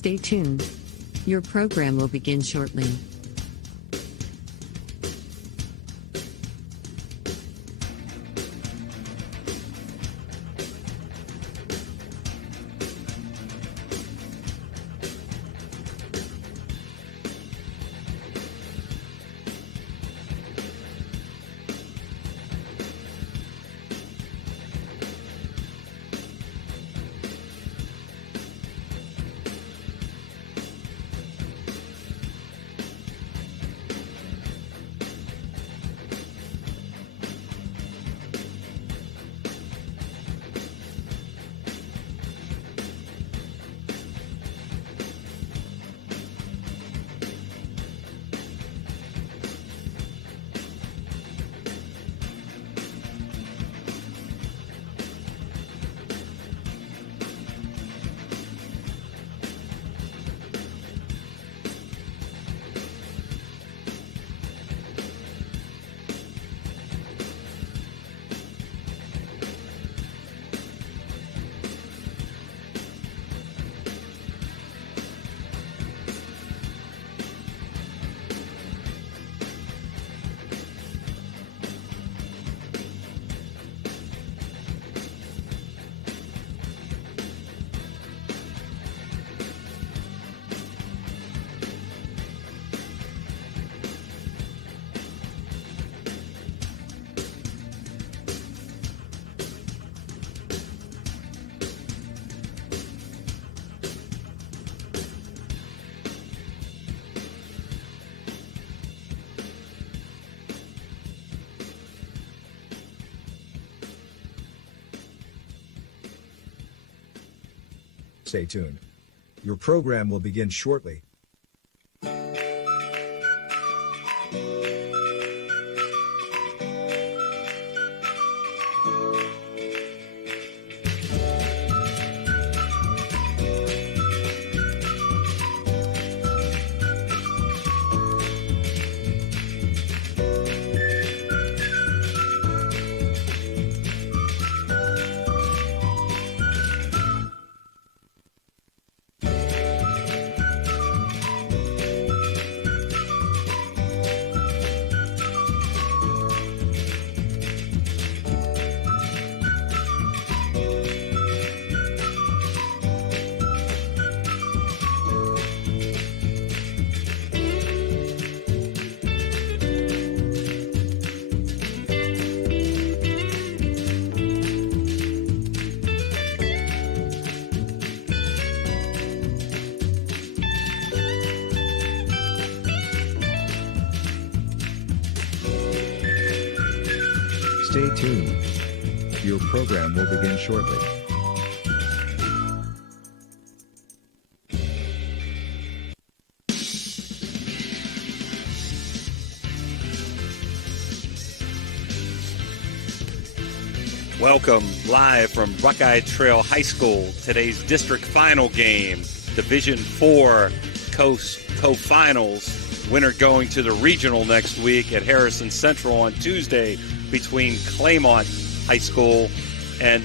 Stay tuned. Your program will begin shortly. Stay tuned. Your program will begin shortly. Stay tuned. Your program will begin shortly. Welcome live from Buckeye Trail High School. Today's district final game, Division 4 co-finals. Winner going to the regional next week at Harrison Central on Tuesday between Claymont High School and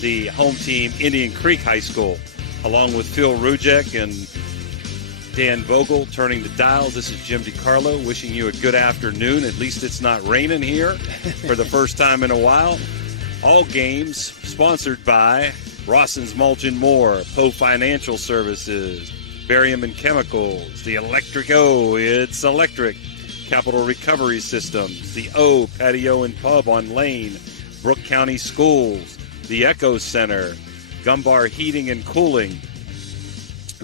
the home team, Indian Creek High School. Along with Phil Rujek and Dan Vogel turning the dial, this is Jim DiCarlo wishing you a good afternoon. At least it's not raining here for the first time in a while. All games sponsored by Rawson's Mulch and More, Poe Financial Services, Barium and Chemicals, the Electric O, it's electric, Capital Recovery Systems, the O Patio and Pub on Lane, Brooke County Schools, the Echo Center, Gumbar Heating and Cooling,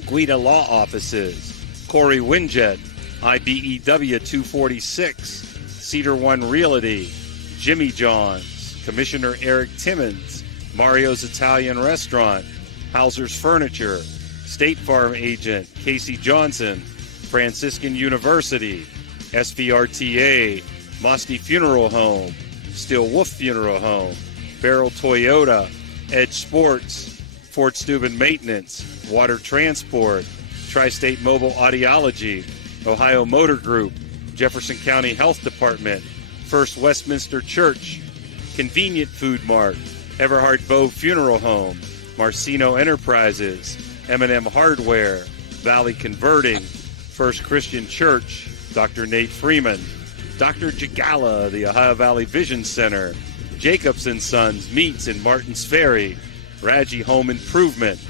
Guida Law Offices, Corey Winjet, IBEW 246, Cedar One Realty, Jimmy John's, Commissioner Eric Timmons, Mario's Italian Restaurant, Hauser's Furniture, State Farm Agent Casey Johnson, Franciscan University, SVRTA, Mosty Funeral Home, Steel Wolf Funeral Home, Barrel Toyota, Edge Sports, Fort Steuben Maintenance, Water Transport, Tri-State Mobile Audiology, Ohio Motor Group, Jefferson County Health Department, First Westminster Church, Convenient Food Mart, Everhard Bow Funeral Home, Marcino Enterprises, M&M Hardware, Valley Converting, First Christian Church, Dr. Nate Freeman, Dr. Jagala, the Ohio Valley Vision Center, Jacobs & Sons Meats in Martins Ferry, Raji Home Improvement,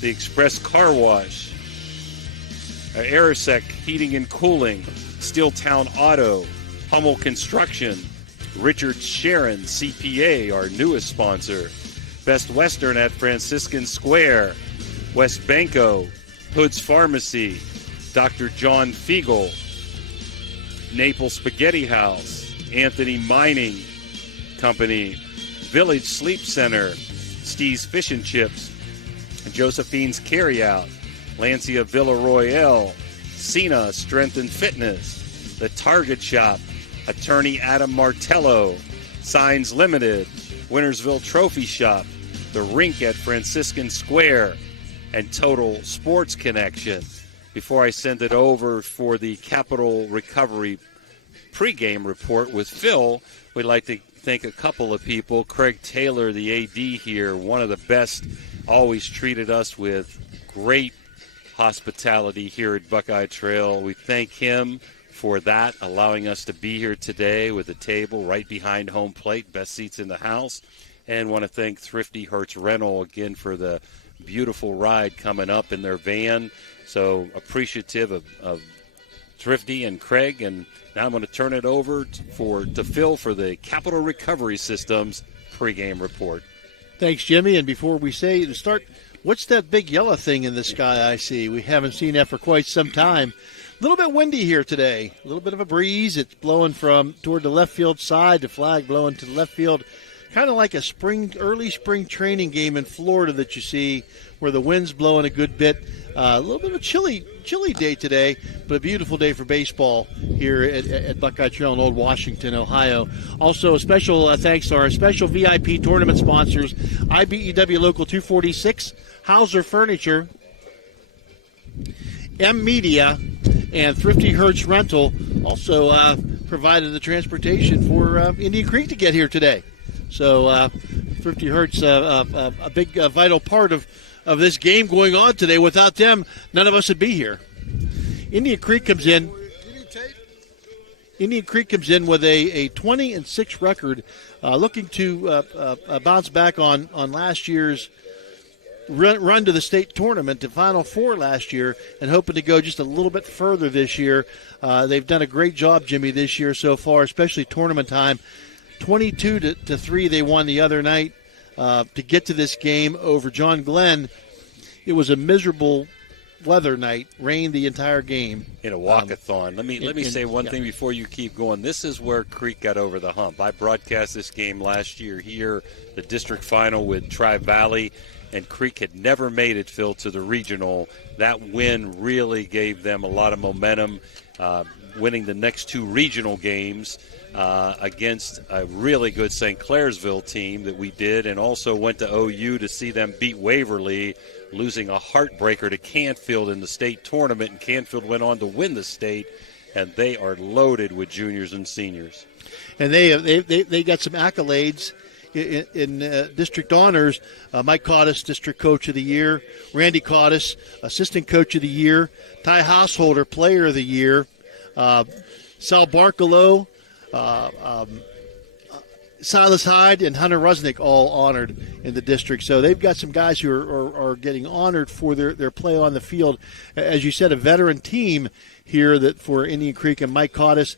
the Express Car Wash, Aerosec Heating and Cooling, Steeltown Auto, Hummel Construction, Richard Sharon CPA, our newest sponsor, Best Western at Franciscan Square, West Banco, Hood's Pharmacy, Dr. John Fiegel, Naples Spaghetti House, Anthony Mining Company, Village Sleep Center, Steve's Fish and Chips, Josephine's Carryout, Lancia Villa Royale, Cena Strength and Fitness, The Target Shop, Attorney Adam Martello, Signs Limited, Wintersville Trophy Shop, The Rink at Franciscan Square, and Total Sports Connection. Before I send it over for the Capital Recovery pregame report with Phil, we'd like to thank a couple of people. Craig Taylor, the AD here, one of the best, always treated us with great hospitality here at Buckeye Trail. We thank him for that, allowing us to be here today with a table right behind home plate, best seats in the house. And want to thank Thrifty Hertz Rental again for the beautiful ride coming up in their van. So appreciative of Thrifty and Craig. And now I'm going to turn it over to Phil for the Capital Recovery Systems pregame report. Thanks, Jimmy. And before we say to start, what's that big yellow thing in the sky I see? We haven't seen that for quite some time. A little bit windy here today. A little bit of a breeze. It's blowing from toward the left field side. The flag blowing to the left field. Kind of like a early spring training game in Florida that you see where the wind's blowing a good bit. A little bit of a chilly day today, but a beautiful day for baseball here at Buckeye Trail in Old Washington, Ohio. Also, a special thanks to our special VIP tournament sponsors, IBEW Local 246, Hauser Furniture, M Media, and Thrifty Hertz Rental. Also provided the transportation for Indian Creek to get here today. So Thrifty Hertz, a big vital part of this game going on today. Without them, none of us would be here. Indian Creek comes in with a 20-6 record, looking to bounce back on last year's run to the state tournament, the Final Four last year, and hoping to go just a little bit further this year. They've done a great job, Jimmy, this year so far, especially tournament time. 22-3 they won the other night to get to this game over John Glenn. It was a miserable weather night, rained the entire game. In a walkathon. Let me say one thing before you keep going. This is where Creek got over the hump. I broadcast this game last year here, the district final with Tri-Valley, and Creek had never made it, Phil, to the regional. That win really gave them a lot of momentum, winning the next two regional games against a really good St. Clairsville team that we did, and also went to OU to see them beat Waverly, losing a heartbreaker to Canfield in the state tournament, and Canfield went on to win the state, and they are loaded with juniors and seniors. And they got some accolades in district honors. Mike Cottis, district coach of the year. Randy Cottis, assistant coach of the year. Ty Householder, player of the year. Sal Barcalo, Silas Hyde, and Hunter Rusnick all honored in the district. So they've got some guys who are getting honored for their play on the field. As you said, a veteran team here that for Indian Creek and Mike Cottis.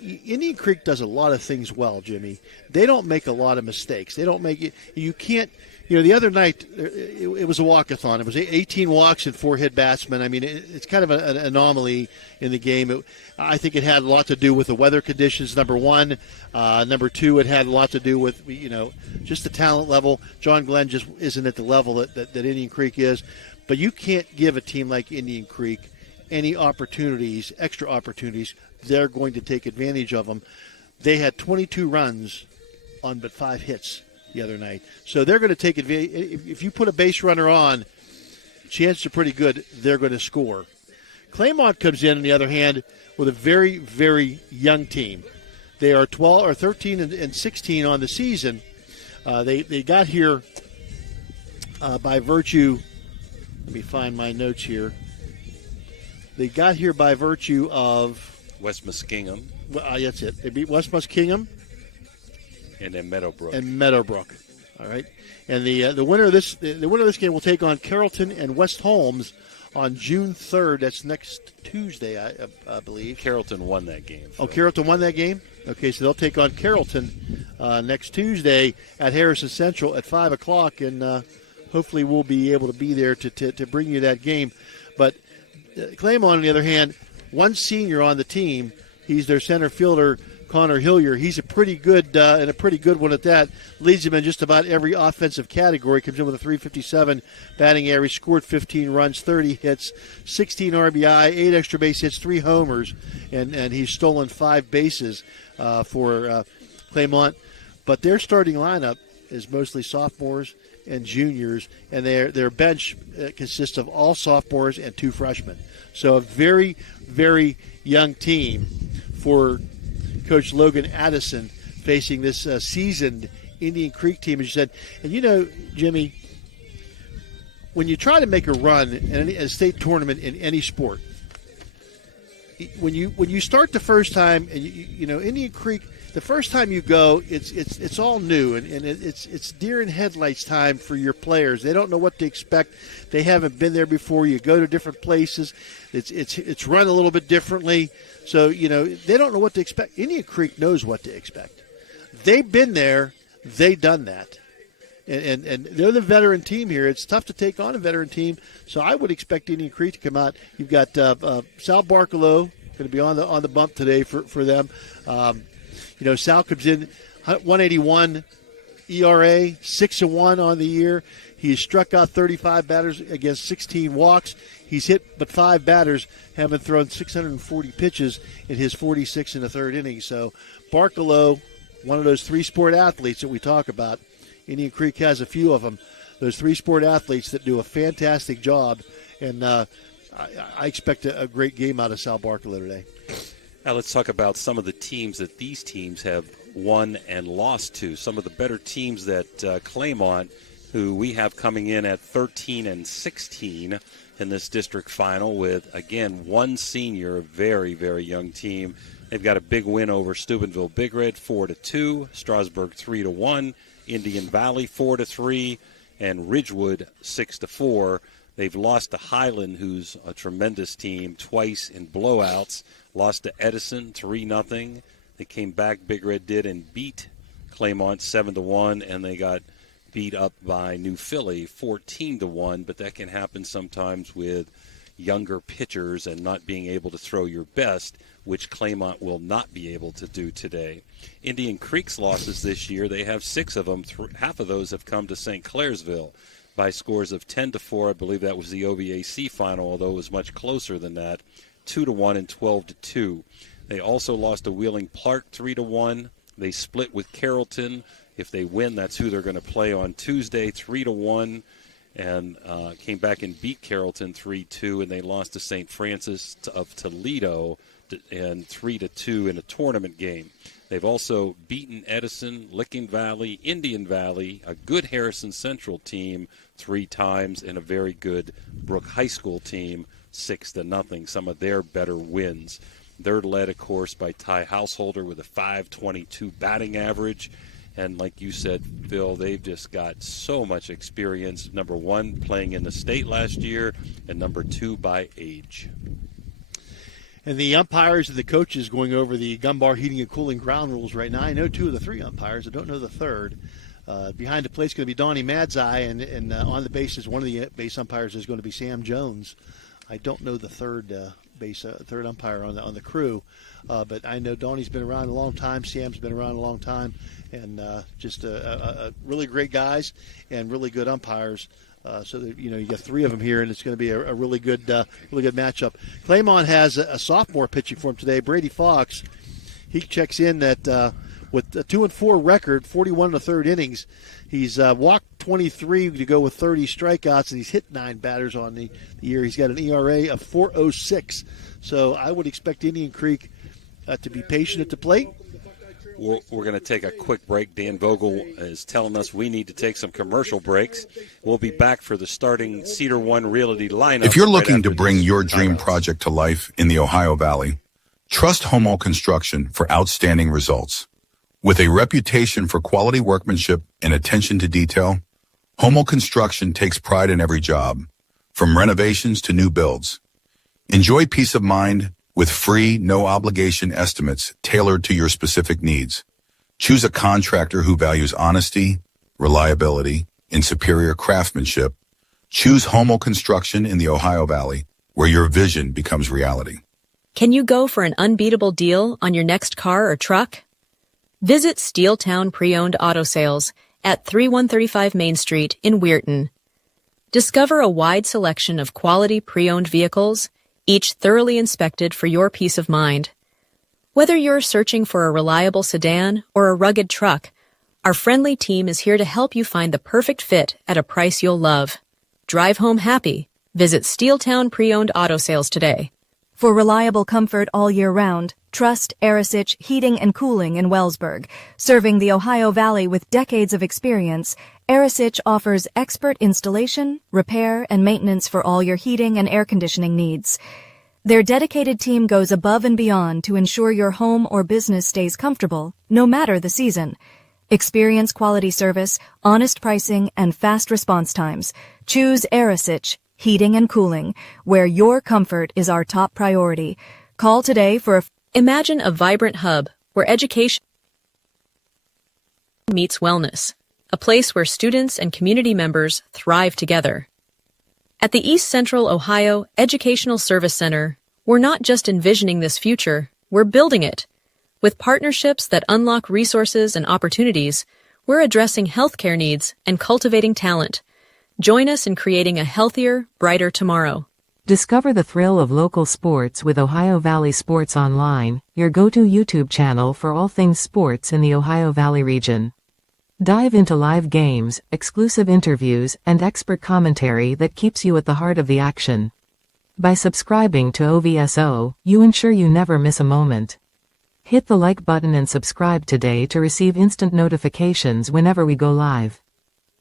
Indian Creek does a lot of things well, Jimmy. They don't make a lot of mistakes. They don't make it. You can't. The other night it was a walkathon. It was 18 walks and 4 hit batsmen. I mean, it's kind of an anomaly in the game. I think it had a lot to do with the weather conditions, number one. Number two, it had a lot to do with, just the talent level. John Glenn just isn't at the level that Indian Creek is. But you can't give a team like Indian Creek any opportunities, extra opportunities. They're going to take advantage of them. They had 22 runs on but 5 hits the other night. So they're going to take advantage. If you put a base runner on, chances are pretty good they're going to score. Claymont comes in, on the other hand, with a very, very young team. They are 13 and 16 on the season. They got here by virtue, let me find my notes here, They got here by virtue of West Muskingum. Well, that's it. They beat West Muskingum And then Meadowbrook. All right, and the winner of this game will take on Carrollton and West Holmes on June 3rd. That's next Tuesday, I believe. Carrollton won that game. Oh, Carrollton won that game? Okay, so they'll take on Carrollton next Tuesday at Harrison Central at 5 o'clock, and hopefully we'll be able to be there to bring you that game. But Claymont, on the other hand, one senior on the team. He's their center fielder, Connor Hillier. He's a pretty good and a pretty good one at that. Leads him in just about every offensive category. Comes in with a .357 batting average. Scored 15 runs, 30 hits, 16 RBI, 8 extra base hits, 3 homers, and he's stolen 5 bases for Claymont. But their starting lineup is mostly sophomores and juniors, and their bench consists of all sophomores and 2 freshmen. So a very, very young team for Coach Logan Addison facing this seasoned Indian Creek team, as you said. And you know, Jimmy, when you try to make a run in a state tournament in any sport, when you start the first time, and you know Indian Creek, the first time you go, it's all new, and it's deer in headlights time for your players. They don't know what to expect. They haven't been there before. You go to different places. It's run a little bit differently. So, you know, they don't know what to expect. Indian Creek knows what to expect. They've been there. They've done that. And they're the veteran team here. It's tough to take on a veteran team. So I would expect Indian Creek to come out. You've got Sal Barcalow going to be on the bump today for them. You know, Sal comes in 181 ERA, 6-1 on the year. He has struck out 35 batters against 16 walks. He's hit but 5 batters, having thrown 640 pitches in his 46 in the third inning. So Barcalow, one of those 3-sport athletes that we talk about. Indian Creek has a few of them. Those 3-sport athletes that do a fantastic job. And I expect a great game out of Sal Barcalow today. Now let's talk about some of the teams that these teams have won and lost to. Some of the better teams that Claymont, who we have coming in at 13-16 in this district final with, again, one senior, a very, very young team. They've got a big win over Steubenville Big Red, 4-2, Strasburg 3-1, Indian Valley 4-3, and Ridgewood 6-4. They've lost to Highland, who's a tremendous team, twice in blowouts. Lost to Edison 3-0. They came back, Big Red did, and beat Claymont 7-1, and they got beat up by New Philly 14-1. But that can happen sometimes with younger pitchers and not being able to throw your best, which Claymont will not be able to do today. Indian Creek's losses this year, they have 6 of them. Half of those have come to St. Clairsville by scores of 10-4. I believe that was the OVAC final, although it was much closer than that. 2-1 and 12-2. They also lost to Wheeling Park 3-1. They split with Carrollton. If they win, that's who they're going to play on Tuesday, 3-1, and came back and beat Carrollton 3-2. And they lost to St. Francis of Toledo and 3-2 in a tournament game. They've also beaten Edison, Licking Valley, Indian Valley, a good Harrison Central team 3 times, and a very good Brook High School team 6-0, some of their better wins. They're led, of course, by Ty Householder with a .522 batting average. And like you said, Phil, they've just got so much experience. Number 1, playing in the state last year, and number 2, by age. And the umpires and the coaches going over the Gunbar heating and cooling ground rules right now. I know 2 of the 3 umpires. I don't know the third. Behind the plate is going to be Donnie Madzai, and on the bases, one of the base umpires is going to be Sam Jones. I don't know the third third umpire on the crew, but I know Donnie's been around a long time. Sam's been around a long time, and just really great guys and really good umpires. So that, you got 3 of them here, and it's going to be a really good matchup. Claymont has a sophomore pitching for him today, Brady Fox. He checks in at with a 2-4 record, 41 in the third innings. He's walked 23 to go with 30 strikeouts, and he's hit 9 batters on the year. He's got an ERA of 4.06. So I would expect Indian Creek to be patient at the plate we're going to take a quick break. Dan Vogel is telling us we need to take some commercial breaks. We'll be back for the starting Cedar One Realty lineup. If you're looking to bring your dream project to life in the Ohio Valley, trust Homo Construction for outstanding results. With a reputation for quality workmanship and attention to detail, Homo Construction takes pride in every job, from renovations to new builds. Enjoy peace of mind with free, no-obligation estimates tailored to your specific needs. Choose a contractor who values honesty, reliability, and superior craftsmanship. Choose Homo Construction in the Ohio Valley, where your vision becomes reality. Can you go for an unbeatable deal on your next car or truck? Visit Steeltown Pre-Owned Auto Sales at 3135 Main Street in Weirton. Discover a wide selection of quality pre-owned vehicles, each thoroughly inspected for your peace of mind. Whether you're searching for a reliable sedan or a rugged truck, our friendly team is here to help you find the perfect fit at a price you'll love. Drive home happy. Visit Steeltown Pre-Owned Auto Sales today. For reliable comfort all year round, trust Arisich Heating and Cooling in Wellsburg. Serving the Ohio Valley with decades of experience, Arisich offers expert installation, repair, and maintenance for all your heating and air conditioning needs. Their dedicated team goes above and beyond to ensure your home or business stays comfortable, no matter the season. Experience quality service, honest pricing, and fast response times. Choose Arisich Heating and Cooling, where your comfort is our top priority. Call today for a... Imagine a vibrant hub where education meets wellness, a place where students and community members thrive together. At the East Central Ohio Educational Service Center, we're not just envisioning this future, we're building it. With partnerships that unlock resources and opportunities, we're addressing healthcare needs and cultivating talent. Join us in creating a healthier, brighter tomorrow. Discover the thrill of local sports with Ohio Valley Sports Online, your go-to YouTube channel for all things sports in the Ohio Valley region. Dive into live games, exclusive interviews, and expert commentary that keeps you at the heart of the action. By subscribing to OVSO, you ensure you never miss a moment. Hit the like button and subscribe today to receive instant notifications whenever we go live.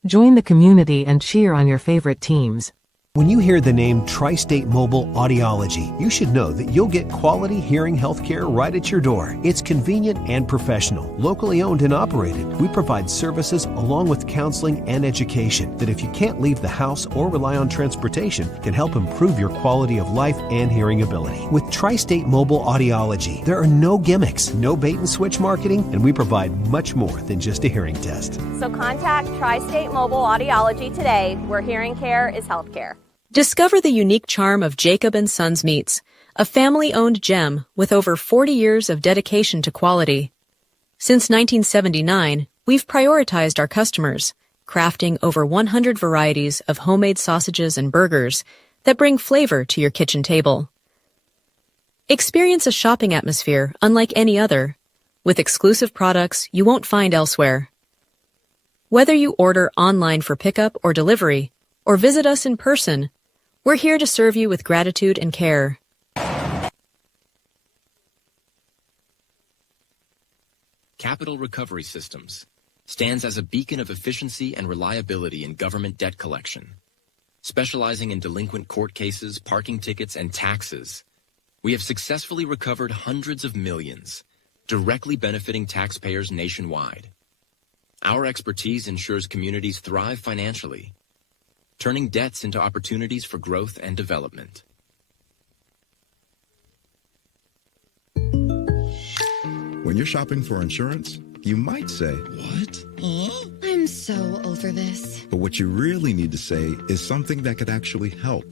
Join the community and cheer on your favorite teams. When you hear the name Tri-State Mobile Audiology, you should know that you'll get quality hearing health care right at your door. It's convenient and professional, locally owned and operated. We provide services along with counseling and education that, if you can't leave the house or rely on transportation, can help improve your quality of life and hearing ability. With Tri-State Mobile Audiology, there are no gimmicks, no bait and switch marketing, and we provide much more than just a hearing test. So contact Tri-State Mobile Audiology today, where hearing care is healthcare. Discover the unique charm of Jacob & Sons Meats, a family-owned gem with over 40 years of dedication to quality. Since 1979, we've prioritized our customers, crafting over 100 varieties of homemade sausages and burgers that bring flavor to your kitchen table. Experience a shopping atmosphere unlike any other, with exclusive products you won't find elsewhere. Whether you order online for pickup or delivery, or visit us in person, we're here to serve you with gratitude and care. Capital Recovery Systems stands as a beacon of efficiency and reliability in government debt collection. Specializing in delinquent court cases, parking tickets, and taxes, we have successfully recovered hundreds of millions, directly benefiting taxpayers nationwide. Our expertise ensures communities thrive financially, turning debts into opportunities for growth and development. When you're shopping for insurance, you might say, "What? I'm so over this." But what you really need to say is something that could actually help.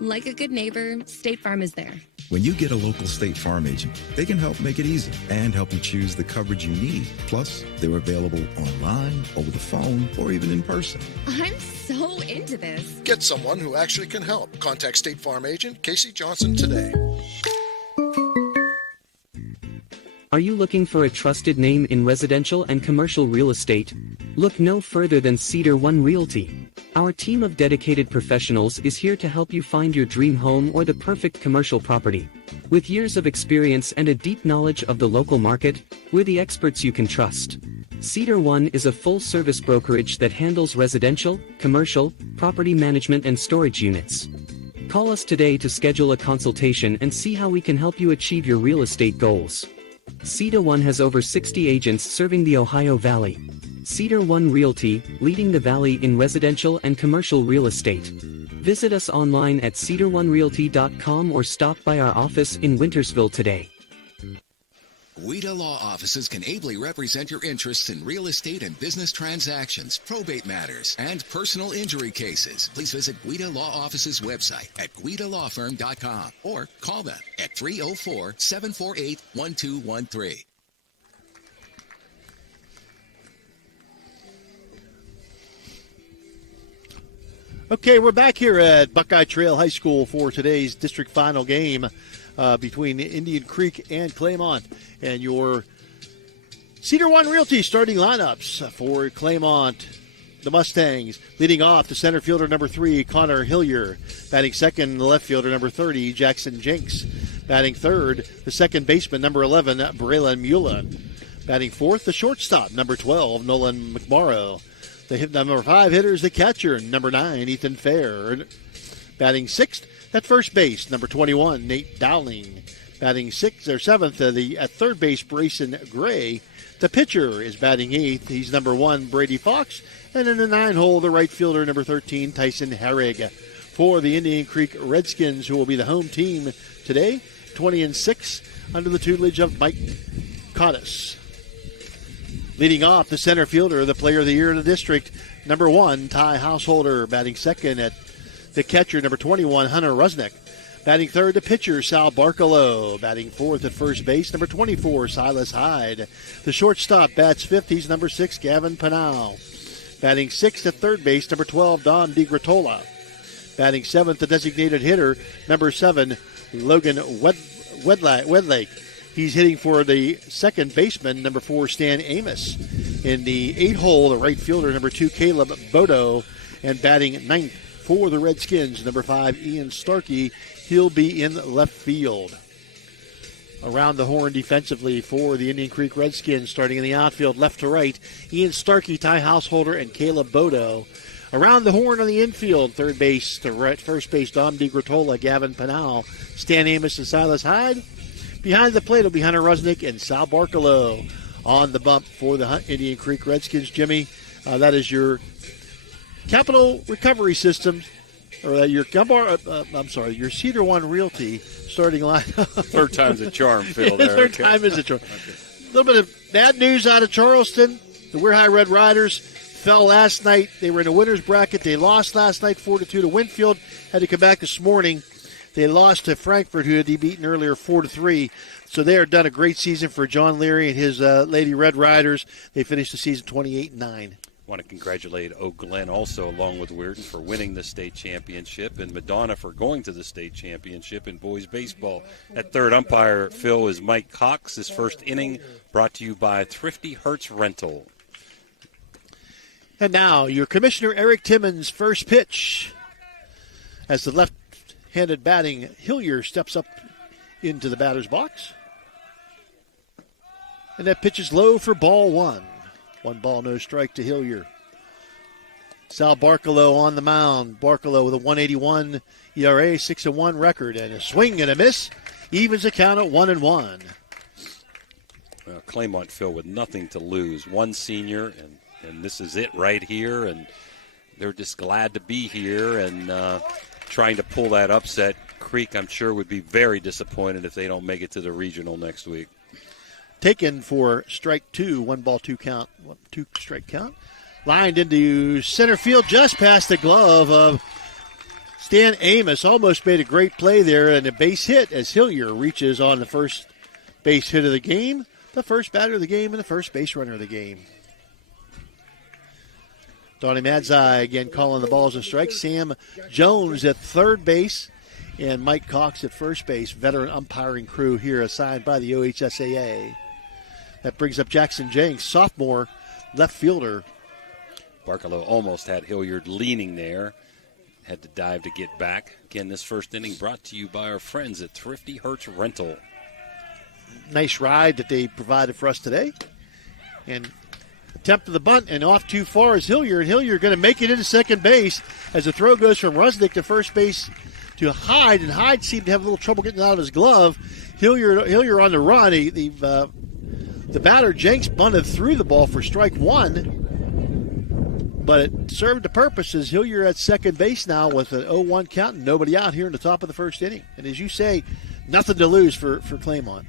Like a good neighbor, State Farm is there. When you get a local State Farm agent, they can help make it easy and help you choose the coverage you need. Plus, they're available online, over the phone, or even in person. I'm so into this. Get someone who actually can help. Contact State Farm agent Casey Johnson today. Are you looking for a trusted name in residential and commercial real estate? Look no further than Cedar One Realty. Our team of dedicated professionals is here to help you find your dream home or the perfect commercial property. With years of experience and a deep knowledge of the local market, we're the experts you can trust. Cedar One is a full-service brokerage that handles residential, commercial, property management and storage units. Call us today to schedule a consultation and see how we can help you achieve your real estate goals. Cedar One has over 60 agents serving the Ohio Valley. Cedar One Realty, leading the valley in residential and commercial real estate. Visit us online at cedaronerealty.com or stop by our office in Wintersville today. Guida Law Offices can ably represent your interests in real estate and business transactions, probate matters, and personal injury cases. Please visit Guida Law Offices' website at guidalawfirm.com or call them at 304-748-1213. Okay, we're back here at Buckeye Trail High School for today's district final game between Indian Creek and Claymont. And your Cedar One Realty starting lineups for Claymont. The Mustangs leading off the center fielder number 3, Connor Hillier. Batting second, the left fielder number 30, Jackson Jenks. Batting third, the second baseman number 11, Braylon Mullen. Batting fourth, the shortstop number 12, Nolan McMorrow. The number 5 hitter is the catcher, number 9, Ethan Fair. Batting sixth, at first base, number 21, Nate Dowling. Batting seventh, at third base, Brayson Gray. The pitcher is batting eighth. He's number 1, Brady Fox. And in the 9 hole, the right fielder, number 13, Tyson Herrig. For the Indian Creek Redskins, who will be the home team today, 20-6, under the tutelage of Mike Cottis. Leading off, the center fielder, the player of the year in the district, number 1, Ty Householder. Batting second at the catcher, number 21, Hunter Rusnick. Batting third, the pitcher, Sal Barcalow. Batting fourth at first base, number 24, Silas Hyde. The shortstop bats fifth. He's number 6, Gavin Pinal. Batting sixth at third base, number 12, Don DiGratola. Batting seventh, the designated hitter, number 7, Logan Wedlake. He's hitting for the second baseman, number 4, Stan Amos. In the 8 hole, the right fielder, number 2, Caleb Bodo. And batting ninth for the Redskins, number 5, Ian Starkey. He'll be in left field. Around the horn defensively for the Indian Creek Redskins, starting in the outfield, left to right, Ian Starkey, Ty Householder, and Caleb Bodo. Around the horn on the infield, third base to right, first base, Dom DiGratola, Gavin Pinal, Stan Amos, and Silas Hyde. Behind the plate will be Hunter Rusnick and Sal Barcalow. On the bump for the Indian Creek Redskins, Jimmy, that is your capital recovery system, or your Cedar One Realty starting line. Third time's a charm, Phil. There. Third time is a charm. A little bit of bad news out of Charleston. The Weir High Red Riders fell last night. They were in a winner's bracket. They lost last night 4-2 to Winfield. Had to come back this morning. They lost to Frankfort, who had been beaten earlier 4-3. So they are done a great season for John Leary and his Lady Red Riders. They finished the season 28-9. Want to congratulate Oak Glen also, along with Weirton, for winning the state championship, and Madonna for going to the state championship in boys baseball. At third umpire, Phil, is Mike Cox. His first inning brought to you by Thrifty Hertz Rental. And now your Commissioner Eric Timmons' first pitch. As the left-handed batting Hillier steps up into the batter's box. And that pitch is low for ball 1. 1 ball, no strike to Hillier. Sal Barcalow on the mound. Barcalow with a 1.81 ERA, 6-1 record, and a swing and a miss. Evens the count at 1-1. Claymont, Phil, with nothing to lose. One senior, and this is it right here, and they're just glad to be here and trying to pull that upset. Creek, I'm sure, would be very disappointed if they don't make it to the regional next week. Taken for strike 2, 1 ball, 2 count, 2 strike count. Lined into center field just past the glove of Stan Amos. Almost made a great play there, and a base hit as Hillier reaches on the first base hit of the game, the first batter of the game, and the first base runner of the game. Donnie Madzai again calling the balls and strikes. Sam Jones at third base. And Mike Cox at first base, veteran umpiring crew here assigned by the OHSAA. That brings up Jackson Jenks, sophomore left fielder. Barcalow almost had Hilliard leaning there. Had to dive to get back. Again, this first inning brought to you by our friends at Thrifty Hertz Rental. Nice ride that they provided for us today. And attempt of the bunt, and off too far is Hillier. And Hillier going to make it into second base as the throw goes from Rusnick to first base to Hyde. And Hyde seemed to have a little trouble getting out of his glove. Hillier on the run. The batter, Jenks, bunted through the ball for strike one. But it served the purpose as Hillier at second base now with an 0-1 count and nobody out here in the top of the first inning. And as you say, nothing to lose for Claymont.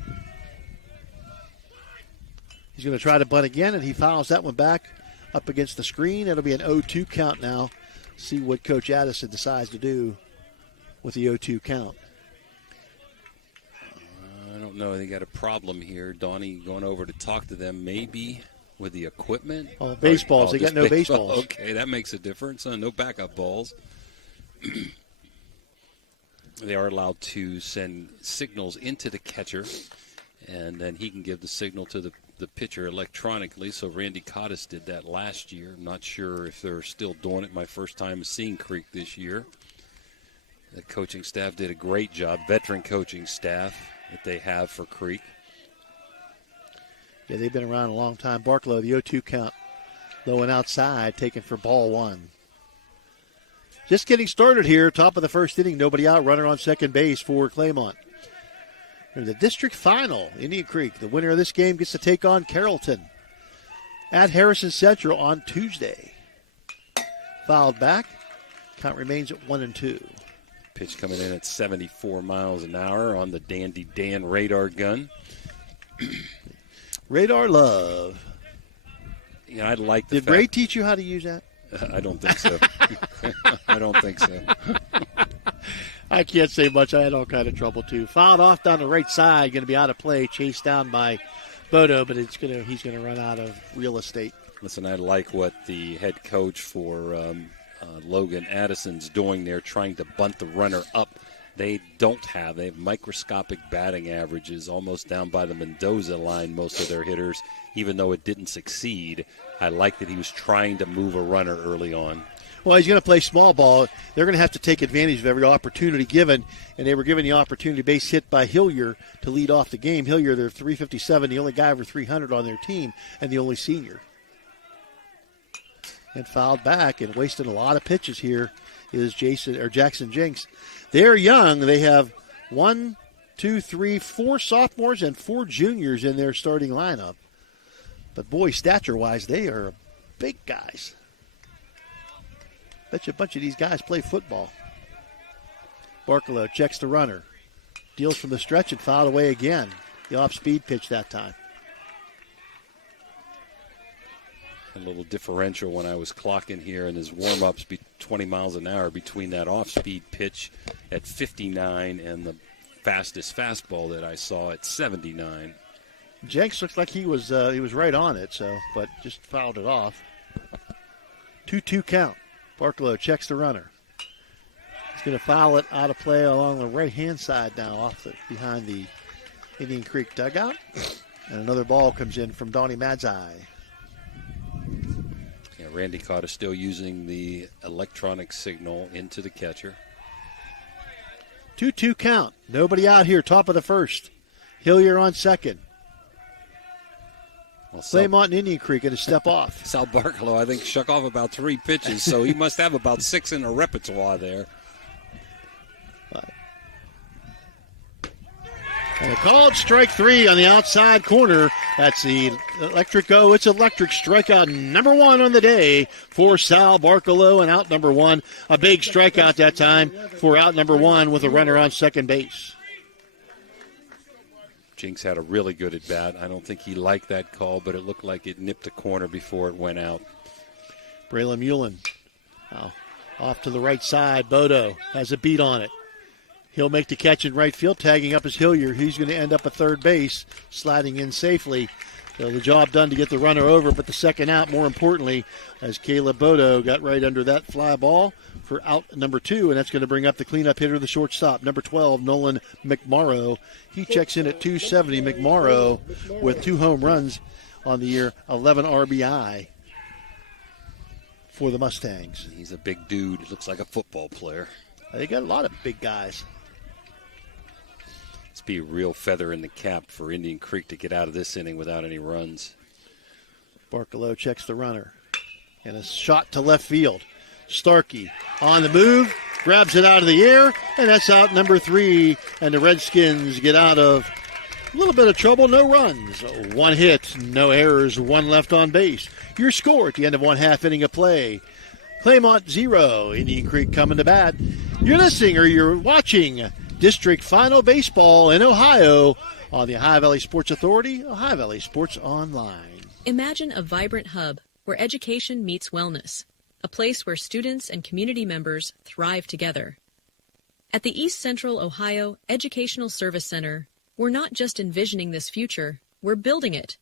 He's going to try to bunt again, and he fouls that one back up against the screen. It'll be an 0-2 count now. See what Coach Addison decides to do with the 0-2 count. I don't know. They got a problem here. Donnie going over to talk to them maybe with the equipment. Oh, baseballs. They got no baseballs. Okay, that makes a difference. No backup balls. They are allowed to send signals into the catcher, and then he can give the signal to the pitcher electronically. So Randy Cottis did that last year. I'm not sure if they're still doing it. My first time seeing Creek this year. The coaching staff did a great job, veteran coaching staff that they have for Creek. Yeah, they've been around a long time. Barklow, the 0-2 count. Low and outside, taken for ball one. Just getting started here, top of the first inning. Nobody out, runner on second base for Claymont. In the district final, Indian Creek, the winner of this game gets to take on Carrollton at Harrison Central on Tuesday. Fouled back. Count remains at 1-2. Pitch coming in at 74 miles an hour on the Dandy Dan radar gun. Radar love. Yeah, I like the Did fact. Ray teach you how to use that? I don't think so. I don't think so. I can't say much. I had all kind of trouble, too. Fouled off down the right side. Going to be out of play. Chased down by Bodo, but he's going to run out of real estate. Listen, I like what the head coach for Logan Addison's doing there, trying to bunt the runner up. They have microscopic batting averages almost down by the Mendoza line, most of their hitters, even though it didn't succeed. I like that he was trying to move a runner early on. Well, he's going to play small ball. They're going to have to take advantage of every opportunity given, and they were given the opportunity base hit by Hillier to lead off the game. Hillier, they're 357, the only guy over 300 on their team, and the only senior. And fouled back and wasted a lot of pitches here is Jackson Jenks. They're young. They have 4 sophomores and 4 juniors in their starting lineup. But, boy, stature-wise, they are big guys. Bet you a bunch of these guys play football. Barkalow checks the runner. Deals from the stretch and fouled away again. The off-speed pitch that time. A little differential when I was clocking here in his warm-ups, 20 miles an hour between that off-speed pitch at 59 and the fastest fastball that I saw at 79. Jenks looks like he was right on it, but just fouled it off. 2-2 count. Barkalow checks the runner. He's going to foul it out of play along the right-hand side now, behind the Indian Creek dugout. And another ball comes in from Donnie Madzai. Yeah, Randy Cotta still using the electronic signal into the catcher. 2-2 count. Nobody out here, top of the first. Hillier on second. Well, Claymont and Indian Creek going to step off. Sal Barkalow, I think, shook off about 3 pitches, so he must have about 6 in a repertoire there. And a called strike 3 on the outside corner. That's the electric it's electric strikeout number 1 on the day for Sal Barkalow, and out number 1. A big strikeout that time for out number 1 with a runner on second base. Jinx had a really good at bat. I don't think he liked that call, but it looked like it nipped a corner before it went out. Braylon Mullen now off to the right side. Bodo has a beat on it. He'll make the catch in right field, tagging up as Hillier. He's going to end up at third base, sliding in safely. So the job done to get the runner over, but the second out, more importantly, as Caleb Bodo got right under that fly ball for out number 2, and that's going to bring up the cleanup hitter, the shortstop, number 12, Nolan McMorrow. He checks in at 270. McMorrow with 2 home runs on the year, 11 RBI for the Mustangs. He's a big dude. Looks like a football player. They got a lot of big guys. It's be a real feather in the cap for Indian Creek to get out of this inning without any runs. Barkalow checks the runner. And a shot to left field. Starkey on the move, grabs it out of the air, and that's out number 3. And the Redskins get out of a little bit of trouble, no runs. 1 hit, no errors, 1 left on base. Your score at the end of 1/2 inning of play. Claymont 0, Indian Creek coming to bat. You're listening or you're watching District Final Baseball in Ohio on the Ohio Valley Sports Authority, Ohio Valley Sports Online. Imagine a vibrant hub where education meets wellness, a place where students and community members thrive together. At the East Central Ohio Educational Service Center, we're not just envisioning this future, we're building it.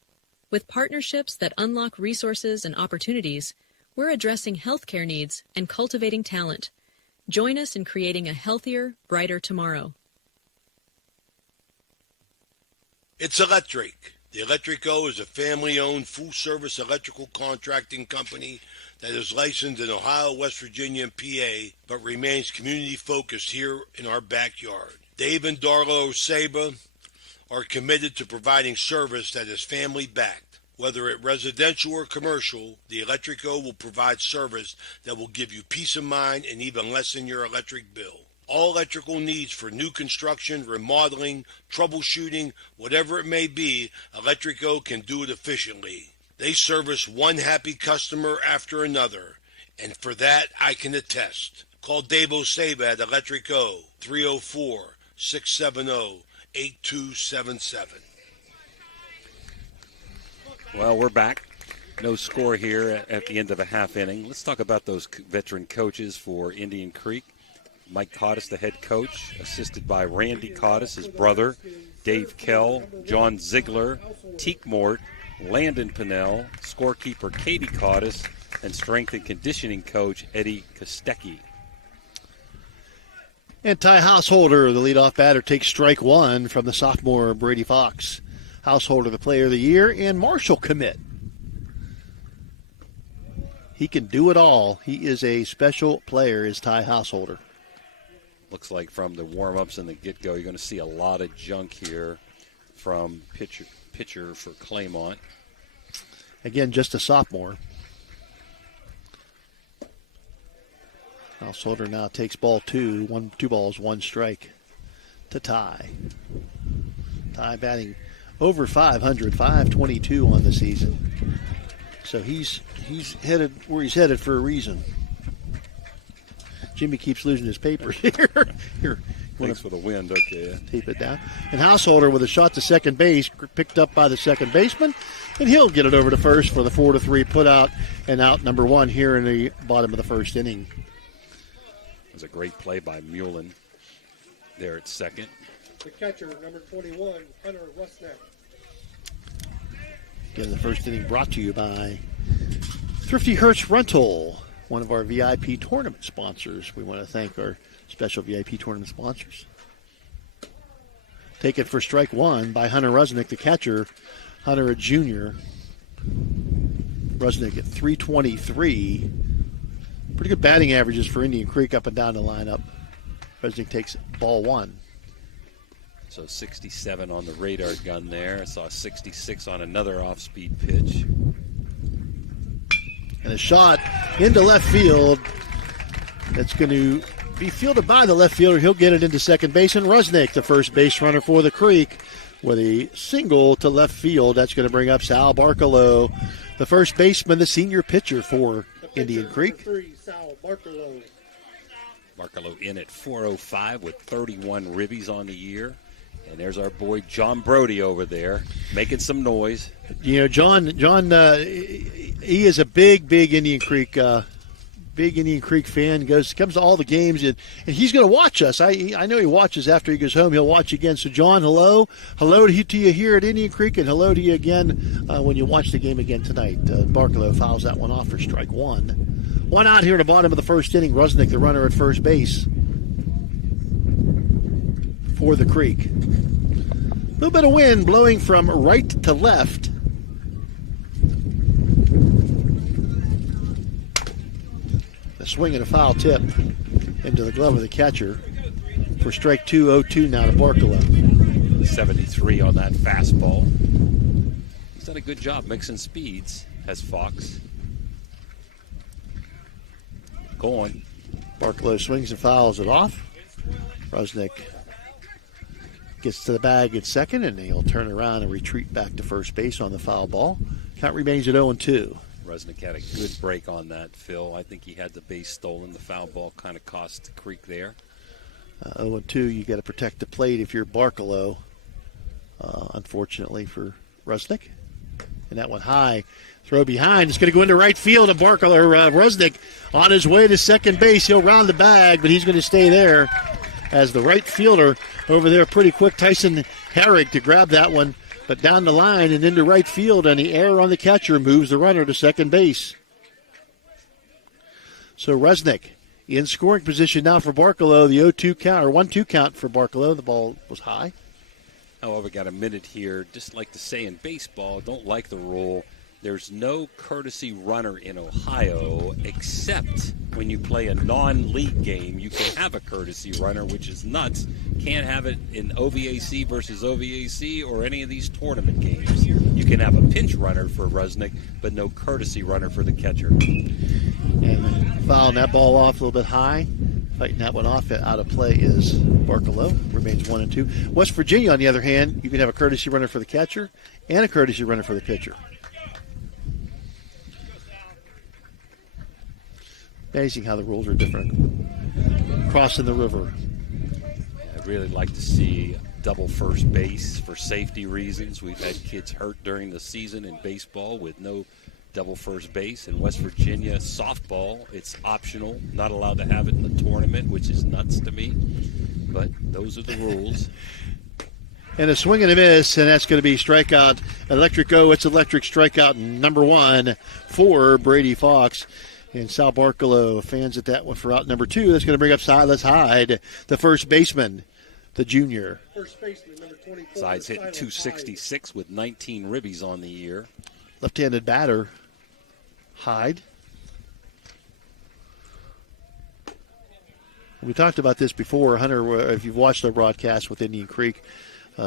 With partnerships that unlock resources and opportunities, we're addressing healthcare needs and cultivating talent. Join us in creating a healthier, brighter tomorrow. It's electric. The Electrico is a family-owned, full-service electrical contracting company that is licensed in Ohio, West Virginia, and PA, but remains community-focused here in our backyard. Dave and Darla Oseba are committed to providing service that is family-backed. Whether it residential or commercial, the Electrico will provide service that will give you peace of mind and even lessen your electric bill. All electrical needs for new construction, remodeling, troubleshooting, whatever it may be, Electrico can do it efficiently. They service one happy customer after another, and for that I can attest. Call Dave Oseba at Electrico, 304-670-8277. Well, we're back. No score here at the end of a half inning. Let's talk about those veteran coaches for Indian Creek. Mike Cottis, the head coach, assisted by Randy Cottis, his brother, Dave Kell, John Ziegler, Teek Mort, Landon Pinnell, scorekeeper Katie Cottis, and strength and conditioning coach Eddie Kostecki. And Ty Householder, the leadoff batter, takes strike 1 from the sophomore Brady Fox. Householder, the player of the year, and Marshall commit. He can do it all. He is a special player, is Ty Householder. Looks like from the warm-ups and the get-go, you're going to see a lot of junk here from pitcher for Claymont. Again, just a sophomore. Householder now takes ball 2. 2 balls, 1 strike to Ty. Ty batting over 500, 522 on the season. So he's headed where he's headed for a reason. Jimmy keeps losing his papers here. Thanks for the wind. Okay. Tape it down. And Householder with a shot to second base, picked up by the second baseman, and he'll get it over to first for the 4-3 putout and out number 1 here in the bottom of the first inning. It was a great play by Mullen there at second. The catcher, number 21, Hunter Rusnak. Again, the first inning brought to you by Thrifty Hertz Rental, one of our VIP tournament sponsors. We want to thank our special VIP tournament sponsors. Taken for strike 1 by Hunter Rusnak, the catcher. Hunter, a junior. Rusnak at 323. Pretty good batting averages for Indian Creek up and down the lineup. Rusnak takes ball 1. So 67 on the radar gun there. I saw 66 on another off-speed pitch. And a shot into left field. That's going to be fielded by the left fielder. He'll get it into second base. And Rusnak, the first base runner for the Creek, with a single to left field. That's going to bring up Sal Barkalow, the first baseman, the senior pitcher for Indian Creek. 3, Sal Barkalow. Barkalow in at 405 with 31 ribbies on the year. And there's our boy John Brody over there making some noise. You know, John, he is a big Indian Creek fan. Comes to all the games, and he's going to watch us. I know he watches after he goes home. He'll watch again. So, John, hello to you here at Indian Creek, and hello to you again when you watch the game again tonight. Barkalow fouls that one off for strike 1. 1 out here at the bottom of the first inning. Rusnak, the runner at first base for the Creek. A little bit of wind blowing from right to left. A swing and a foul tip. into the glove of the catcher for strike 2, 0-2 now to Barkalow. 73 on that fastball. He's done a good job mixing speeds, has Fox. Go on. Barkalow swings and fouls it off. Rusnick gets to the bag at second, and he'll turn around and retreat back to first base on the foul ball. Count remains at 0-2. Rusnick had a good break on that, Phil. I think he had the base stolen. The foul ball kind of cost the Creek there. 0-2, you got to protect the plate if you're Barkalow, unfortunately for Rusnick. And that one high. Throw behind. It's going to go into right field. And Rusnick on his way to second base. He'll round the bag, but he's going to stay there as the right fielder over there pretty quick. Tyson Herrig to grab that one, but down the line and into right field, and the error on the catcher moves the runner to second base. So Rusnick in scoring position now for Barkalow. The 0-2 count, or 1-2 count for Barkalow. The ball was high. However, got a minute here. Just like to say in baseball, don't like the rule. There's no courtesy runner in Ohio except when you play a non-league game. You can have a courtesy runner, which is nuts. Can't have it in OVAC versus OVAC or any of these tournament games. You can have a pinch runner for Rusnick, but no courtesy runner for the catcher. And fouling that ball off a little bit high. Fighting that one off out of play is Barkalow. Remains 1-2. West Virginia, on the other hand, you can have a courtesy runner for the catcher and a courtesy runner for the pitcher. Amazing how the rules are different. Crossing the river. I'd really like to see double first base for safety reasons. We've had kids hurt during the season in baseball with no double first base. In West Virginia, softball, it's optional. Not allowed to have it in the tournament, which is nuts to me. But those are the rules. And a swing and a miss, and that's going to be strikeout. Electric go. It's electric strikeout number 1 for Brady Fox. And Sal Barkalow fans at that one for out number 2. That's going to bring up Silas Hyde, the first baseman, the junior. First baseman, number 24. Sides hitting 266 with 19 ribbies on the year. Left-handed batter, Hyde. We talked about this before, Hunter, if you've watched our broadcast with Indian Creek.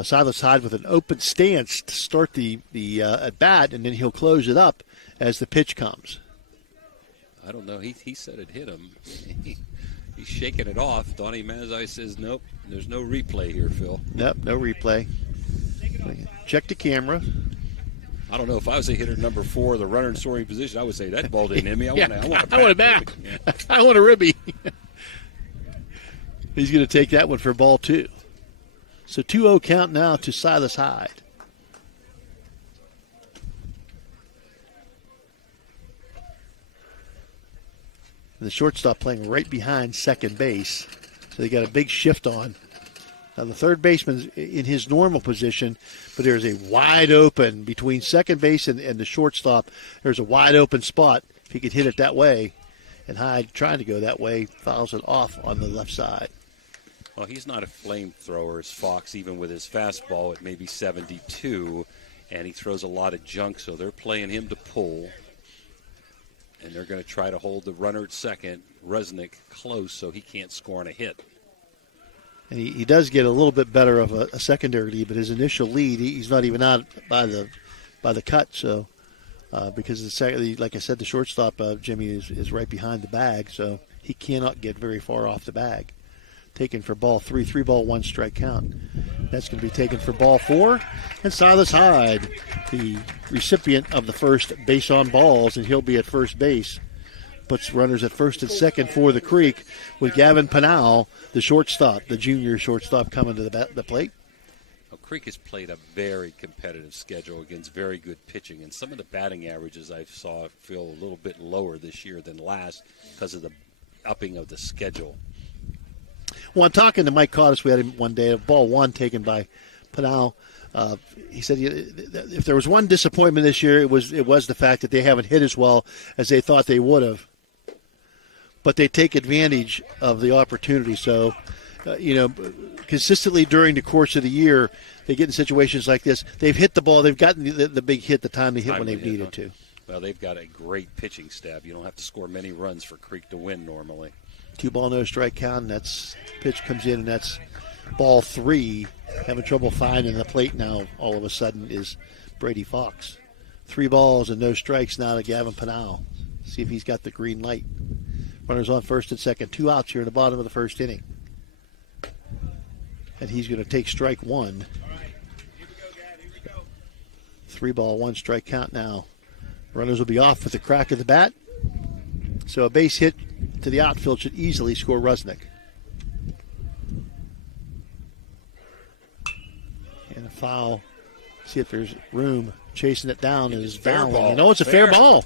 Silas Hyde with an open stance to start the at-bat, and then he'll close it up as the pitch comes. I don't know. He said it hit him. He's shaking it off. Donnie Mazai says, nope, there's no replay here, Phil. Nope, no replay. Check the camera. I don't know. If I was a hitter number 4, the runner in scoring position, I would say that ball didn't hit me. I want a bat. Yeah. I want a ribby. He's going to take that one for ball 2. So 2-0 count now to Silas Hyde. And the shortstop playing right behind second base. So they got a big shift on. Now the third baseman's in his normal position, but there's a wide open between second base and the shortstop. There's a wide open spot. If he could hit it that way, and Hyde trying to go that way, fouls it off on the left side. Well, he's not a flamethrower as Fox, even with his fastball at maybe 72, and he throws a lot of junk, so they're playing him to pull. And they're going to try to hold the runner at second, Rusnick, close so he can't score on a hit. And he does get a little bit better of a secondary lead, but his initial lead, he's not even out by the cut. So because like I said, the shortstop Jimmy is right behind the bag, so he cannot get very far off the bag. Taken for ball 3, 3-1 strike count. That's going to be taken for ball 4. And Silas Hyde, the recipient of the first base on balls, and he'll be at first base. Puts runners at first and second for the Creek with Gavin Pinal, the shortstop, the junior shortstop, coming to the plate. Well, Creek has played a very competitive schedule against very good pitching, and some of the batting averages I saw feel a little bit lower this year than last because of the upping of the schedule. Well, I'm talking to Mike Cottis. We had him one day, ball 1 taken by Pinal. He said if there was one disappointment this year, it was the fact that they haven't hit as well as they thought they would have. But they take advantage of the opportunity. So, consistently during the course of the year, they get in situations like this. They've hit the ball. They've gotten the big hit the time they hit when they've needed to. Well, they've got a great pitching staff. You don't have to score many runs for Creek to win normally. 2-ball, no strike count, and that's pitch comes in, and that's ball 3. Having trouble finding the plate now all of a sudden is Brady Fox. 3 balls and no strikes now to Gavin Pinal. See if he's got the green light. Runners on first and second. 2 outs here in the bottom of the first inning. And he's going to take strike 1. 3-ball, 1 strike count now. Runners will be off with the crack of the bat. So a base hit to the outfield should easily score Rusnick. And a foul. See if there's room. Chasing it down is Bowling. No, it's a fair ball.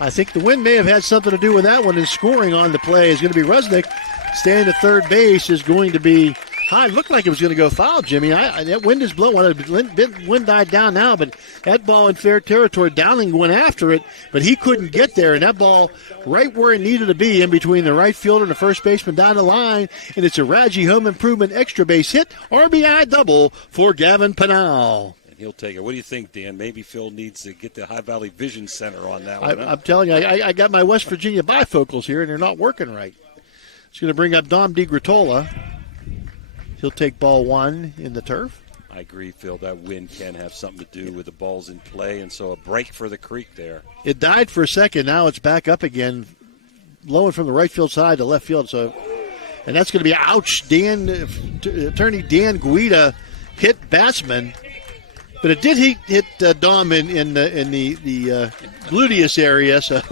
I think the wind may have had something to do with that one. And scoring on the play is going to be Rusnick. Standing at third base is going to be high. It looked like it was going to go foul, Jimmy. That wind is blowing. Wind died down now, but that ball in fair territory. Dowling went after it, but he couldn't get there. And that ball right where it needed to be, in between the right fielder and the first baseman down the line. And it's a Radji home improvement extra base hit. RBI double for Gavin Pinal. And he'll take it. What do you think, Dan? Maybe Phil needs to get the High Valley Vision Center on that one. I'm telling you, I got my West Virginia bifocals here, and they're not working right. It's going to bring up Dom DiGratola. He'll take ball 1 in the turf. I agree, Phil. That wind can have something to do with the balls in play, and so a break for the Creek there. It died for a second. Now it's back up again, blowing from the right field side to left field. So, and that's going to be ouch. Attorney Dan Guida hit batsman, but it did hit Dom in the gluteus area. So,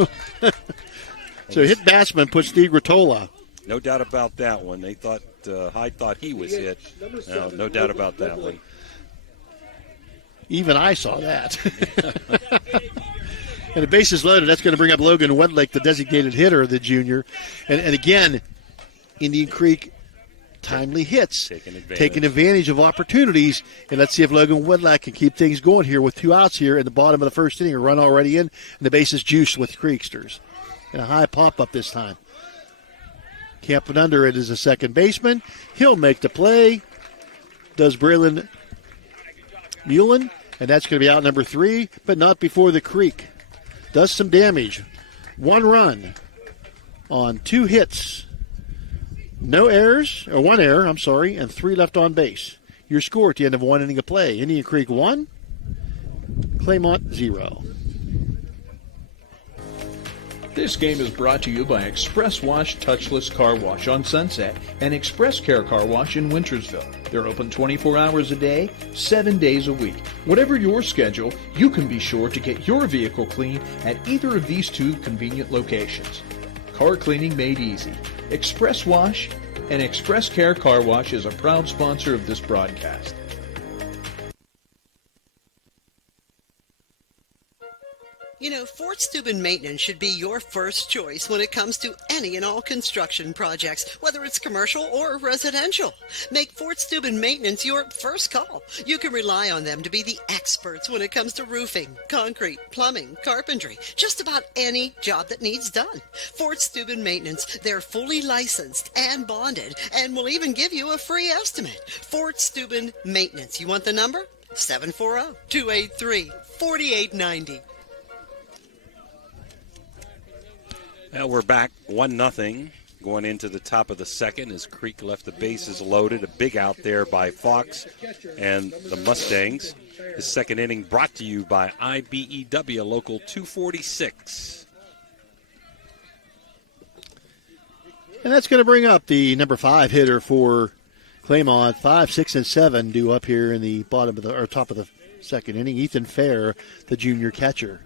so hit batsman puts DiGratola. No doubt about that one. They thought Hyde thought he was hit. No doubt about that one. Even I saw that. And the bases loaded. That's going to bring up Logan Wedlake, the designated hitter, the junior. And again, Indian Creek timely hits, taking advantage of opportunities. And let's see if Logan Wedlake can keep things going here with 2 outs here in the bottom of the first inning. A run already in, and the base is juiced with Creeksters. And a high pop-up this time. Camping under it is a second baseman. He'll make the play. Does Braylon Mullen. And that's going to be out number 3, but not before the Creek does some damage. 1 run on 2 hits. No errors, or 1 error, I'm sorry, and 3 left on base. Your score at the end of 1 inning of play. Indian Creek 1, Claymont 0. This game is brought to you by Express Wash Touchless Car Wash on Sunset and Express Care Car Wash in Wintersville. They're open 24 hours a day, 7 days a week. Whatever your schedule, you can be sure to get your vehicle clean at either of these 2 convenient locations. Car cleaning made easy. Express Wash and Express Care Car Wash is a proud sponsor of this broadcast. You know, Fort Steuben Maintenance should be your first choice when it comes to any and all construction projects, whether it's commercial or residential. Make Fort Steuben Maintenance your first call. You can rely on them to be the experts when it comes to roofing, concrete, plumbing, carpentry, just about any job that needs done. Fort Steuben Maintenance, they're fully licensed and bonded and will even give you a free estimate. Fort Steuben Maintenance. You want the number? 740-283-4890. Well, we're back 1-0 going into the top of the second as Creek left the bases loaded. A big out there by Fox and the Mustangs. The second inning brought to you by IBEW Local 246. And that's going to bring up the number 5 hitter for Claymont. 5, 6, and 7 due up here in the bottom of the or top of the second inning. Ethan Fair, the junior catcher.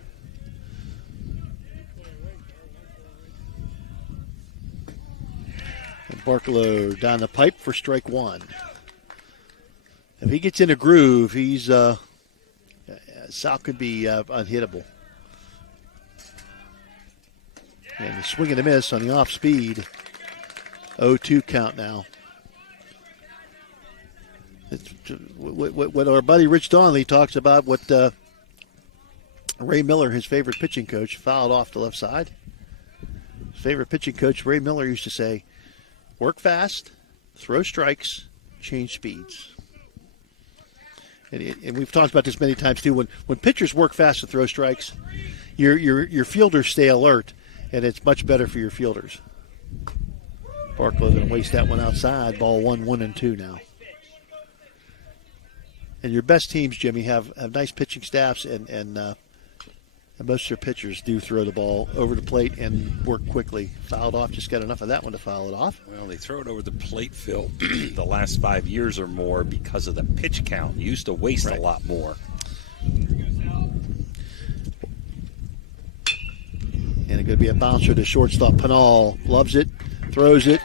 Barkalow down the pipe for strike 1. If he gets in a groove, Sal could be unhittable. And the swing and a miss on the off speed. 0-2 count now. What our buddy Rich Donnelly talks about, what Ray Miller, his favorite pitching coach, fouled off the left side. His favorite pitching coach, Ray Miller, used to say, work fast, throw strikes, change speeds. And we've talked about this many times too. When pitchers work fast and throw strikes, your fielders stay alert, and it's much better for your fielders. Barklow going to waste that one outside. Ball 1-1-2 now. And your best teams, Jimmy, have nice pitching staffs, and most of their pitchers do throw the ball over the plate and work quickly. Fouled off, just got enough of that one to foul it off. Well, they throw it over the plate, Phil, the last 5 years or more because of the pitch count. You used to waste a lot more. And it's going to be a bouncer to shortstop. Pinal loves it, throws it.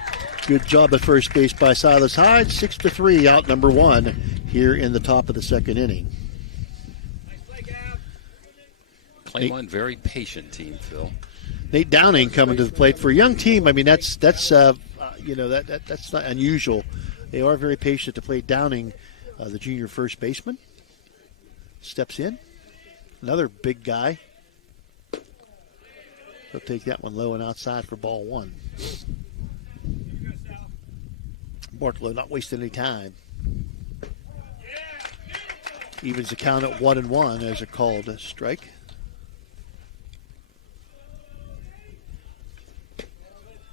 Good job at first base by Silas Hyde. 6-3, out number one here in the top of the second inning. Claymont, very patient team, Phil. Nate Downing coming to the plate for a young team. I mean, that's that's not unusual. They are very patient to play. Downing, the junior first baseman, steps in. Another big guy. He'll take that one low and outside for ball one. Barklow not wasting any time. Evens the count at 1-1 as a called strike.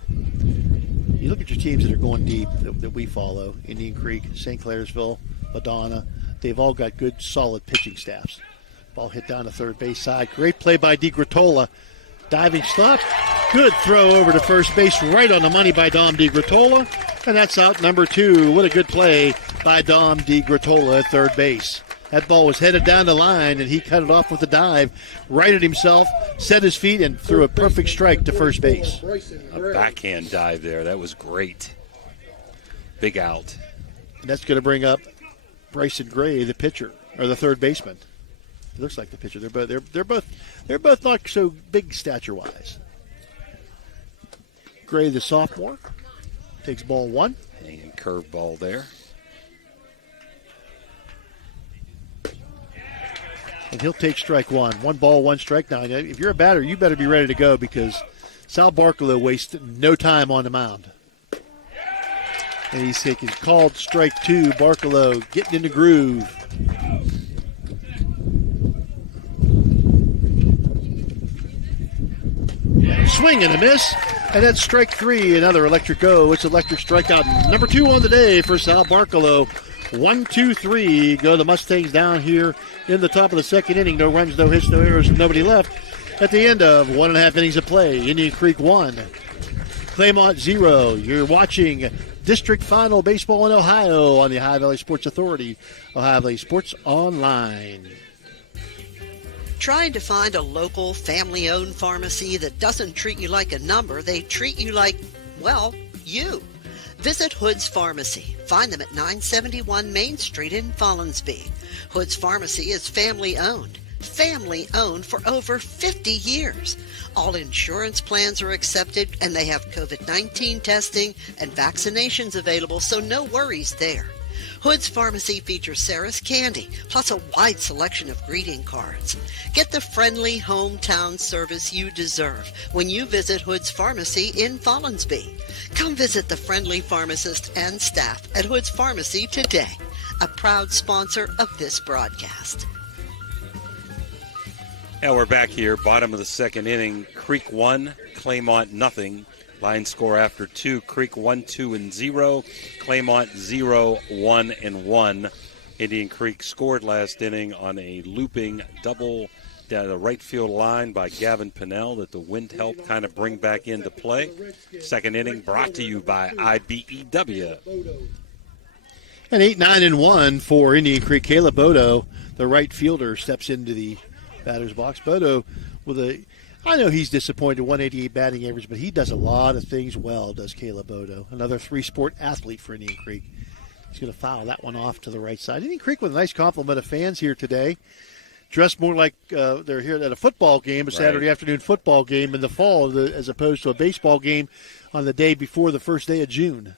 You look at your teams that are going deep that we follow, Indian Creek, St. Clairsville, Madonna. They've all got good, solid pitching staffs. Ball hit down to third base side. Great play by DiGratola. Diving stop. Good throw over to first base, right on the money by Dom DiGratola. And that's out number two. What a good play by Dom DiGratola at third base. That ball was headed down the line, and he cut it off with a dive, righted himself, set his feet, and threw a perfect strike to first base. A backhand dive there. That was great. Big out. And that's going to bring up Bryson Gray, the pitcher, or the third baseman. He looks like the pitcher. They're both not so big stature-wise. Gray, the sophomore, takes ball one. And curveball there. And he'll take strike one. 1 ball, 1 strike. Now, if you're a batter, you better be ready to go because Sal Barklow wasted no time on the mound. And he's taking called strike two. Barklow getting in the groove. Swing and a miss. And that's strike three. Another electric go. It's electric strikeout. Number two on the day for Sal Barklow. 1, 2, 3. Go the Mustangs down here in the top of the second inning. No runs, no hits, no errors, nobody left. At the end of 1.5 innings of play, Indian Creek 1, Claymont 0. You're watching District Final Baseball in Ohio on the Ohio Valley Sports Authority, Ohio Valley Sports Online. Trying to find a local, family-owned pharmacy that doesn't treat you like a number, they treat you like, well, you. Visit Hood's Pharmacy. Find them at 971 Main Street in Follinsby. Hood's Pharmacy is family-owned. Family-owned for over 50 years. All insurance plans are accepted, and they have COVID-19 testing and vaccinations available, so no worries there. Hood's Pharmacy features Sarah's Candy, plus a wide selection of greeting cards. Get the friendly hometown service you deserve when you visit Hood's Pharmacy in Follinsby. Come visit the friendly pharmacist and staff at Hood's Pharmacy today, a proud sponsor of this broadcast. Now we're back here, bottom of the second inning. Creek 1, Claymont nothing. Line score after 2, Creek 1, 2, and 0. Claymont 0, 1, and 1. Indian Creek scored last inning on a looping double down the right field line by Gavin Pinnell that the wind helped kind of bring back into play. Second inning brought to you by IBEW. And 8, 9, and 1 for Indian Creek. Caleb Bodo, the right fielder, steps into the batter's box. Bodo with I know he's disappointed, 188 batting average, but he does a lot of things well, does Caleb Bodo. Another three-sport athlete for Indian Creek. He's going to foul that one off to the right side. Indian Creek with a nice complement of fans here today. Dressed more like they're here at a football game, a Saturday afternoon football game in the fall, as opposed to a baseball game on the day before the first day of June.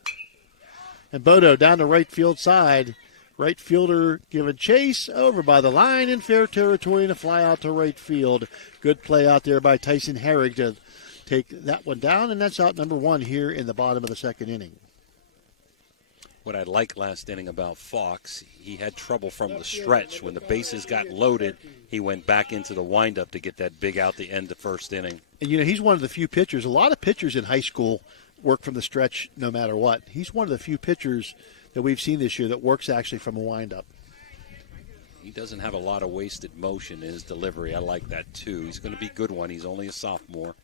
And Bodo down the right field side. Right fielder giving chase over by the line in fair territory and a fly out to right field. Good play out there by Tyson Herrig to take that one down, and that's out number one here in the bottom of the second inning. What I liked last inning about Fox, he had trouble from the stretch. When the bases got loaded, he went back into the windup to get that big out the end of first inning. And, you know, he's one of the few pitchers. A lot of pitchers in high school work from the stretch no matter what. He's one of the few pitchers that we've seen this year that works actually from a windup. He doesn't have a lot of wasted motion in his delivery. I like that, too. He's going to be a good one. He's only a sophomore.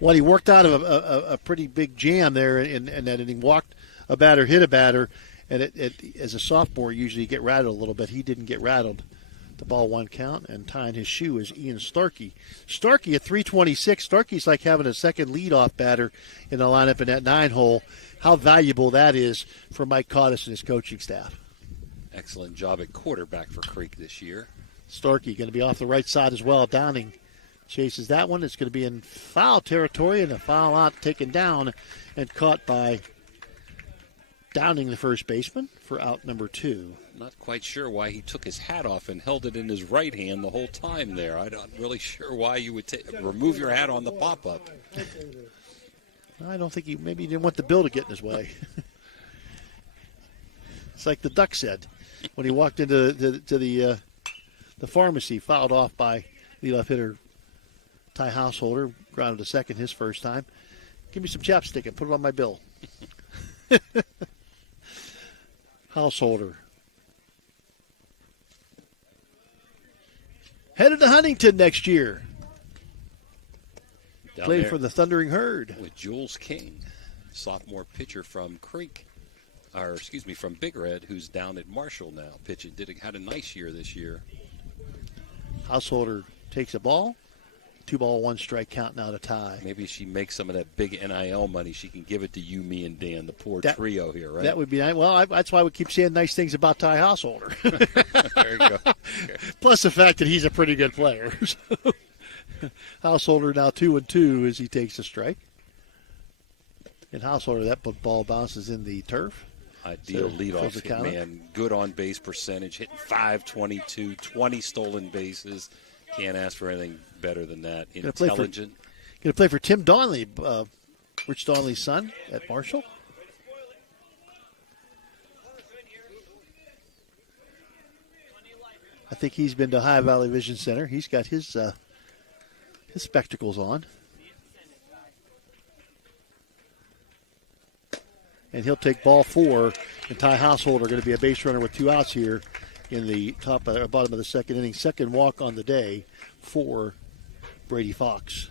Well, he worked out of a pretty big jam there in that inning. Walked a batter, hit a batter, and as a sophomore, usually you get rattled a little bit. He didn't get rattled. The ball 1 count, and tying his shoe is Ian Starkey. Starkey at 326. Starkey's like having a second leadoff batter in the lineup in that 9-hole. How valuable that is for Mike Cottis and his coaching staff. Excellent job at quarterback for Creek this year. Starkey going to be off the right side as well. Downing chases that one. It's going to be in foul territory, and a foul out taken down and caught by Downing, the first baseman, for out number 2. Not quite sure why he took his hat off and held it in his right hand the whole time there. I'm not really sure why you would remove your hat on the pop-up. I don't think maybe he didn't want the bill to get in his way. It's like the Duck said when he walked into the pharmacy, fouled off by leadoff hitter Ty Householder, grounded to second his first time. Give me some chapstick and put it on my bill. Householder. Headed to Huntington next year. Played for the Thundering Herd. With Jules King, sophomore pitcher from from Big Red, who's down at Marshall now. Pitching, had a nice year this year. Householder takes a ball. 2-ball, 1-strike count now to tie. Maybe she makes some of that big NIL money. She can give it to you, me, and Dan, the poor trio here, right? That would be nice. Well, that's why we keep saying nice things about Ty Householder. There you go. Okay. Plus the fact that he's a pretty good player. Householder now 2-2 as he takes a strike. And Householder, that ball bounces in the turf. Ideal leadoff hit man. Good on-base percentage. Hitting .522, 20 stolen bases. Can't ask for anything better than that. Intelligent. Going to play for Tim Donley, Rich Donley's son at Marshall. I think he's been to Ohio Valley Vision Center. He's got his spectacles on. And he'll take ball 4. And Ty Householder going to be a base runner with 2 outs here in the bottom of the second inning. Second walk on the day for Brady Fox.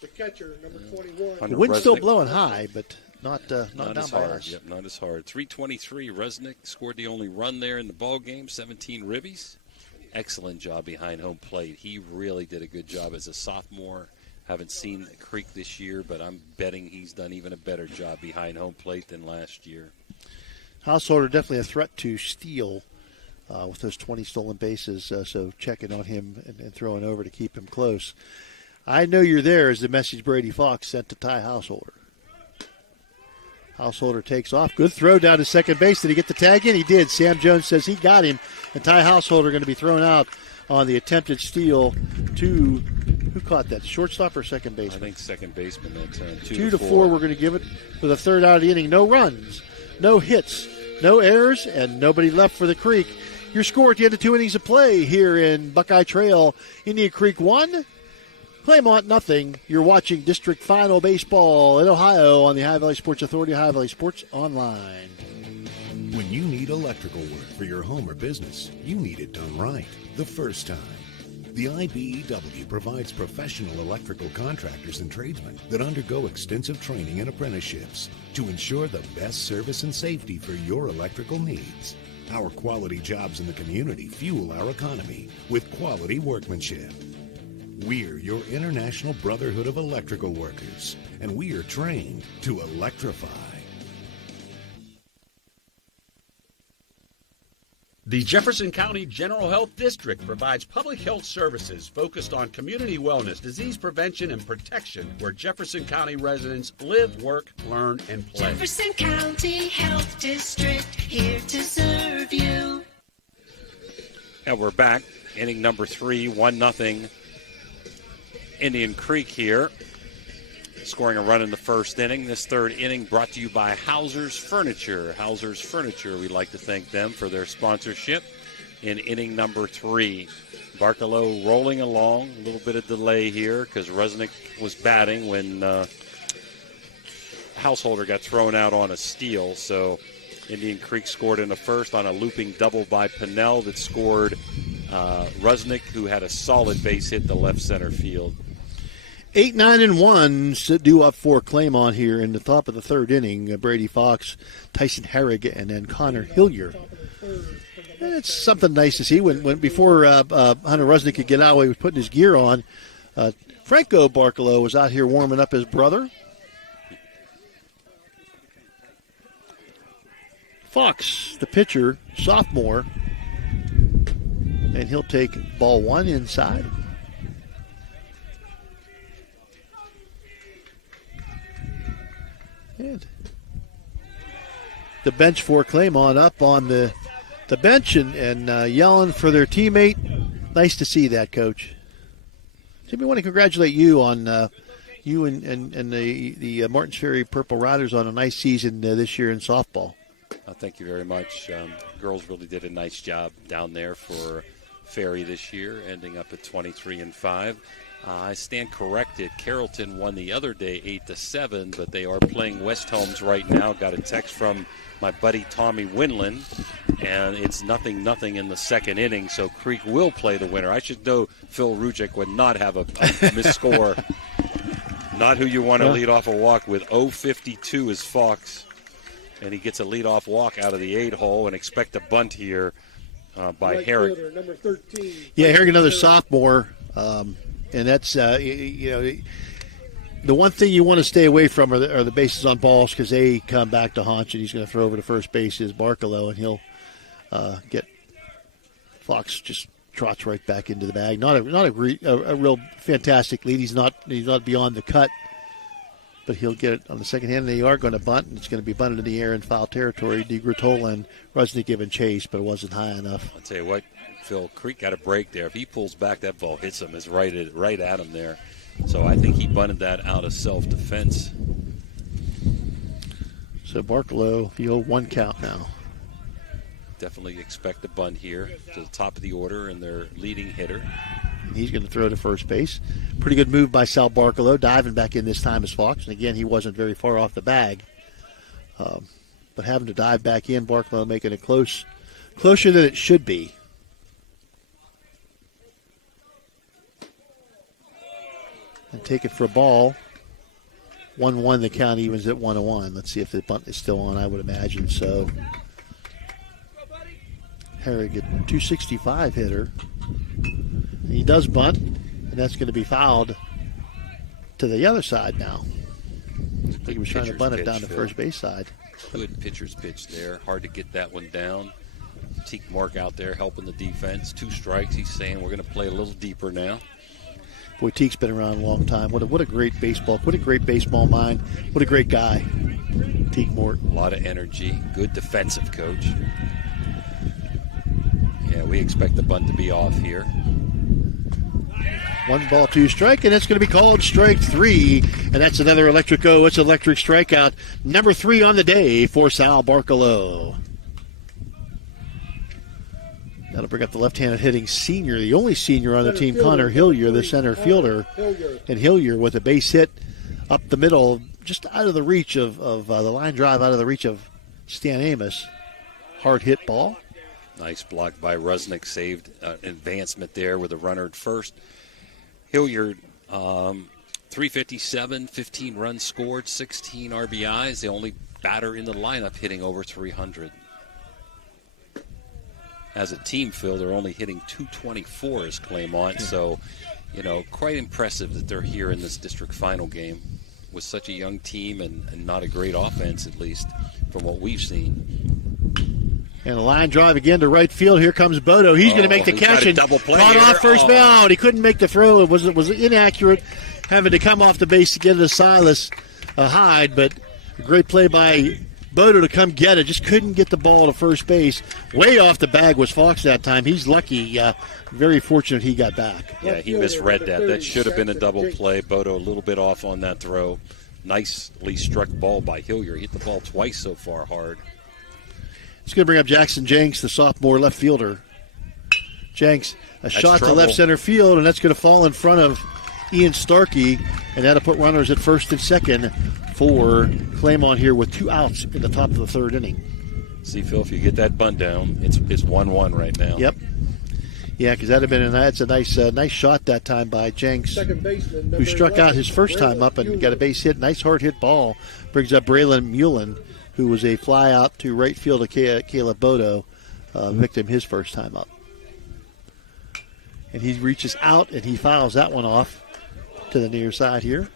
The catcher, number 21. The wind's still blowing high, but not down as by hard. us. Yep, not as hard. 3:23. Resnick scored the only run there in the ball game. 17 ribbies. Excellent job behind home plate. He really did a good job as a sophomore. Haven't seen Creek this year, but I'm betting he's done even a better job behind home plate than last year. Householder definitely a threat to steal with those 20 stolen bases, so checking on him and throwing over to keep him close. I know you're there is the message Brady Fox sent to Ty Householder. Householder takes off. Good throw down to second base. Did he get the tag in? He did. Sam Jones says he got him. And Ty Householder going to be thrown out on the attempted steal to, who caught that, shortstop or second baseman? I think second baseman that time. 2-4 we're going to give it with a third out of the inning. No runs, no hits, no errors, and nobody left for the Creek. Your score at the end of 2 innings of play here in Buckeye Trail. Indian Creek 1, Claymont nothing. You're watching District Final Baseball in Ohio on the Ohio Valley Sports Authority, Ohio Valley Sports Online. When you need electrical work for your home or business, you need it done right the first time. The IBEW provides professional electrical contractors and tradesmen that undergo extensive training and apprenticeships to ensure the best service and safety for your electrical needs. Our quality jobs in the community fuel our economy with quality workmanship. We're your International Brotherhood of Electrical Workers, and we are trained to electrify. The Jefferson County General Health District provides public health services focused on community wellness, disease prevention, and protection where Jefferson County residents live, work, learn, and play. Jefferson County Health District, here to serve you. And we're back. Inning number 3, 1-0. Indian Creek here. Scoring a run in the first inning. This third inning brought to you by Hauser's Furniture. Hauser's Furniture, we'd like to thank them for their sponsorship in inning number 3. Barcelo rolling along. A little bit of delay here because Resnick was batting when Householder got thrown out on a steal, so Indian Creek scored in the first on a looping double by Pinnell that scored Rusnick, who had a solid base hit to left center field. 8, 9, and 1 due up for Claymont here in the top of the third inning. Brady Fox, Tyson Herrig, and then Connor Hillier. And it's something nice to see. When before Hunter Rusnick could get out, he was putting his gear on. Franco Barcelo was out here warming up his brother. Fox, the pitcher, sophomore, and he'll take ball one inside. And the bench for Claymont up on the bench and yelling for their teammate. Nice to see that, Coach. Jimmy, I want to congratulate you on you and the Martins Ferry Purple Riders on a nice season this year in softball. Thank you very much. Girls really did a nice job down there for Ferry this year, ending up at 23-5. I stand corrected. Carrollton won the other day 8-7, but they are playing West Holmes right now. Got a text from my buddy Tommy Winland, and it's 0-0 in the second inning, so Creek will play the winner. I should know Phil Rujic would not have a missed score. Not who you want to lead off a walk with. 0-52 is Fox, and he gets a leadoff walk out of the 8-hole and expect a bunt here by Herrick. Number 13. Yeah, Herrick, another sophomore. And that's, the one thing you want to stay away from are the bases on balls because they come back to haunt you. He's going to throw over to first base is Barcelo, and he'll get Fox just trots right back into the bag. Not a real fantastic lead. He's not beyond the cut, but he'll get it on the second hand. They are going to bunt, and it's going to be bunted in the air in foul territory. DeGratola and Rusnick giving chase, but it wasn't high enough. I'll tell you what. Phil, Creek got a break there. If he pulls back, that ball hits him. Is right at him there. So I think he bunted that out of self-defense. So Barcelo, the 0-1 count now. Definitely expect a bunt here to the top of the order and their leading hitter. And he's going to throw to first base. Pretty good move by Sal Barcelo, diving back in this time as Fox. And again, he wasn't very far off the bag. But having to dive back in, Barcelo making it closer than it should be. And take it for a ball. 1-1, the count evens at 1-1. Let's see if the bunt is still on. I would imagine so. Herrick, a 265 hitter. And he does bunt, and that's going to be fouled to the other side now. I think he was trying to bunt it down the first base side. Good pitcher's pitch there. Hard to get that one down. Teak Mark out there helping the defense. 2 strikes. He's saying we're going to play a little deeper now. Boy, Teak's been around a long time. What a great baseball mind. What a great guy, Teak Mort. A lot of energy. Good defensive coach. Yeah, we expect the bunt to be off here. 1 ball, 2 strike, and it's going to be called strike 3. And that's another electric strikeout. Number 3 on the day for Sal Barcelo. That'll bring up the left-handed hitting senior, the only senior on the team, Connor Hillier, the center fielder. And Hillier with a base hit up the middle, just out of the reach of the line drive, out of the reach of Stan Amos. Hard hit ball. Nice block by Rusnick, saved advancement there with a runner at first. Hilliard, 357, 15 runs scored, 16 RBIs. The only batter in the lineup hitting over 300. As a team, Phil, they're only hitting 224 as Claymont. So, quite impressive that they're here in this district final game with such a young team and not a great offense, at least, from what we've seen. And a line drive again to right field. Here comes Bodo. He's going to make the catch and caught off first bound. He couldn't make the throw. It was inaccurate, having to come off the base to get it to Silas Hyde. But a great play by Bodo to come get it. Just couldn't get the ball to first base. Way off the bag was Fox that time. He's lucky. Very fortunate he got back. Yeah, he misread that. That should have been a double play. Bodo a little bit off on that throw. Nicely struck ball by Hillier. He hit the ball twice so far hard. It's going to bring up Jackson Jenks, the sophomore left fielder. Jenks, shot to left center field, and that's going to fall in front of Ian Starkey, and that'll put runners at first and second for Claymont here with 2 outs in the top of the third inning. See, Phil, if you get that bunt down, it's 1-1 right now. Yep. Yeah, because that'd have been that's a nice shot that time by Jenks, who struck out his first time up and got a base hit. Nice hard hit ball. Brings up Braylon Mullen, who was a fly out to right field of Caleb Bodo, victim his first time up. And he reaches out and he fouls that one off to the near side here.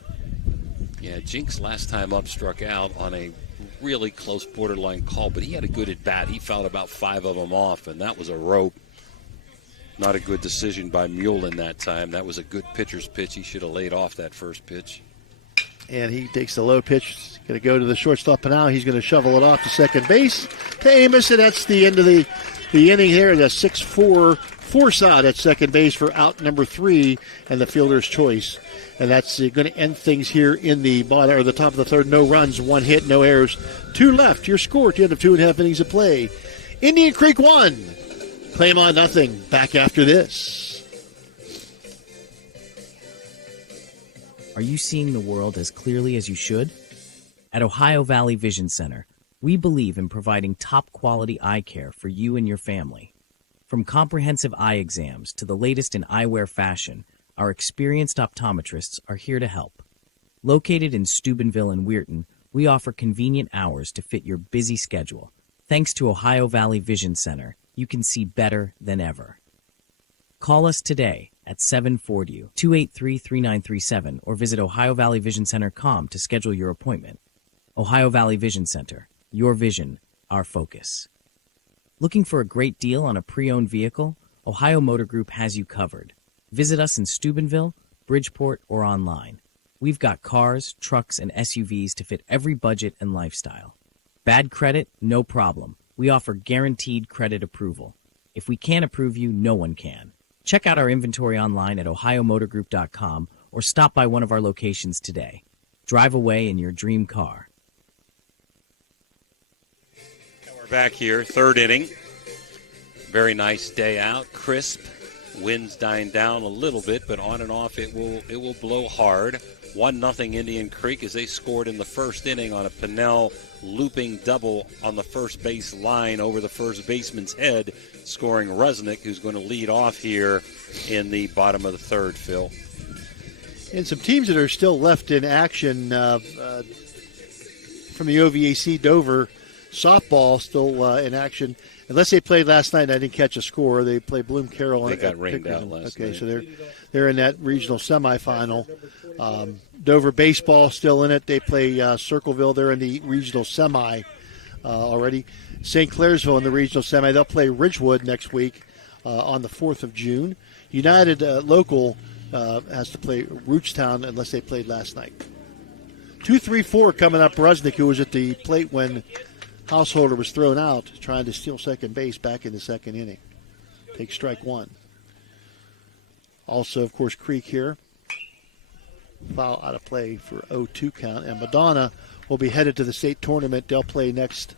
Yeah, Jenks last time up struck out on a really close borderline call, but he had a good at bat. He fouled about 5 of them off, and that was a rope. Not a good decision by Mullen that time. That was a good pitcher's pitch. He should have laid off that first pitch. And he takes the low pitch. Going to go to the shortstop now. He's going to shovel it off to second base to Amos, and that's the end of the inning here. The 6-4 force out at second base for out number 3 and the fielder's choice. And that's going to end things here in the bottom or the top of the third. No runs, 1 hit, no errors, 2 left. Your score at the end of 2.5 innings of play. Indian Creek 1. Claymont nothing. Back after this. Are you seeing the world as clearly as you should? At Ohio Valley Vision Center, we believe in providing top-quality eye care for you and your family. From comprehensive eye exams to the latest in eyewear fashion, our experienced optometrists are here to help. Located in Steubenville and Weirton, we offer convenient hours to fit your busy schedule. Thanks to Ohio Valley Vision Center, you can see better than ever. Call us today at 740-283-3937 or visit OhioValleyVisionCenter.com to schedule your appointment. Ohio Valley Vision Center, your vision, our focus. Looking for a great deal on a pre-owned vehicle? Ohio Motor Group has you covered. Visit us in Steubenville, Bridgeport, or online. We've got cars, trucks, and SUVs to fit every budget and lifestyle. Bad credit? No problem. We offer guaranteed credit approval. If we can't approve you, no one can. Check out our inventory online at ohiomotorgroup.com or stop by one of our locations today. Drive away in your dream car. We're back here, third inning. Very nice day out, crisp. Winds dying down a little bit, but on and off it will blow hard. 1-0 Indian Creek as they scored in the first inning on a Pinnell looping double on the first base line over the first baseman's head, scoring Resnick, who's going to lead off here in the bottom of the third, Phil. And some teams that are still left in action from the OVAC, Dover softball still in action. Unless they played last night and I didn't catch a score. They played Bloom Carroll. They got rained out last night. Okay, so they're in that regional semifinal. Dover baseball still in it. They play Circleville. They're in the regional semi already. St. Clairsville in the regional semi. They'll play Ridgewood next week on the 4th of June. United Local has to play Rootstown unless they played last night. 2-3-4 coming up. Rusnick, who was at the plate when Householder was thrown out trying to steal second base back in the second inning. Take strike 1. Also, of course, Creek here. Foul out of play for 0-2 count. And Madonna will be headed to the state tournament. They'll play next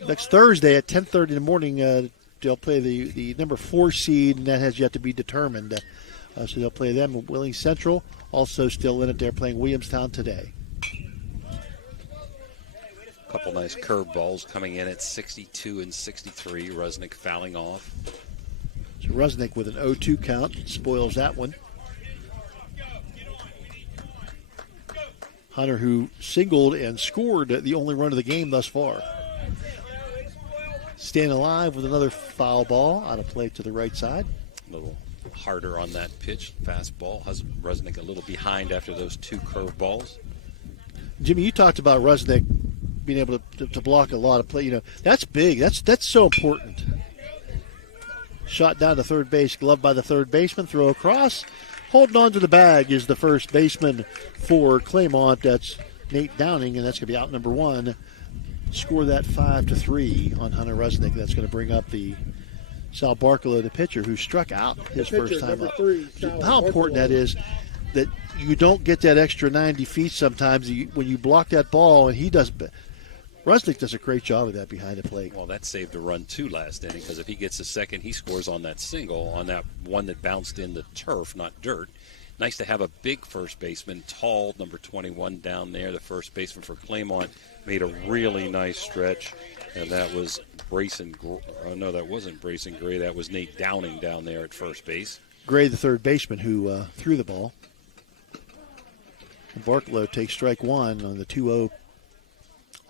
Thursday at 10:30 in the morning. They'll play the number 4 seed, and that has yet to be determined. So they'll play them. Wheeling Central also still in it. They're playing Williamstown today. Couple nice curveballs coming in at 62 and 63. Rusnick fouling off. So Rusnick with an 0-2 count spoils that one. Hunter, who singled and scored the only run of the game thus far. Staying alive with another foul ball out of play to the right side. A little harder on that pitch. Fastball has Rusnick a little behind after those 2 curveballs. Jimmy, you talked about Rusnick being able to block a lot of play. You know, that's big. That's so important. Shot down to third base, gloved by the third baseman, throw across. Holding on to the bag is the first baseman for Claymont. That's Nate Downing, and that's going to be out number 1. Score that 5-3 on Hunter Rusnick. That's going to bring up the Sal Barkalow, the pitcher, who struck out his first time up. How important that is, that you don't get that extra 90 feet sometimes when you block that ball, and he does. Rusnick does a great job of that behind the plate. Well, that saved a run too last inning, because if he gets a second, he scores on that single, on that one that bounced in the turf, not dirt. nice to have a big first baseman, tall, number 21 down there. The first baseman for Claymont made a really nice stretch, and that was no, that wasn't Brayson Gray. That was Nate Downing down there at first base. Gray, the third baseman, who threw the ball. And Barkalow takes strike one on the 2-0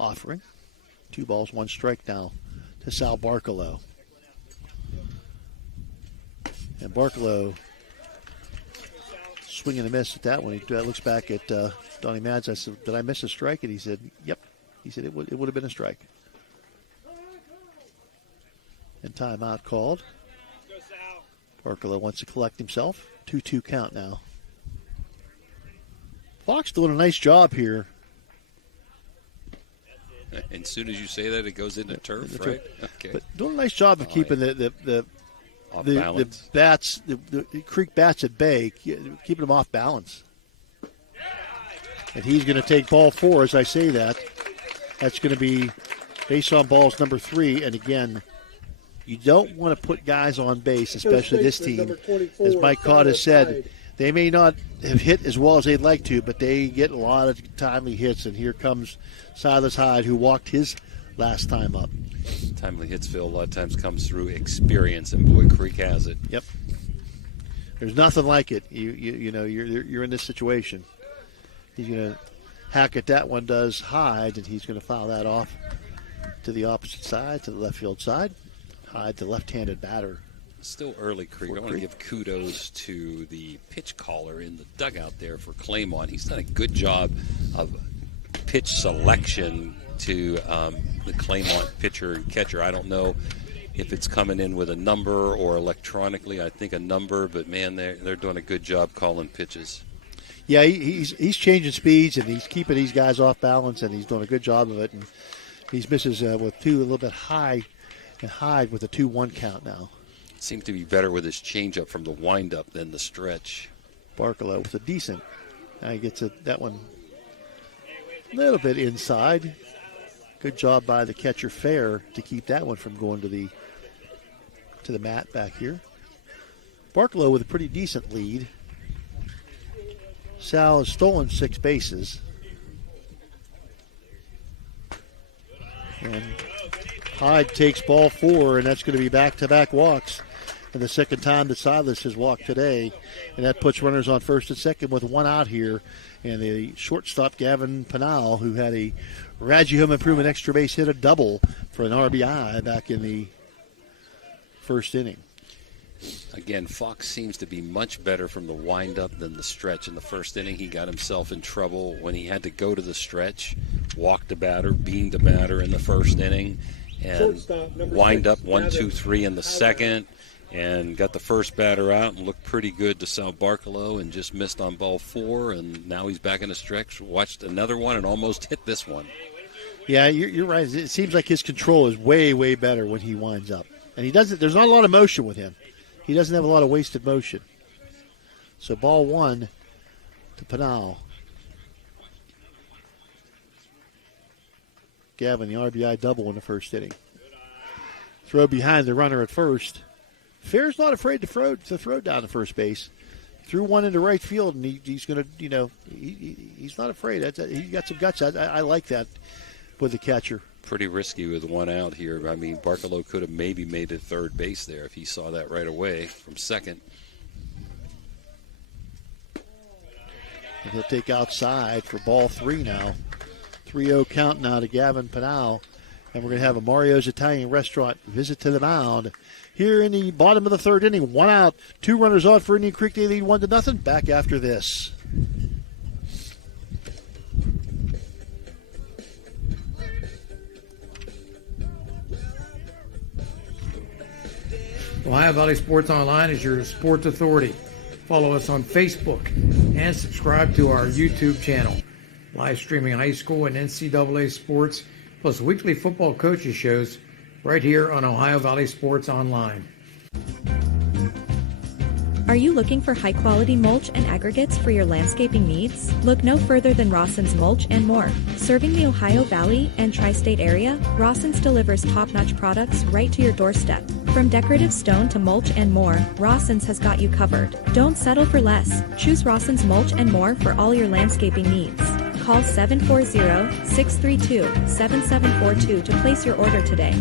offering. 2 balls, 1 strike now to Sal Barkalow. And Barkalow swing and a miss at that one. He looks back at Donnie Mads. I said, did I miss a strike? And he said, yep. He said it would have been a strike. And timeout called. Barkalow wants to collect himself. 2-2 count now. Fox doing a nice job here. And as soon as you say that, it goes into turf, right? Okay. But doing a nice job of keeping the bats, the Creek bats at bay, keeping them off balance. And he's going to take ball 4 as I say that. That's going to be base on balls number 3. And again, you don't want to put guys on base, especially this team. As Mike Cott has said, they may not have hit as well as they'd like to, but they get a lot of timely hits. And here comes Silas Hyde, who walked his last time up. Timely hits, Phil, a lot of times comes through experience, and Boyd Creek has it. Yep. There's nothing like it. You know, you're in this situation. He's going to hack at that one, does Hyde, and he's going to foul that off to the opposite side, to the left field side. Hyde, the left-handed batter. Still early, Creek. I want to give kudos to the pitch caller in the dugout there for Claymont. He's done a good job of pitch selection to the Claymont pitcher and catcher. I don't know if it's coming in with a number or electronically. I think a number, but man, they're doing a good job calling pitches. Yeah, he's changing speeds and he's keeping these guys off balance, and he's doing a good job of it. And he misses with 2 a little bit high, and Hyde with a 2-1 count now. Seems to be better with his changeup from the windup than the stretch. Barkalow with a decent. Now he gets that one a little bit inside. Good job by the catcher Fair to keep that one from going to the mat back here. Barkalow with a pretty decent lead. Sal has stolen 6 bases. And Hyde takes ball 4, and that's going to be back-to-back walks. And the second time that Silas has walked today. And that puts runners on first and second with 1 out here. And the shortstop, Gavin Penal, who had a Radji Home Improvement extra base hit, a double for an RBI back in the first inning. Again, Fox seems to be much better from the windup than the stretch. In the first inning, he got himself in trouble when he had to go to the stretch, walked the batter, beamed the batter in the first inning, and wind up 1, 2, 3 in the second, and got the first batter out and looked pretty good to Sal Barkalow and just missed on ball 4, and now he's back in the stretch, watched another one and almost hit this one. Yeah, you're right. It seems like his control is way, way better when he winds up. And he doesn't. There's not a lot of motion with him. He doesn't have a lot of wasted motion. So ball 1 to Penal. Gavin, the RBI double in the first inning. Throw behind the runner at first. Fair's not afraid to throw down to first base. Threw one into right field, and he's going to, he's not afraid. He got some guts. I like that with the catcher. Pretty risky with 1 out here. I mean, Barkalow could have maybe made it third base there if he saw that right away from second. And he'll take outside for ball 3 now. 3-0 count now to Gavin Penal. And we're going to have a Mario's Italian Restaurant visit to the mound. Here in the bottom of the third inning, 1 out, 2 runners on for Indian Creek. They lead 1-0. Back after this. Ohio Valley Sports Online is your sports authority. Follow us on Facebook and subscribe to our YouTube channel. Live streaming high school and NCAA sports, plus weekly football coaches shows right here on Ohio Valley Sports Online. Are you looking for high-quality mulch and aggregates for your landscaping needs? Look no further than Rawson's Mulch and More. Serving the Ohio Valley and tri-state area, Rawson's delivers top-notch products right to your doorstep. From decorative stone to mulch and more, Rossins has got you covered. Don't settle for less. Choose Rossins Mulch and More for all your landscaping needs. Call 740-632-7742 to place your order today.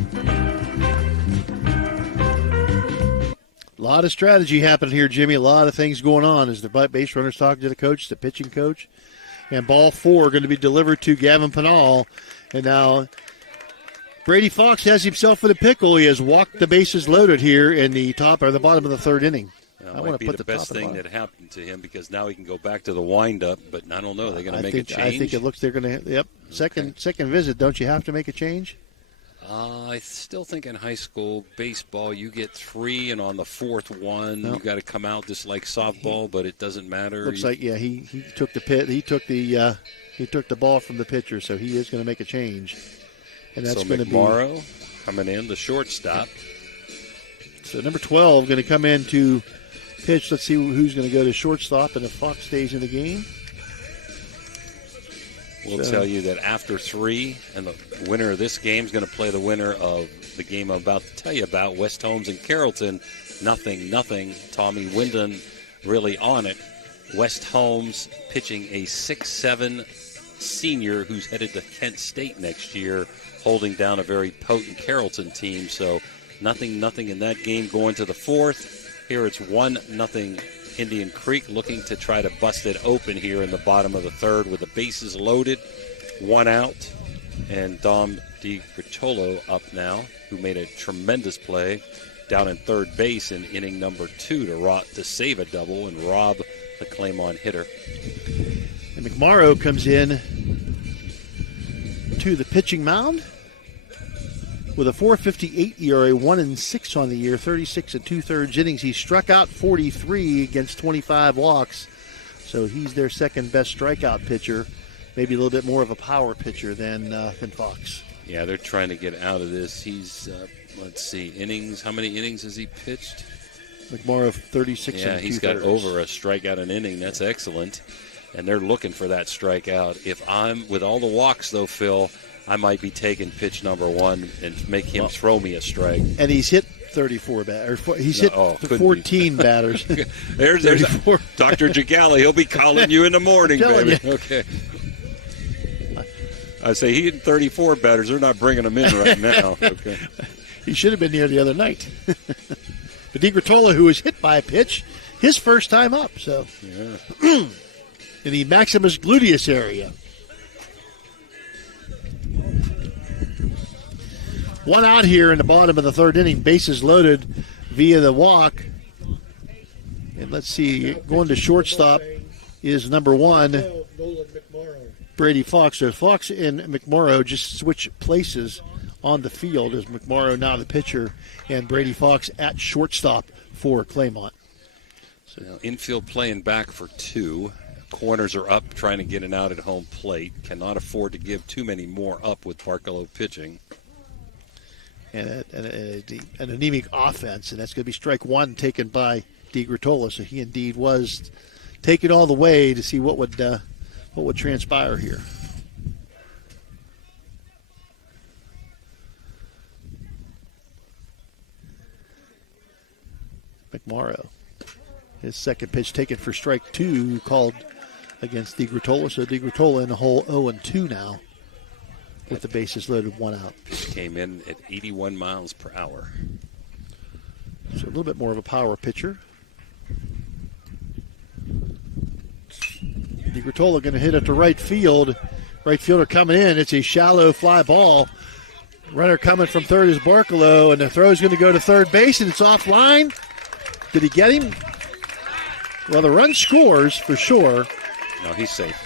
A lot of strategy happening here, Jimmy. A lot of things going on as the base runner's talking to the coach, the pitching coach. And ball 4 going to be delivered to Gavin Pinal. And now Brady Fox has himself in a pickle. He has walked the bases loaded here in the top or the bottom of the third inning. That might be the best thing that happened to him because now he can go back to the windup. But I don't know. They're going to make a change. I think it looks they're going to. Yep. Second visit. Don't you have to make a change? I still think in high school baseball you get 3, and on the 4th one you got to come out just like softball, but it doesn't matter. Looks like he took the pit. He took the ball from the pitcher, so he is going to make a change. And that's going to be McMorrow coming in, the shortstop. So number 12 going to come in to pitch. Let's see who's going to go to shortstop, and if Fox stays in the game. We'll tell you that after 3, and the winner of this game is going to play the winner of the game I'm about to tell you about, West Holmes and Carrollton. 0-0. Tommy Wyndon really on it. West Holmes pitching a 6'7" senior who's headed to Kent State next year, holding down a very potent Carrollton team. So 0-0 in that game going to the 4th. Here it's 1-0 Indian Creek looking to try to bust it open here in the bottom of the 3rd with the bases loaded, 1 out. And Dom DiGrittolo up now, who made a tremendous play down in 3rd base in inning number 2 to save a double and rob the Claymont hitter. And McMorrow comes in to the pitching mound with a 4.58 ERA, 1-6 on the year, 36 2/3 innings. He struck out 43 against 25 walks, so he's their second best strikeout pitcher. Maybe a little bit more of a power pitcher than Fox. Yeah, they're trying to get out of this. He's, let's see, innings. How many innings has he pitched? McMorrow 36 Yeah, he's got over a strikeout an inning. That's excellent. And they're looking for that strikeout. If I'm with all the walks, though, Phil, I might be taking pitch number 1 and make him throw me a strike. And he's hit 34 batters. He's hit 14 batters. There's Dr. Jagali. He'll be calling you in the morning, baby. You. Okay. I say he hit 34 batters. They're not bringing him in right now. Okay. He should have been here the other night. But DiGrittolo, who was hit by a pitch, his first time up. So yeah. In the maximus gluteus area. 1 out here in the bottom of the 3rd inning. Bases loaded via the walk. And let's see, going to shortstop is number 1, Brady Fox. So Fox and McMorrow just switch places on the field as McMorrow now the pitcher and Brady Fox at shortstop for Claymont. So now infield playing back for 2. Corners are up trying to get an out at home plate. Cannot afford to give too many more up with Barkalow pitching. And an anemic offense, and that's going to be strike 1 taken by DiGrittolo. So he indeed was taken all the way to see what would transpire here. McMorrow, his second pitch taken for strike 2, called against DiGrittolo. So DiGrittolo in the hole 0-2 now, with the bases loaded, 1 out. Pitch came in at 81 miles per hour. So a little bit more of a power pitcher. DiGrittolo going to hit it to right field. Right fielder coming in. It's a shallow fly ball. Runner coming from 3rd is Barkalow, and the throw is going to go to 3rd base, and it's offline. Did he get him? Well, the run scores for sure. No, he's safe.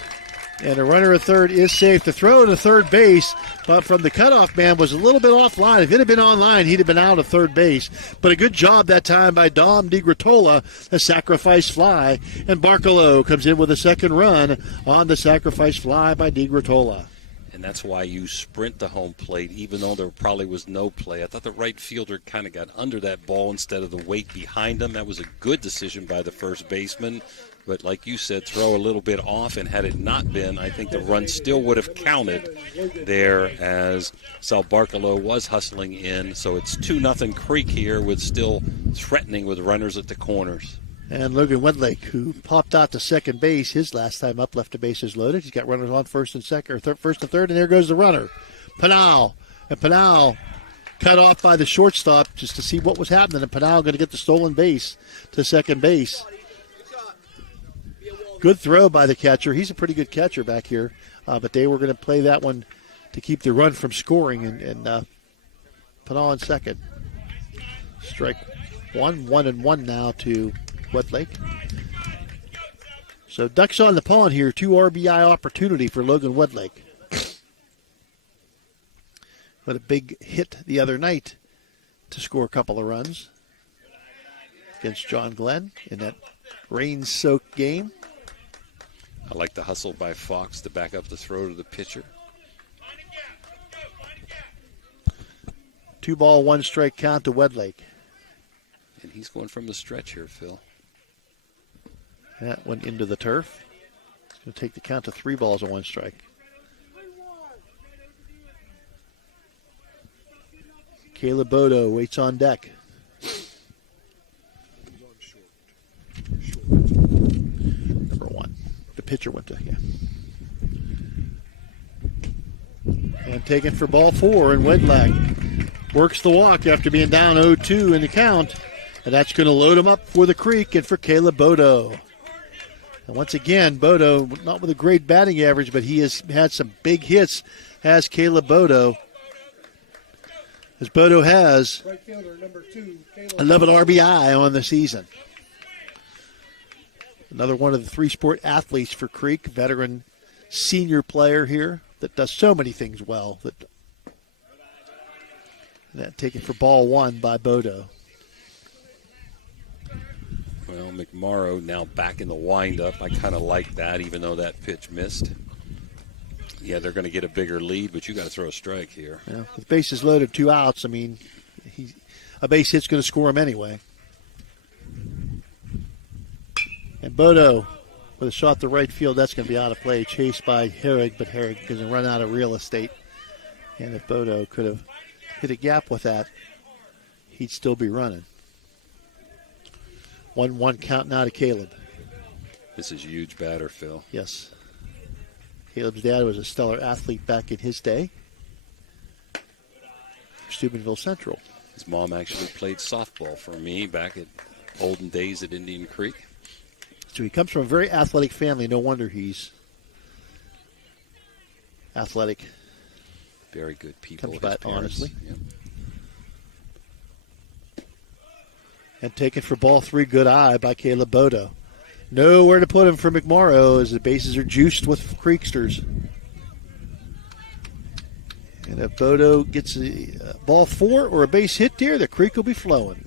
And the runner at 3rd is safe. The throw to 3rd base, but from the cutoff man, was a little bit offline. If it had been online, he'd have been out of 3rd base. But a good job that time by Dom DiGrittolo, a sacrifice fly. And Barkalow comes in with a second run on the sacrifice fly by DiGrittolo. And that's why you sprint the home plate, even though there probably was no play. I thought the right fielder kind of got under that ball instead of the weight behind him. That was a good decision by the first baseman. But like you said, throw a little bit off, and had it not been, I think the run still would have counted there as Sal Barcelo was hustling in. So it's 2-0 Creek here with still threatening with runners at the corners. And Logan Wedlake, who popped out to second base his last time up, left the bases loaded. He's got runners on first and second, or first and third, and there goes the runner, Pinal. And Pinal cut off by the shortstop just to see what was happening. And Pinal going to get the stolen base to second base. Good throw by the catcher. He's a pretty good catcher back here, but they were going to play that one to keep the run from scoring. And Pinal in second. Strike 1-1 now to Wedlake. So Ducks on the pond here, 2 RBI opportunity for Logan Wedlake. But a big hit the other night to score a couple of runs against John Glenn in that rain-soaked game. I like the hustle by Fox to back up the throw to the pitcher. 2-ball, 1-strike count to Wedlake. And he's going from the stretch here, Phil. That went into the turf. It's going to take the count to 3 balls and 1 strike. Caleb Bodo waits on deck. Number 1. The pitcher went to, And taken for ball 4, and Wedlake works the walk after being down 0-2 in the count. And that's going to load him up for the Creek and for Caleb Bodo. And once again, Bodo, not with a great batting average, but he has had some big hits, has Caleb Bodo. As Bodo has 11 RBI on the season. Another one of the 3-sport athletes for Creek, veteran senior player here that does so many things well. That taken for ball 1 by Bodo. Well, McMorrow now back in the windup. I kind of like that, even though that pitch missed. Yeah, they're going to get a bigger lead, but you got to throw a strike here. Yeah, with bases loaded, 2 outs. I mean, a base hit's going to score him anyway. And Bodo with a shot to right field, that's going to be out of play. Chased by Herrig, but Herrig going to run out of real estate. And if Bodo could have hit a gap with that, he'd still be running. 1-1 count now to Caleb. This is a huge batter, Phil. Yes. Caleb's dad was a stellar athlete back in his day. Steubenville Central. His mom actually played softball for me back at olden days at Indian Creek. So he comes from a very athletic family. No wonder he's athletic. Very good people. Comes by it honestly. Yep. And taken for ball 3, good eye by Caleb Bodo. Nowhere to put him for McMorrow as the bases are juiced with Creeksters. And if Bodo gets a ball 4 or a base hit there, the Creek will be flowing.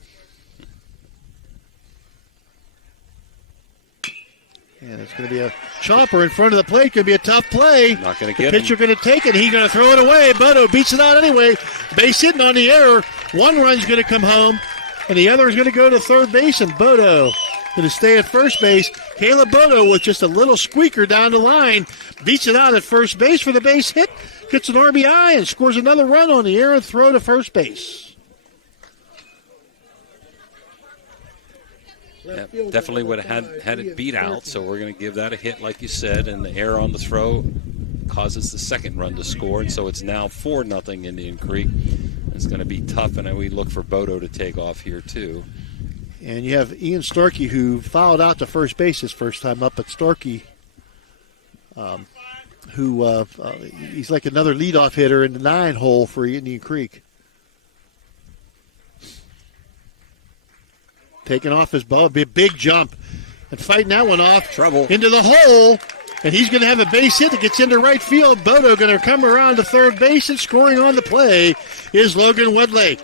And it's going to be a chomper in front of the plate. Going to be a tough play. Not going to get the pitcher going to take it. He's going to throw it away. Bodo beats it out anyway. Base hitting on the error. One run's going to come home, and the other is going to go to third base, and Bodo going to stay at first base. Caleb Bodo with just a little squeaker down the line. Beats it out at first base for the base hit. Gets an RBI and scores another run on the errant throw to first base. Yep, definitely would have had it beat out, so we're going to give that a hit, like you said, and the error on the throw causes the second run to score, and so it's now 4-0 Indian Creek. It's going to be tough, and we look for Bodo to take off here, too. And you have Ian Starkey, who fouled out to first base his first time up, but Starkey, he's like another leadoff hitter in the 9-hole for Indian Creek. Taking off his ball, big jump, and fighting that one off. Trouble. Into the hole, and he's going to have a base hit that gets into right field. Bodo going to come around to third base, and scoring on the play is Logan Wedlake.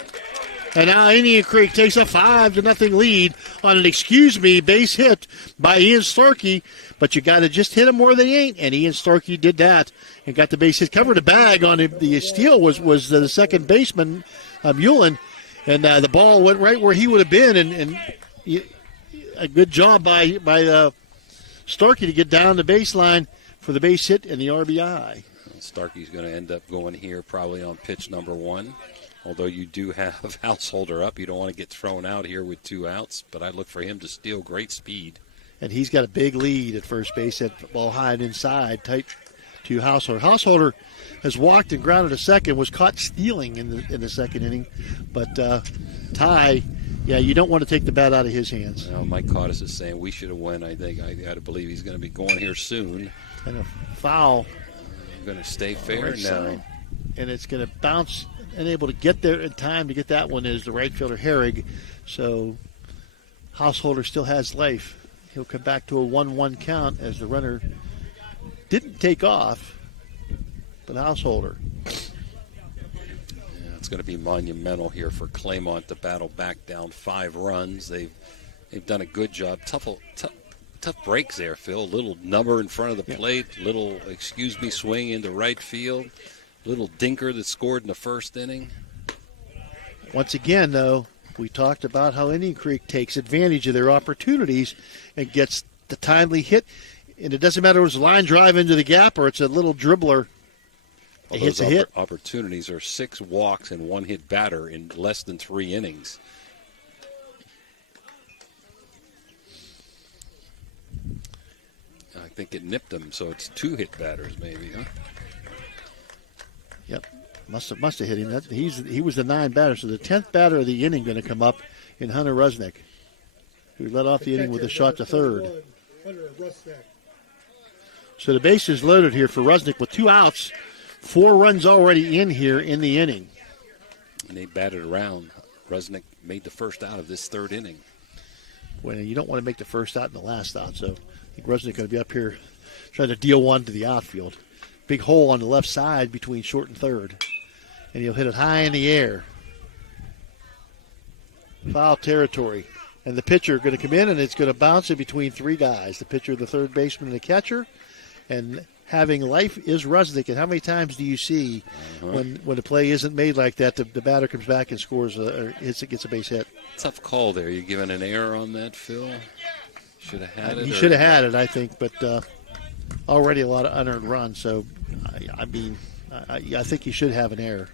And now Indian Creek takes a 5-0 lead on an excuse me base hit by Ian Starkey. But you got to just hit him more than he ain't. And Ian Starkey did that and got the base hit. Covered a bag on the steal was the second baseman, Mullen. And the ball went right where he would have been. And a good job by Starkey to get down the baseline for the base hit and the RBI. Starkey's going to end up going here probably on pitch number 1. Although you do have Householder up. You don't want to get thrown out here with 2 outs. But I look for him to steal great speed. And he's got a big lead at first base. That ball high and inside, tight to Householder. Householder has walked and grounded a second, was caught stealing in the second inning. But Ty, yeah, you don't want to take the bat out of his hands. Well, Mike Cottis is saying we should have won. I think I got to believe he's going to be going here soon. And a foul. I'm going to stay fair now. And it's going to bounce. And able to get there in time to get that one is the right fielder Herrig. So Householder still has life. He'll come back to a 1-1 count as the runner didn't take off, but Householder. Yeah, it's going to be monumental here for Claymont to battle back down 5 runs. They've done a good job. Tough breaks there, Phil. Little number in front of the plate, little swing into right field. Little dinker that scored in the first inning. Once again, though, we talked about how Indian Creek takes advantage of their opportunities and gets the timely hit. And it doesn't matter if it's a line drive into the gap or it's a little dribbler. It hits a hit. Opportunities are 6 walks and 1 hit batter in less than 3 innings. I think it nipped him, so it's 2 hit batters maybe, huh? Yep, must have hit him. He was the 9 batter, so the 10th batter of the inning going to come up in Hunter Rusnick, who led off the inning with a shot to third. So the base is loaded here for Rusnick with 2 outs, 4 runs already in here in the inning. And they batted around. Rusnick made the first out of this 3rd inning. Well, you don't want to make the first out and the last out, so I think Rusnick going to be up here trying to deal one to the outfield. Big hole on the left side between short and third. And he'll hit it high in the air. Foul territory. And the pitcher going to come in, and it's going to bounce in between 3 guys. The pitcher, the third baseman, and the catcher. And having life is Rusnick. And how many times do you see when the play isn't made like that, the batter comes back and scores or gets a base hit? Tough call there. You giving an error on that, Phil? Should have had it. He should have had it, I think, but already a lot of unearned runs, so I think he should have an error.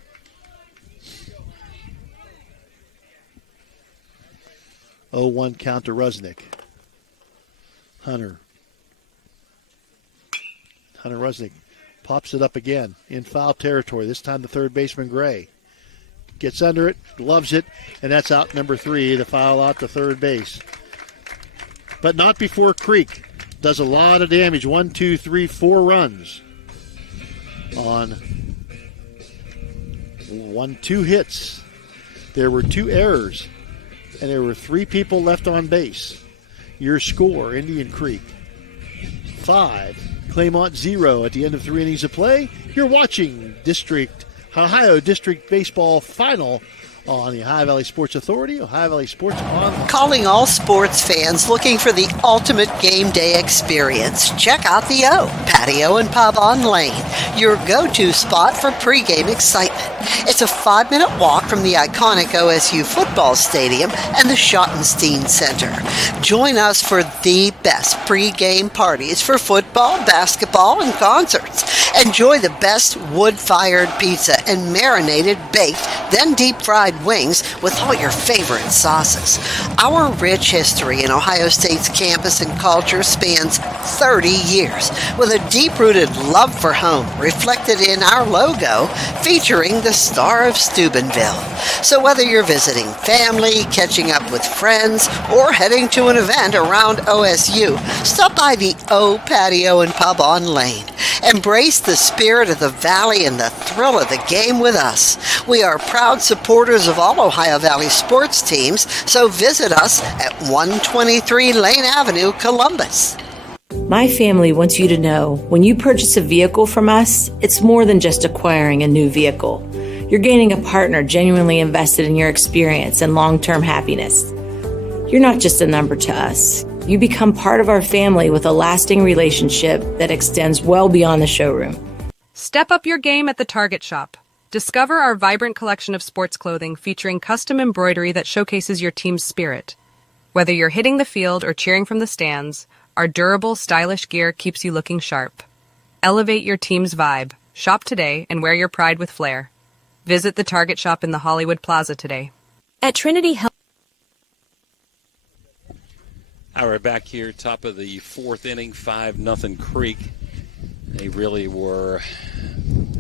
Oh, 1 count to Rusnick. Hunter Rusnick pops it up again in foul territory. This time the third baseman, Gray, gets under it, loves it, and that's out number 3, the foul out to third base. But not before Creek does a lot of damage. 1, 2, 3, 4 runs on 2 hits. There were 2 errors, and there were 3 people left on base. Your score, Indian Creek 5, Claymont 0 at the end of 3 innings of play. You're watching Ohio District Baseball Final on the Ohio Valley Sports Authority, Ohio Valley Sports Online. Calling all sports fans looking for the ultimate game day experience. Check out the O, Patio and Pub on Lane, your go-to spot for pregame excitement. It's a 5-minute walk from the iconic OSU football stadium and the Schottenstein Center. Join us for the best pregame parties for football, basketball, and concerts. Enjoy the best wood-fired pizza and marinated baked, then deep-fried wings with all your favorite sauces. Our rich history in Ohio State's campus and culture spans 30 years, with a deep-rooted love for home reflected in our logo featuring the Star of Steubenville. So whether you're visiting family, catching up with friends, or heading to an event around OSU, stop by the O Patio and Pub on Lane. Embrace the spirit of the Valley and the thrill of the game with us. We are proud supporters of all Ohio Valley sports teams, so visit us at 123 Lane Avenue, Columbus. My family wants you to know when you purchase a vehicle from us, it's more than just acquiring a new vehicle. You're gaining a partner genuinely invested in your experience and long-term happiness. You're not just a number to us. You become part of our family with a lasting relationship that extends well beyond the showroom. Step up your game at the Target Shop. Discover our vibrant collection of sports clothing featuring custom embroidery that showcases your team's spirit. Whether you're hitting the field or cheering from the stands, our durable, stylish gear keeps you looking sharp. Elevate your team's vibe. Shop today and wear your pride with flair. Visit the Target Shop in the Hollywood Plaza today. At Trinity Health. All right, back here, top of the fourth inning, 5-0 Creek. They really were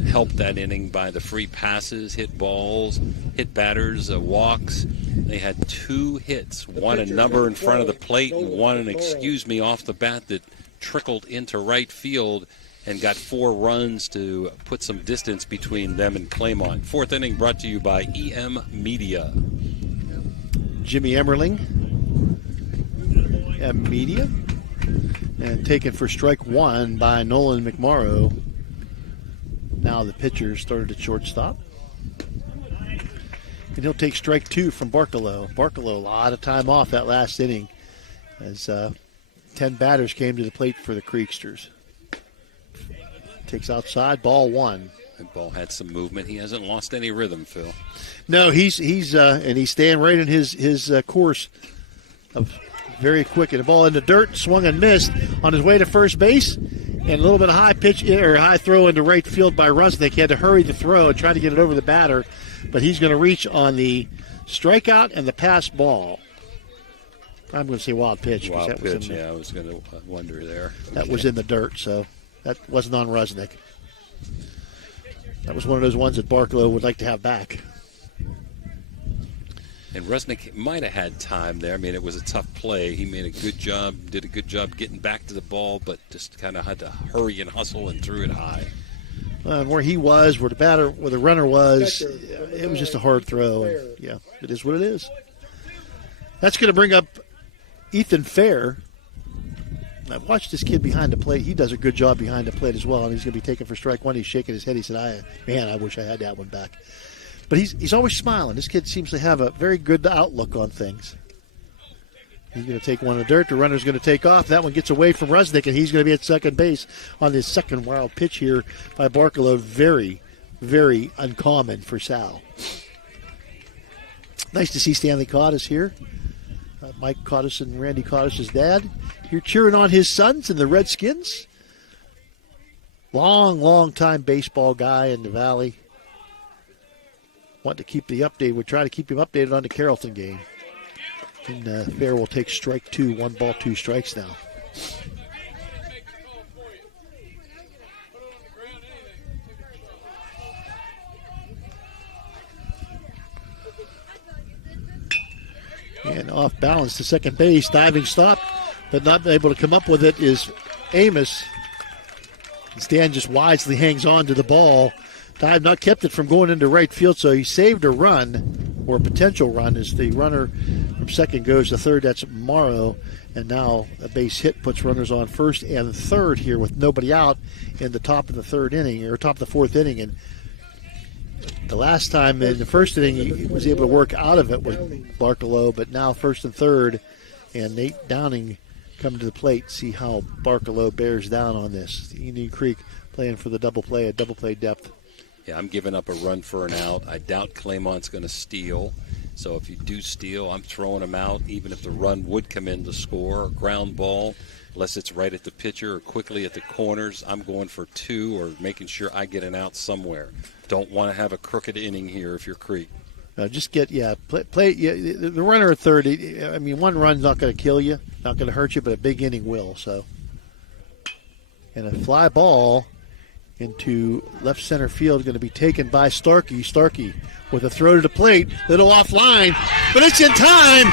helped that inning by the free passes, hit balls, hit batters, walks. They had 2 hits, one a number in front of the plate and one an excuse me off the bat that trickled into right field and got 4 runs to put some distance between them and Claymont. Fourth inning brought to you by EM Media. Jimmy Emmerling, EM Media, and taken for strike 1 by Nolan McMorrow. Now the pitcher started at shortstop. And he'll take strike 2 from Barkalow. Barkalow, a lot of time off that last inning as 10 batters came to the plate for the Creeksters. Takes outside, ball 1. That ball had some movement. He hasn't lost any rhythm, Phil. No, he's staying right in his course of very quick. And the ball in the dirt, swung and missed on his way to first base. And a little bit of high pitch or high throw into right field by Rusnick. He had to hurry the throw and try to get it over the batter. But he's going to reach on the strikeout and the pass ball. I'm going to say wild pitch. Wild pitch, I was going to wonder there. That was in the dirt, so that wasn't on Rusnick. That was one of those ones that Barkalow would like to have back. And Rusnick might have had time there. I mean, it was a tough play. He made a good job, did a good job getting back to the ball, but just kind of had to hurry and hustle and threw it high. And where he was, where the runner was, it was just a hard throw. And yeah, it is what it is. That's going to bring up Ethan Fair. I've watched this kid behind the plate. He does a good job behind the plate as well, and he's going to be taken for strike 1. He's shaking his head. He said, I wish I had that one back. But he's always smiling. This kid seems to have a very good outlook on things. He's going to take one in the dirt. The runner's going to take off. That one gets away from Rusnick, and he's going to be at second base on this second wild pitch here by Barkalow. Very, very uncommon for Sal. Nice to see Stanley Cottis here. Mike Cottis and Randy Cottis' dad here cheering on his sons in the Redskins. Long time baseball guy in the Valley. Want to keep the update. We'll try to keep him updated on the Carrollton game. And Fair will take strike 2, 1 ball, 2 strikes now. And off balance to second base, diving stop, but not able to come up with it is Amos. Stan just wisely hangs on to the ball. Dive not kept it from going into right field, so he saved a run, or a potential run, as the runner from second goes to third. That's Morrow, and now a base hit puts runners on first and third here with nobody out in the top of the third inning, or top of the fourth inning. And the last time in the first inning, he was able to work out of it with Barkalow, but now first and third, and Nate Downing coming to the plate. See how Barkalow bears down on this. Indian Creek playing for the double play, a double play depth. Yeah, I'm giving up a run for an out. I doubt Claymont's going to steal. So if you do steal, I'm throwing them out, even if the run would come in to score. A ground ball, unless it's right at the pitcher or quickly at the corners, I'm going for 2 or making sure I get an out somewhere. Don't want to have a crooked inning here if you're Creek. Just get, play the runner at third. I mean, one run's not going to kill you, not going to hurt you, but a big inning will. So, and a fly ball into left center field going to be taken by Starkey. Starkey with a throw to the plate, little offline, but it's in time.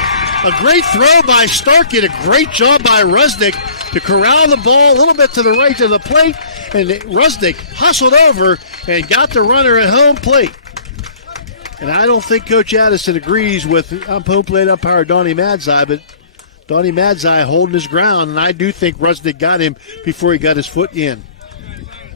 A great throw by Starkey and a great job by Rusnick to corral the ball a little bit to the right of the plate, and Rusnick hustled over and got the runner at home plate. And I don't think Coach Addison agrees with home plate umpire Donnie Madzai, but Donnie Madzai holding his ground, and I do think Rusnick got him before he got his foot in.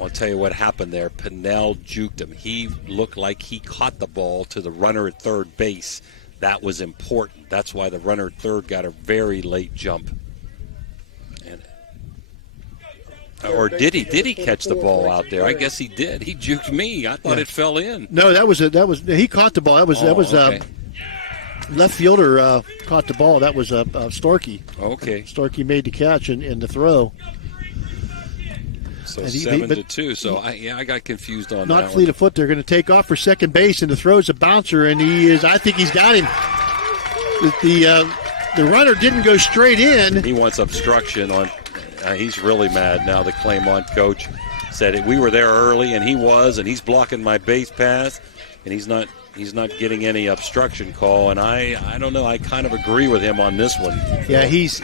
I'll tell you what happened there. Pinnell juked him. He looked like he caught the ball to the runner at third base. That was important. That's why the runner at third got a very late jump. Or did he catch the ball out there? I guess he did. He juked me. I thought it fell in. No, that was he caught the ball. That was okay. Left fielder caught the ball. That was Starkey. Okay. Starkey made the catch and the throw. So 7-2. So I got confused on that. Not fleet of foot. They're going to take off for second base, and the throw's a bouncer, and I think he's got him. The runner didn't go straight in. He wants obstruction on. He's really mad now. The Claymont coach said we were there early, and he's blocking my base pass, and he's not getting any obstruction call. And I don't know. I kind of agree with him on this one. Yeah, he's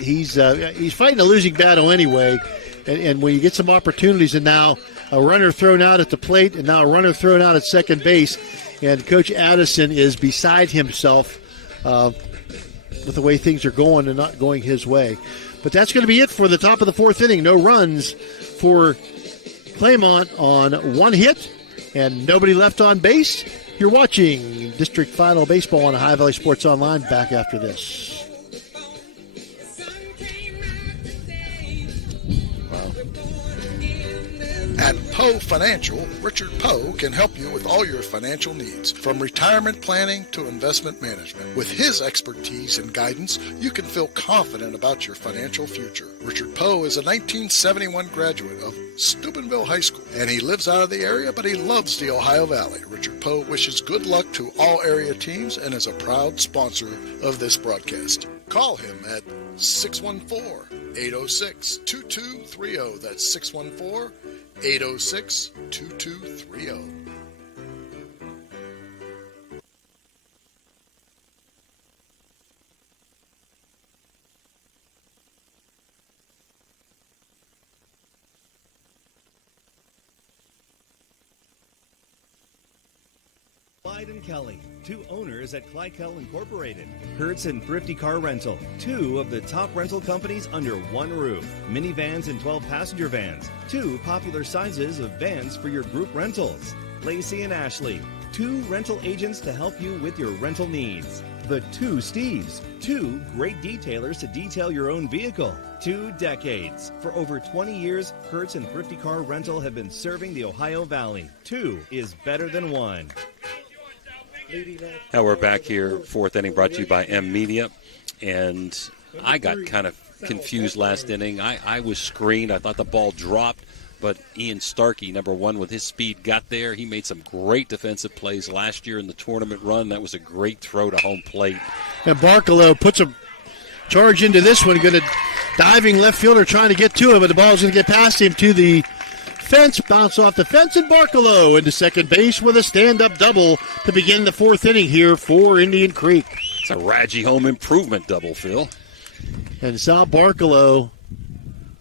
fighting a losing battle anyway, and when you get some opportunities, and now a runner thrown out at the plate, and now a runner thrown out at second base, and Coach Addison is beside himself with the way things are going and not going his way. But that's going to be it for the top of the fourth inning. No runs for Claymont on one hit and nobody left on base. You're watching District Final Baseball on Ohio Valley Sports Online. Back after this. At Poe Financial, Richard Poe can help you with all your financial needs, from retirement planning to investment management. With his expertise and guidance, you can feel confident about your financial future. Richard Poe is a 1971 graduate of Steubenville High School, and he lives out of the area, but he loves the Ohio Valley. Richard Poe wishes good luck to all area teams and is a proud sponsor of this broadcast. Call him at 614-806-2230. That's 614-806-2230. Clyde and Kelly, two owners at Clykel Incorporated. Hertz and Thrifty Car Rental, two of the top rental companies under one roof. Minivans and 12-passenger vans, two popular sizes of vans for your group rentals. Lacey and Ashley, two rental agents to help you with your rental needs. The Two Steves, two great detailers to detail your own vehicle. 2 decades. For over 20 years, Hertz and Thrifty Car Rental have been serving the Ohio Valley. 2 is better than 1. Now we're back here, fourth inning, brought to you by M Media. And I got kind of confused last inning. I was screened. I thought the ball dropped. But Ian Starkey, number one, with his speed, got there. He made some great defensive plays last year in the tournament run. That was a great throw to home plate. And Barkalow puts a charge into this one. Going to diving left fielder trying to get to him, but the ball's going to get past him to the fence, bounce off the fence, and Barkalow into second base with a stand-up double to begin the fourth inning here for Indian Creek. It's a Radji home improvement double, Phil. And Sal Barkalow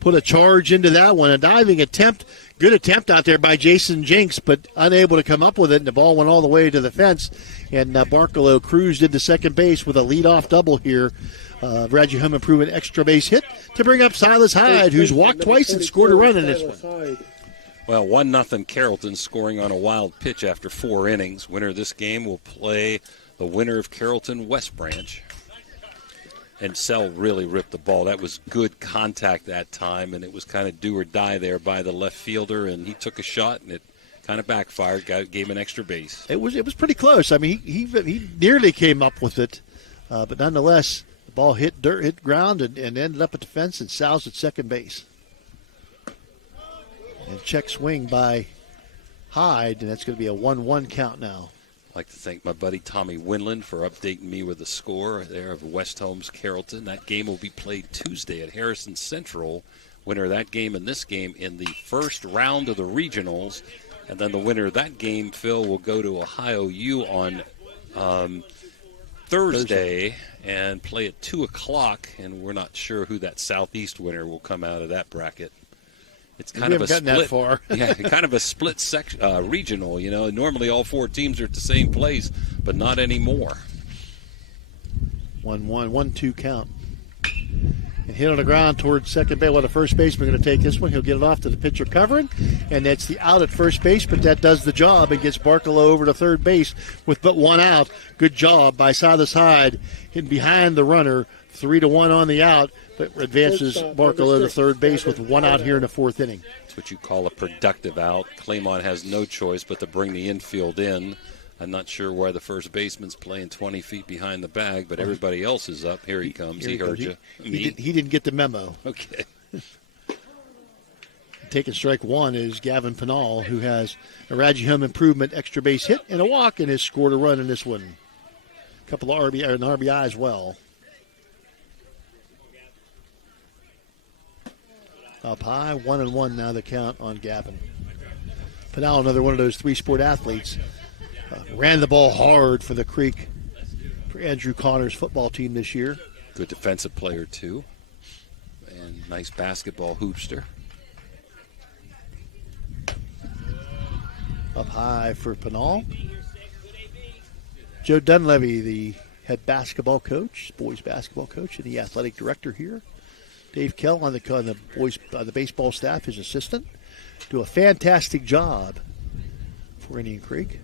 put a charge into that one. A diving attempt, good attempt out there by Jason Jinks, but unable to come up with it, and the ball went all the way to the fence. And Barkalow cruised into second base with a leadoff double here. Radji home improvement extra base hit to bring up Silas Hyde, who's walked twice and scored a run in this one. Well, 1-0 Carrollton, scoring on a wild pitch after 4 innings. Winner of this game will play the winner of Carrollton West Branch. And Sell really ripped the ball. That was good contact that time, and it was kind of do or die there by the left fielder, and he took a shot, and it kind of backfired, gave him an extra base. It was pretty close. I mean, he nearly came up with it, but nonetheless, the ball hit dirt, hit ground, and ended up at the fence, and Sal's at second base. And check swing by Hyde, and that's going to be a 1-1 count now. I'd like to thank my buddy Tommy Winland for updating me with the score there of West Holmes Carrollton. That game will be played Tuesday at Harrison Central. Winner of that game and this game in the first round of the regionals. And then the winner of that game, Phil, will go to Ohio U on Thursday and play at 2 o'clock. And we're not sure who that Southeast winner will come out of that bracket. It's kind of a split. That far. Yeah, kind of a split regional. You know, normally all 4 teams are at the same place, but not anymore. 1-1, 1-2 count. and hit on the ground towards second base. Well, the first baseman going to take this one. He'll get it off to the pitcher covering, and that's the out at first base, but that does the job and gets Barkalow over to third base with but one out. Good job by side to side, hitting behind the runner, 3-1 on the out, but advances Barkalow to third base with one out here in the fourth inning. That's what you call a productive out. Claymont has no choice but to bring the infield in. I'm not sure why the first baseman's playing 20 feet behind the bag, but everybody else is up. Here he comes. He heard you. He didn't get the memo. Okay. Taking strike one is Gavin Pinal, who has a Raji home improvement, extra base hit, and a walk, and has scored a run in this one. A couple of an RBI as well. Up high, 1-1 now the count on Gavin. Pinal, another one of those three-sport athletes. Ran the ball hard for the Creek, for Andrew Connor's football team this year. Good defensive player, too. And nice basketball hoopster. Up high for Pinal. Joe Dunleavy, the head basketball coach, boys basketball coach, and the athletic director here. Dave Kell on the baseball staff, his assistant, do a fantastic job for Indian Creek.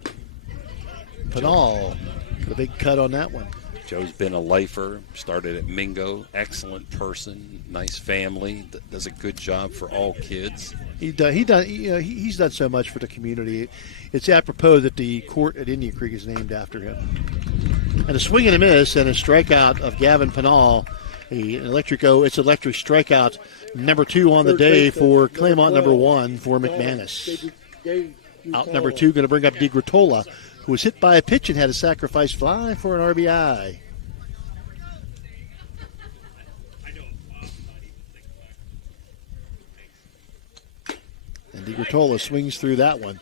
Pinal got a big cut on that one. Joe's been a lifer, started at Mingo, excellent person, nice family, does a good job for all kids. He's done so much for the community. It's apropos that the court at Indian Creek is named after him. And a swing and a miss and a strikeout of Gavin Pinal. It's electric strikeout number 2 on the day for Claymont, number 1 for McManus. Out number 2 going to bring up DiGratola, who was hit by a pitch and had a sacrifice fly for an RBI. And DiGratola swings through that one.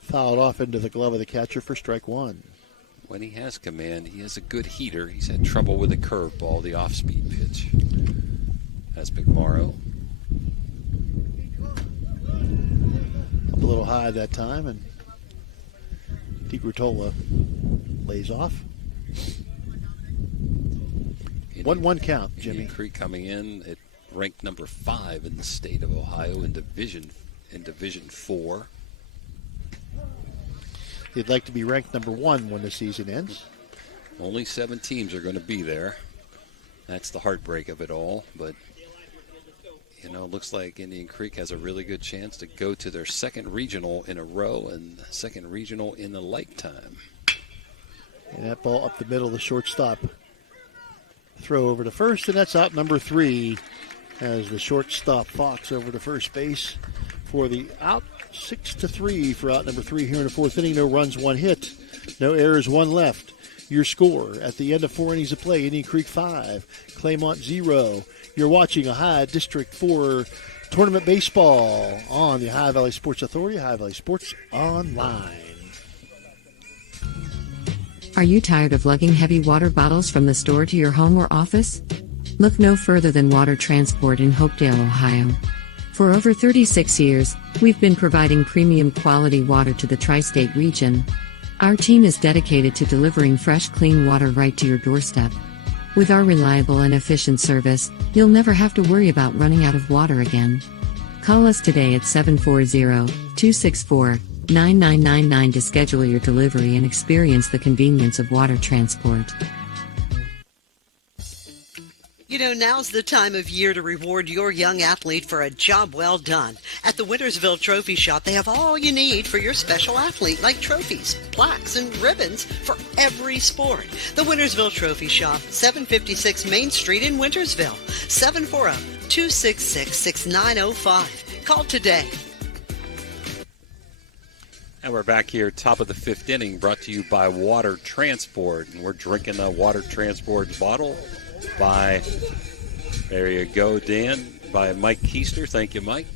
Fouled off into the glove of the catcher for strike one. When he has command, he is a good heater. He's had trouble with the curveball, the off-speed pitch. That's McMorrow. Up a little high that time, and DiGratola lays off. 1-1 count, Jimmy. Indian Creek coming in at ranked number 5 in the state of Ohio in Division 4. They'd like to be ranked number 1 when the season ends. Only 7 teams are going to be there. That's the heartbreak of it all. But, looks like Indian Creek has a really good chance to go to their second regional in a row and second regional in a lifetime. And that ball up the middle of the shortstop. Throw over to first, and that's out number 3 as the shortstop Fox over to first base for the out. 6-3 for out number 3 here in the fourth inning. No runs, 1 hit. No errors, 1 left. Your score at the end of 4 innings of play, Indian Creek 5, Claymont 0. You're watching Ohio District 4 Tournament Baseball on the Ohio Valley Sports Authority, Ohio Valley Sports Online. Are you tired of lugging heavy water bottles from the store to your home or office? Look no further than Water Transport in Hopedale, Ohio. For over 36 years, we've been providing premium quality water to the tri-state region. Our team is dedicated to delivering fresh, clean water right to your doorstep. With our reliable and efficient service, you'll never have to worry about running out of water again. Call us today at 740-264-9999 to schedule your delivery and experience the convenience of water transport. Now's the time of year to reward your young athlete for a job well done. At the Wintersville Trophy Shop, they have all you need for your special athlete, like trophies, plaques, and ribbons for every sport. The Wintersville Trophy Shop, 756 Main Street in Wintersville, 740-266-6905. Call today. And we're back here, top of the 5th inning, brought to you by Water Transport. And we're drinking the Water Transport bottle by, there you go, Dan, by Mike Keister. Thank you, Mike.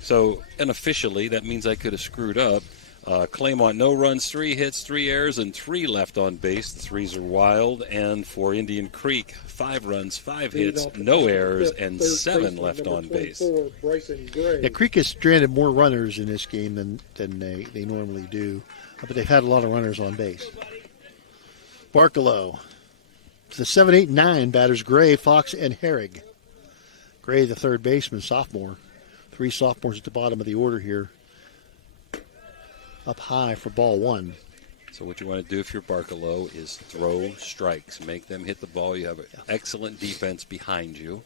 So, unofficially, that means I could have screwed up. Claymont, no runs, 3 hits, 3 errors, and 3 left on base. The 3s are wild. And for Indian Creek, 5 runs, 5 hits, no errors, and 7 left on base. Yeah, Creek has stranded more runners in this game than they normally do. But they've had a lot of runners on base. Barkalow The 7, 8, 9 batters Gray, Fox, and Herrig. Gray, the third baseman, sophomore. 3 sophomores at the bottom of the order here. Up high for ball 1. So what you want to do if you're Barkalow is throw strikes. Make them hit the ball. You have an excellent defense behind you.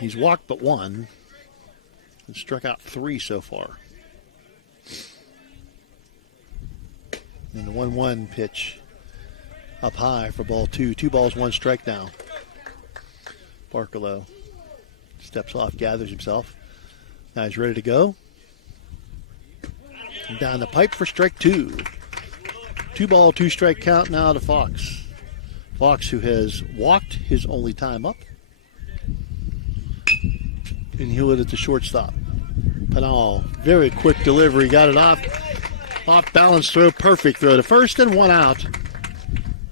He's walked but 1 and struck out 3 so far. And the 1-1 pitch up high for ball 2. 2 balls, 1 strike now. Barkalow steps off, gathers himself. Now he's ready to go. And down the pipe for strike 2. 2 ball, 2 strike count now to Fox. Fox, who has walked his only time up. And he'll hit it to shortstop. Penal, very quick delivery, got it off balance throw, perfect throw to first, and 1 out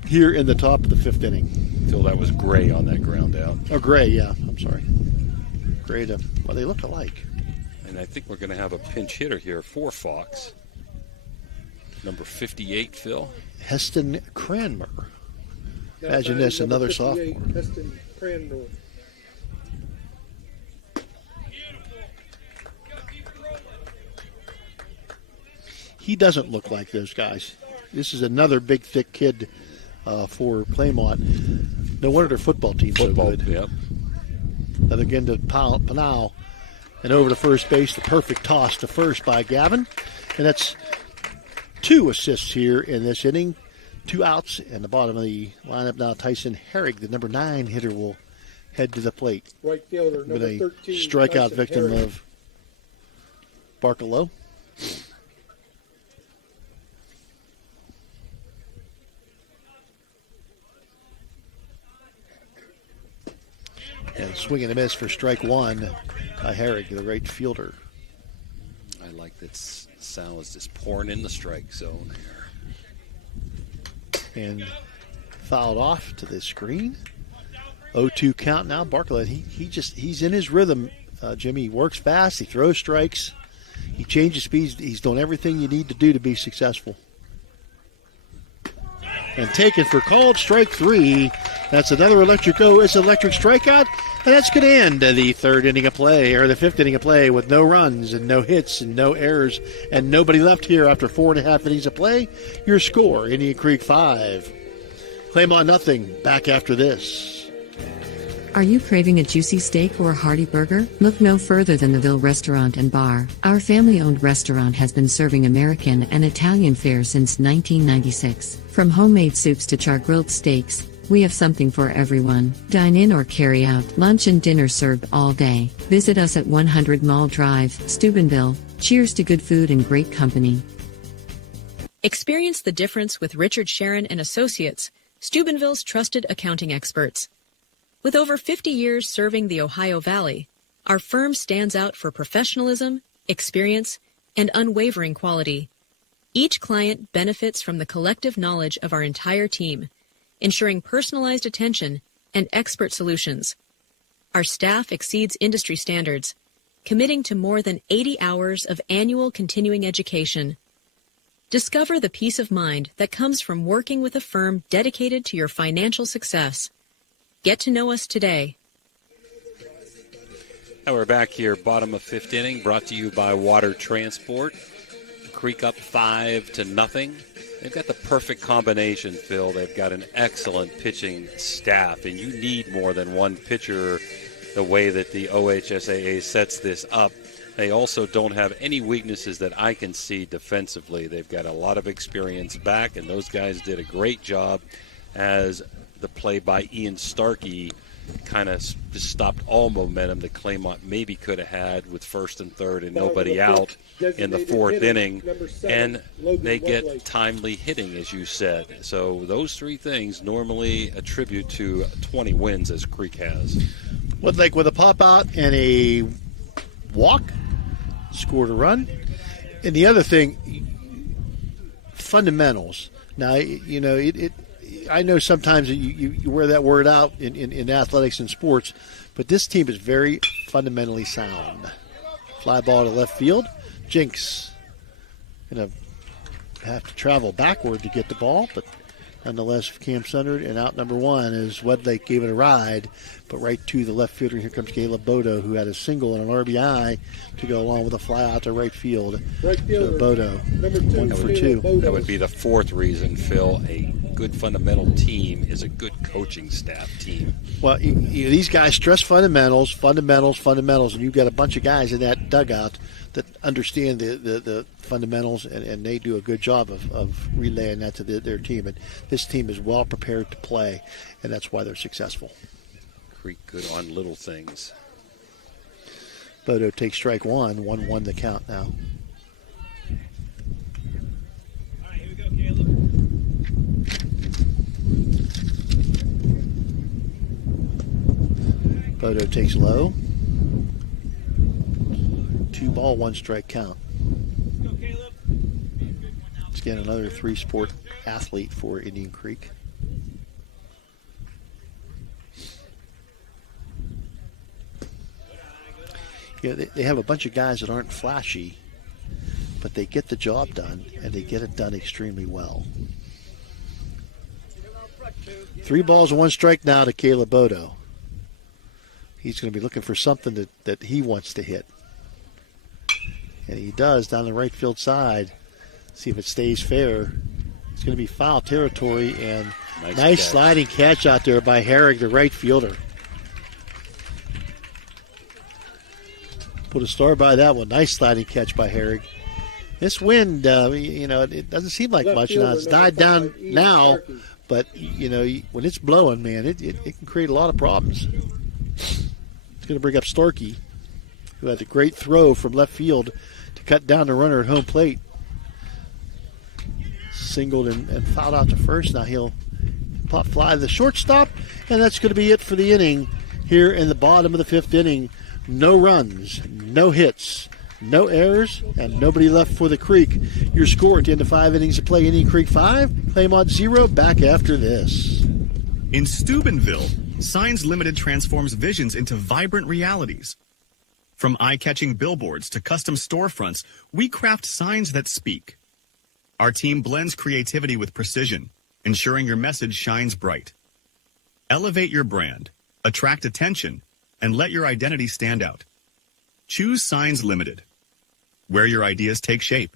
here in the top of the 5th inning. Phil, that was Gray on that ground out. Oh, Gray, yeah, I'm sorry. Gray to, well, they look alike. And I think we're going to have a pinch hitter here for Fox. Number 58, Phil. Heston Cranmer. Imagine this, another sophomore. Heston Cranmer. He doesn't look like those guys. This is another big, thick kid for Claymont. No wonder their football team's so good. Yep. Another again to Penal. And over to first base, the perfect toss to first by Gavin. And that's 2 assists here in this inning. 2 outs, and the bottom of the lineup now, Tyson Herrig, the number 9 hitter, will head to the plate. Right fielder, number 13. Strikeout Tyson victim Herrig. of Barkalow. And swing and a miss for strike 1 by Herrig, the right fielder. I like that Sal is just pouring in the strike zone here. And fouled off to the screen. 0-2 count now. Barkalow, he's in his rhythm, Jimmy. He works fast. He throws strikes. He changes speeds. He's doing everything you need to do to be successful. And taken for called strike 3. That's another electric strikeout. And that's going to end the 3rd inning of play, or the 5th inning of play, with no runs and no hits and no errors and nobody left here after 4.5 innings of play. Your score, Indian Creek 5, Claymont nothing. Back after this. Are you craving a juicy steak or a hearty burger? Look no further than the Ville Restaurant and Bar. Our family-owned restaurant has been serving American and Italian fare since 1996. From homemade soups to char-grilled steaks, we have something for everyone. Dine in or carry out. Lunch and dinner served all day. Visit us at 100 Mall Drive, Steubenville. Cheers to good food and great company. Experience the difference with Richard Sharon and Associates, Steubenville's trusted accounting experts. With over 50 years serving the Ohio Valley, our firm stands out for professionalism, experience, and unwavering quality. Each client benefits from the collective knowledge of our entire team, ensuring personalized attention and expert solutions. Our staff exceeds industry standards, committing to more than 80 hours of annual continuing education. Discover the peace of mind that comes from working with a firm dedicated to your financial success. Get to know us today. Now we're back here, bottom of 5th inning, brought to you by Water Transport. Creek up 5-0. They've got the perfect combination, Phil. They've got an excellent pitching staff, and you need more than one pitcher the way that the OHSAA sets this up. They also don't have any weaknesses that I can see defensively. They've got a lot of experience back, and those guys did a great job as the play by Ian Starkey kind of just stopped all momentum that Claymont maybe could have had with 1st and 3rd and nobody out in the 4th inning. And they get timely hitting, as you said. So those 3 things normally attribute to 20 wins, as Creek has. With a pop out and a walk, scored a run. And the other thing, fundamentals. Now, you know, I know sometimes you wear that word out in athletics and sports, but this team is very fundamentally sound. Fly ball to left field. Jinks going to have to travel backward to get the ball, but nonetheless, Cam centered, and out number one is Wedlake gave it a ride, but right to the left fielder. Here comes Caleb Bodo, who had a single and an RBI to go along with a fly out to right field. Right fielder, so Bodo, number 2, 1 for 2. That would be the fourth reason, Phil. A good fundamental team is a good coaching staff team. Well, these guys stress fundamentals, and you've got a bunch of guys in that dugout that understand the fundamentals, and they do a good job of relaying that to their team. And this team is well prepared to play, and that's why they're successful. Creek good on little things. Bodo takes strike one, 1-1 the count now. All right, here we go, Caleb. Bodo takes low. 2-ball, 1-strike count. Let's go, Caleb. Let's get another 3-sport athlete for Indian Creek. Yeah, they have a bunch of guys that aren't flashy, but they get the job done, and they get it done extremely well. 3 balls and 1 strike now to Caleb Bodo. He's going to be looking for something that he wants to hit. And he does down the right field side. See if it stays fair. It's going to be foul territory, and nice sliding catch out there by Herrig, the right fielder. Put a star by that one. Nice sliding catch by Herrig. This wind, it doesn't seem like much now. It's died down now, but, when it's blowing, man, it can create a lot of problems. It's going to bring up Starkey, who had a great throw from left field to cut down the runner at home plate. Singled and fouled out to first. Now he'll pop fly to the shortstop, and that's going to be it for the inning here in the bottom of the 5th inning. No runs, no hits, no errors, and nobody left for the Creek. Your score at the end of 5 innings of play: Indian Creek 5, Claymont 0. Back after this. In Steubenville, Signs Limited transforms visions into vibrant realities. From eye-catching billboards to custom storefronts, we craft signs that speak. Our team blends creativity with precision, ensuring your message shines bright. Elevate your brand, attract attention, and let your identity stand out. Choose Signs Limited, where your ideas take shape.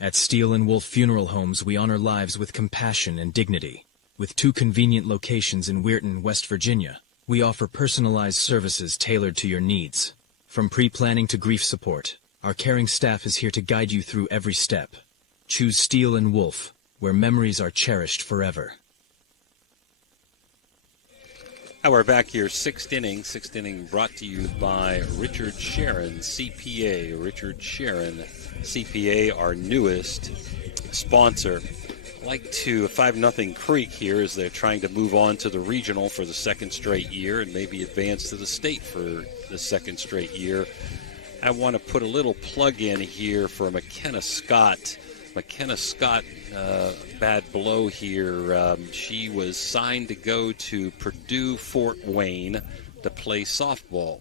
At Steel & Wolf Funeral Homes, we honor lives with compassion and dignity. With 2 convenient locations in Weirton, West Virginia, we offer personalized services tailored to your needs. From pre-planning to grief support, our caring staff is here to guide you through every step. Choose Steel & Wolf, where memories are cherished forever. We're back here, 6th inning brought to you by Richard Sharon, CPA. Richard Sharon, CPA, our newest sponsor. Like to 5-0 Creek here as they're trying to move on to the regional for the 2nd straight year and maybe advance to the state for the 2nd straight year. I want to put a little plug in here for McKenna Scott. McKenna Scott, bad blow here. She was signed to go to Purdue Fort Wayne to play softball,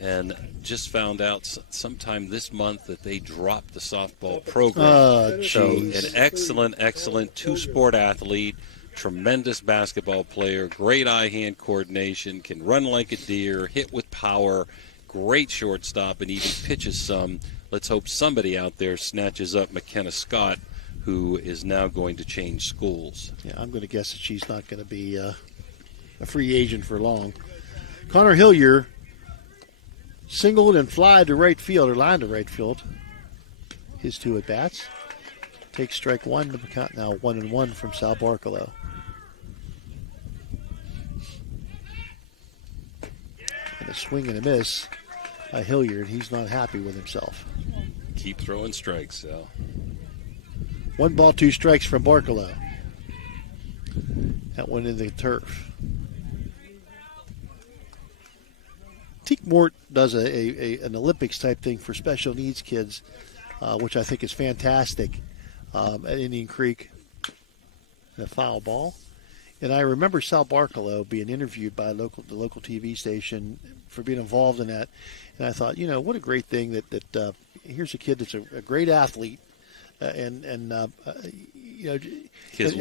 and just found out sometime this month that they dropped the softball program. So an excellent 2-sport athlete, tremendous basketball player, great eye-hand coordination, can run like a deer, hit with power, great shortstop, and even pitches some. Let's hope somebody out there snatches up McKenna Scott, who is now going to change schools. Yeah, I'm going to guess that she's not going to be a free agent for long. Connor Hillier singled and flied to right field, or line to right field. His 2 at-bats. Takes strike 1 to count now 1-1 from Sal Barcelo. And a swing and a miss by Hilliard, and he's not happy with himself. Keep throwing strikes, Sal. 1 ball, 2 strikes from Barcelo. That went into the turf. Teak Mort does an Olympics type thing for special needs kids, which I think is fantastic at Indian Creek. A foul ball. And I remember Sal Barcalow being interviewed by the local TV station for being involved in that. And I thought, what a great thing that here's a kid that's a great athlete, and it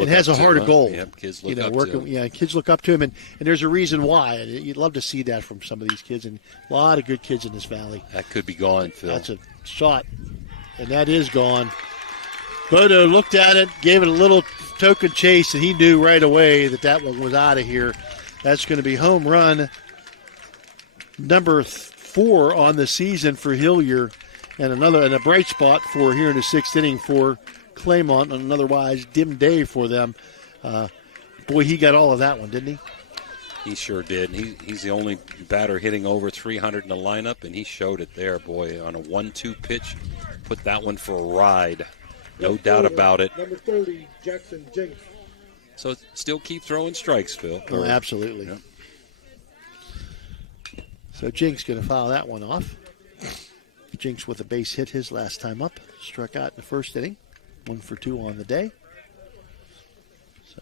has a heart of gold. Yep, kids look up to him. Yeah, kids look up to him, and there's a reason why. And you'd love to see that from some of these kids, and a lot of good kids in this valley. That could be gone, Phil. That's a shot, and that is gone. Bodo looked at it, gave it a little token chase, and he knew right away that one was out of here. That's going to be home run number 4 on the season for Hillier, and a bright spot for here in the 6th inning for Claymont on an otherwise dim day for them. Boy, he got all of that one, didn't he? He sure did. He's the only batter hitting over 300 in the lineup, and he showed it there, boy, on a 1-2 pitch. Put that one for a ride. No doubt about it. Number 30, Jackson Jinks. So still keep throwing strikes, Phil. Oh, absolutely. Yeah. So Jinks going to foul that one off. Jinks with a base hit his last time up. Struck out in the 1st inning. 1 for 2 on the day. So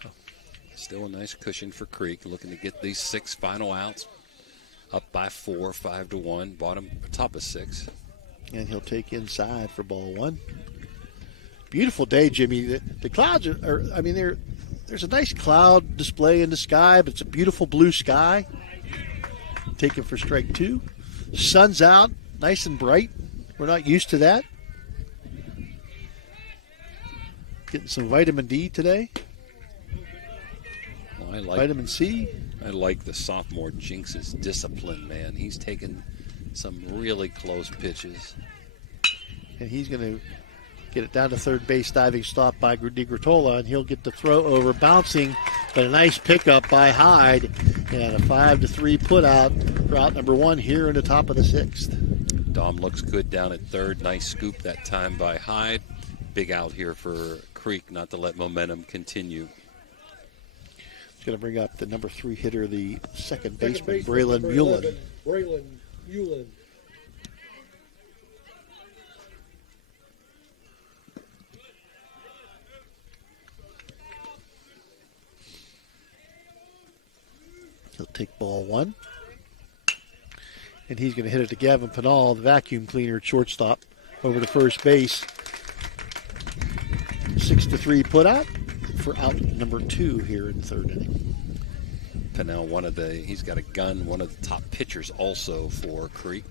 still a nice cushion for Creek, looking to get these 6 final outs. Up by 4, 5-1. Bottom, top of 6. And he'll take inside for ball 1. Beautiful day, Jimmy. The clouds there's a nice cloud display in the sky, but it's a beautiful blue sky. Taken for strike 2. Sun's out, nice and bright. We're not used to that. Getting some vitamin D today. Well, vitamin C. I like the sophomore Jinx's discipline, man. He's taken some really close pitches. And he's going to get it down to third base, diving stop by DiGratola, and he'll get the throw over, bouncing, but a nice pickup by Hyde, and a 5-3 put out for out number 1 here in the top of the 6th. Dom looks good down at third. Nice scoop that time by Hyde. Big out here for Creek, not to let momentum continue. He's going to bring up the number 3 hitter, the second baseman, Braylon Mullen. Braylon Mullen. He'll take ball 1. And he's going to hit it to Gavin Pinal, the vacuum cleaner at shortstop, over to first base. 6-3 put out for out number 2 here in the 3rd inning. Pinal, he's got a gun, one of the top pitchers also for Creek.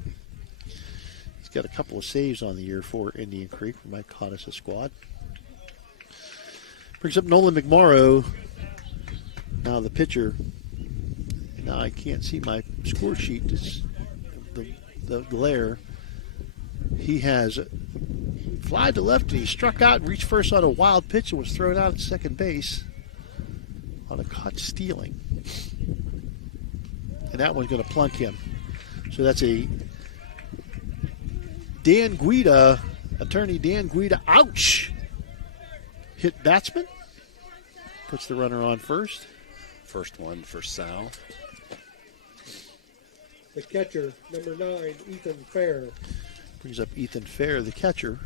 He's got a couple of saves on the year for Indian Creek from Mike Cottis' squad. Brings up Nolan McMorrow, now the pitcher. Now I can't see my score sheet. It's the glare. He has fly to left, and he struck out and reached first on a wild pitch and was thrown out at second base on a caught stealing. And that one's going to plunk him. So that's a Dan Guida, attorney Dan Guida, ouch! Hit batsman. Puts the runner on first. First one for Sal. The catcher, number 9, Ethan Fair. Brings up Ethan Fair, the catcher.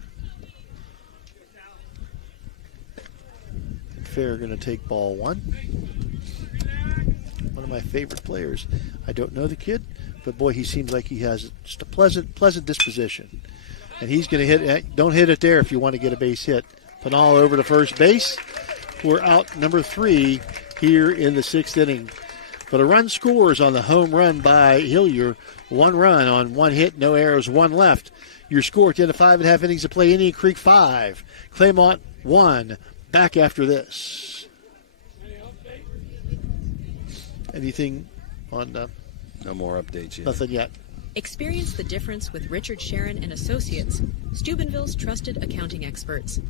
Fair going to take ball 1. One of my favorite players. I don't know the kid, but boy, he seems like he has just a pleasant disposition. And he's going to hit. Don't hit it there if you want to get a base hit. Pinal over to first base. We're out number 3 here in the 6th inning. But a run scores on the home run by Hillier. 1 run on 1 hit, no errors, 1 left. Your score at the end of 5.5 innings of play. Indian Creek 5, Claymont 1. Back after this. Anything on? No more updates yet. Nothing yet. Experience the difference with Richard Sharon and Associates, Steubenville's trusted accounting experts.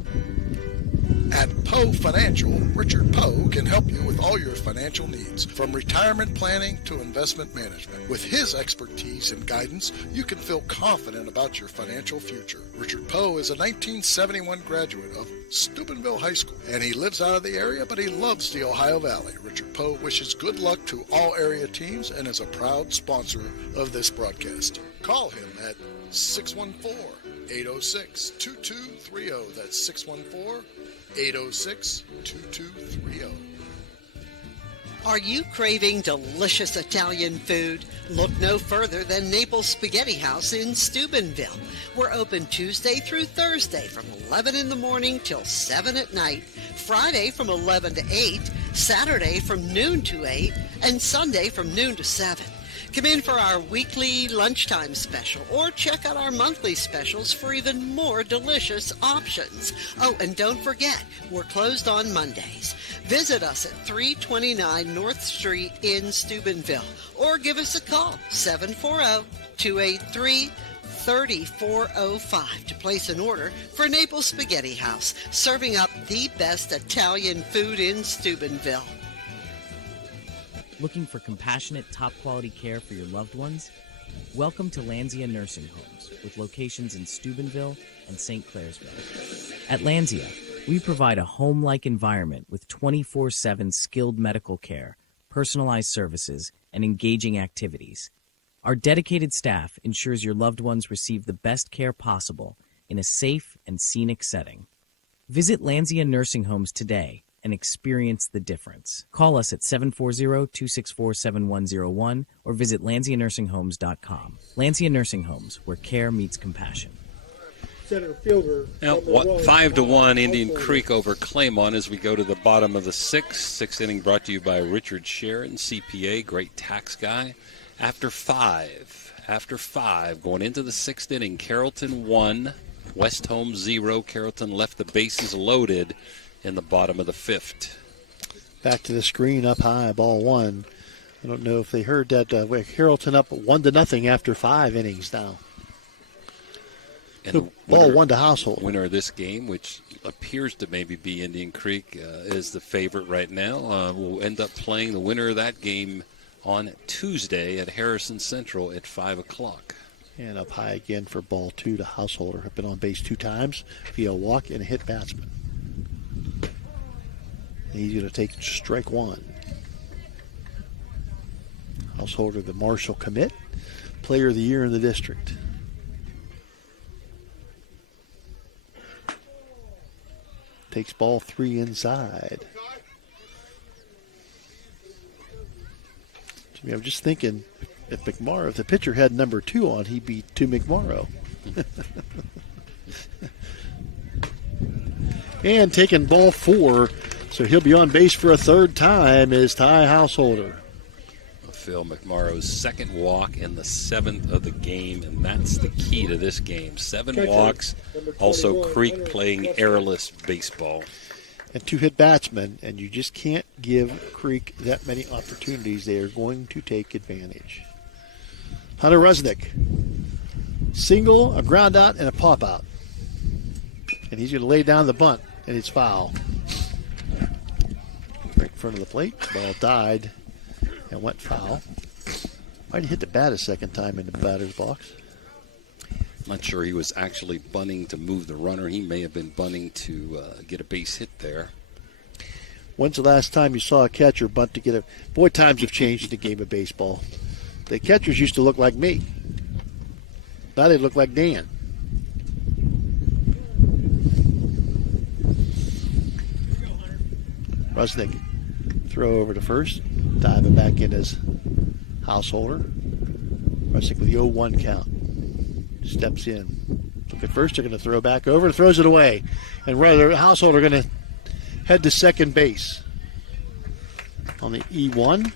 At Poe Financial, Richard Poe can help you with all your financial needs, from retirement planning to investment management. With his expertise and guidance, you can feel confident about your financial future. Richard Poe is a 1971 graduate of Steubenville High School, and he lives out of the area, but he loves the Ohio Valley. Richard Poe wishes good luck to all area teams and is a proud sponsor of this broadcast. Call him at 614-806-2230. That's 614-806-2230. Are you craving delicious Italian food? Look no further than Naples Spaghetti House in Steubenville. We're open Tuesday through Thursday from 11 in the morning till 7 at night, Friday from 11 to 8, Saturday from noon to 8, and Sunday from noon to 7. Come in for our weekly lunchtime special or check out our monthly specials for even more delicious options. Oh, and don't forget, we're closed on Mondays. Visit us at 329 North Street in Steubenville or give us a call, 740-283-3405 to place an order for Naples Spaghetti House, serving up the best Italian food in Steubenville. Looking for compassionate, top-quality care for your loved ones? Welcome to Lanzia Nursing Homes, with locations in Steubenville and St. Clairsville. At Lanzia, we provide a home-like environment with 24/7 skilled medical care, personalized services, and engaging activities. Our dedicated staff ensures your loved ones receive the best care possible in a safe and scenic setting. Visit Lanzia Nursing Homes today and experience the difference. Call us at 740-264-7101 or visit LanziaNursingHomes.com. Lanzia Nursing Homes, where care meets compassion. Center fielder. Now, 5-1 Indian Creek over Claymont as we go to the bottom of the sixth. Sixth inning brought to you by Richard Sharon, CPA, great tax guy. After five, going into the sixth inning, Carrollton 1, West Home 0. Carrollton left the bases loaded in the bottom of the fifth. Back to the screen, up high, ball one. I don't know if they heard that. Carrollton up 1-0 after 5 innings now. And ball one to Household. Winner of this game, which appears to maybe be Indian Creek, is the favorite right now. We'll end up playing the winner of that game on Tuesday at Harrison Central at 5 o'clock. And up high again for ball 2 to Householder. Have been on base 2 times via a walk and a hit batsman. And he's going to take strike 1. Householder, the Marshall commit, player of the year in the district. Takes ball 3 inside. I mean, I'm just thinking, if the pitcher had number 2 on, he'd be to McMorrow. And taking ball 4, so he'll be on base for a third time, is Ty Householder. Phil McMorrow's second walk in the 7th of the game, and that's the key to this game. 7 walks, also Creek playing airless baseball. And 2 hit batsmen, and you just can't give Creek that many opportunities. They are going to take advantage. Hunter Rusnick, single, a ground out, and a pop out. And he's going to lay down the bunt, and it's foul. Right in front of the plate, ball died and went foul. Might have hit the bat a second time in the batter's box. Not sure he was actually bunting to move the runner. He may have been bunting to get a base hit there. When's the last time you saw a catcher bunt to get a... Boy, times have changed in the game of baseball. The catchers used to look like me. Now they look like Dan. Rusnick, throw over to first. Diving back in as Householder. Rusnick with the 0-1 count. Steps in. Look at first, they're going to throw back over, throws it away. And rather, Householder going to head to second base on the E1.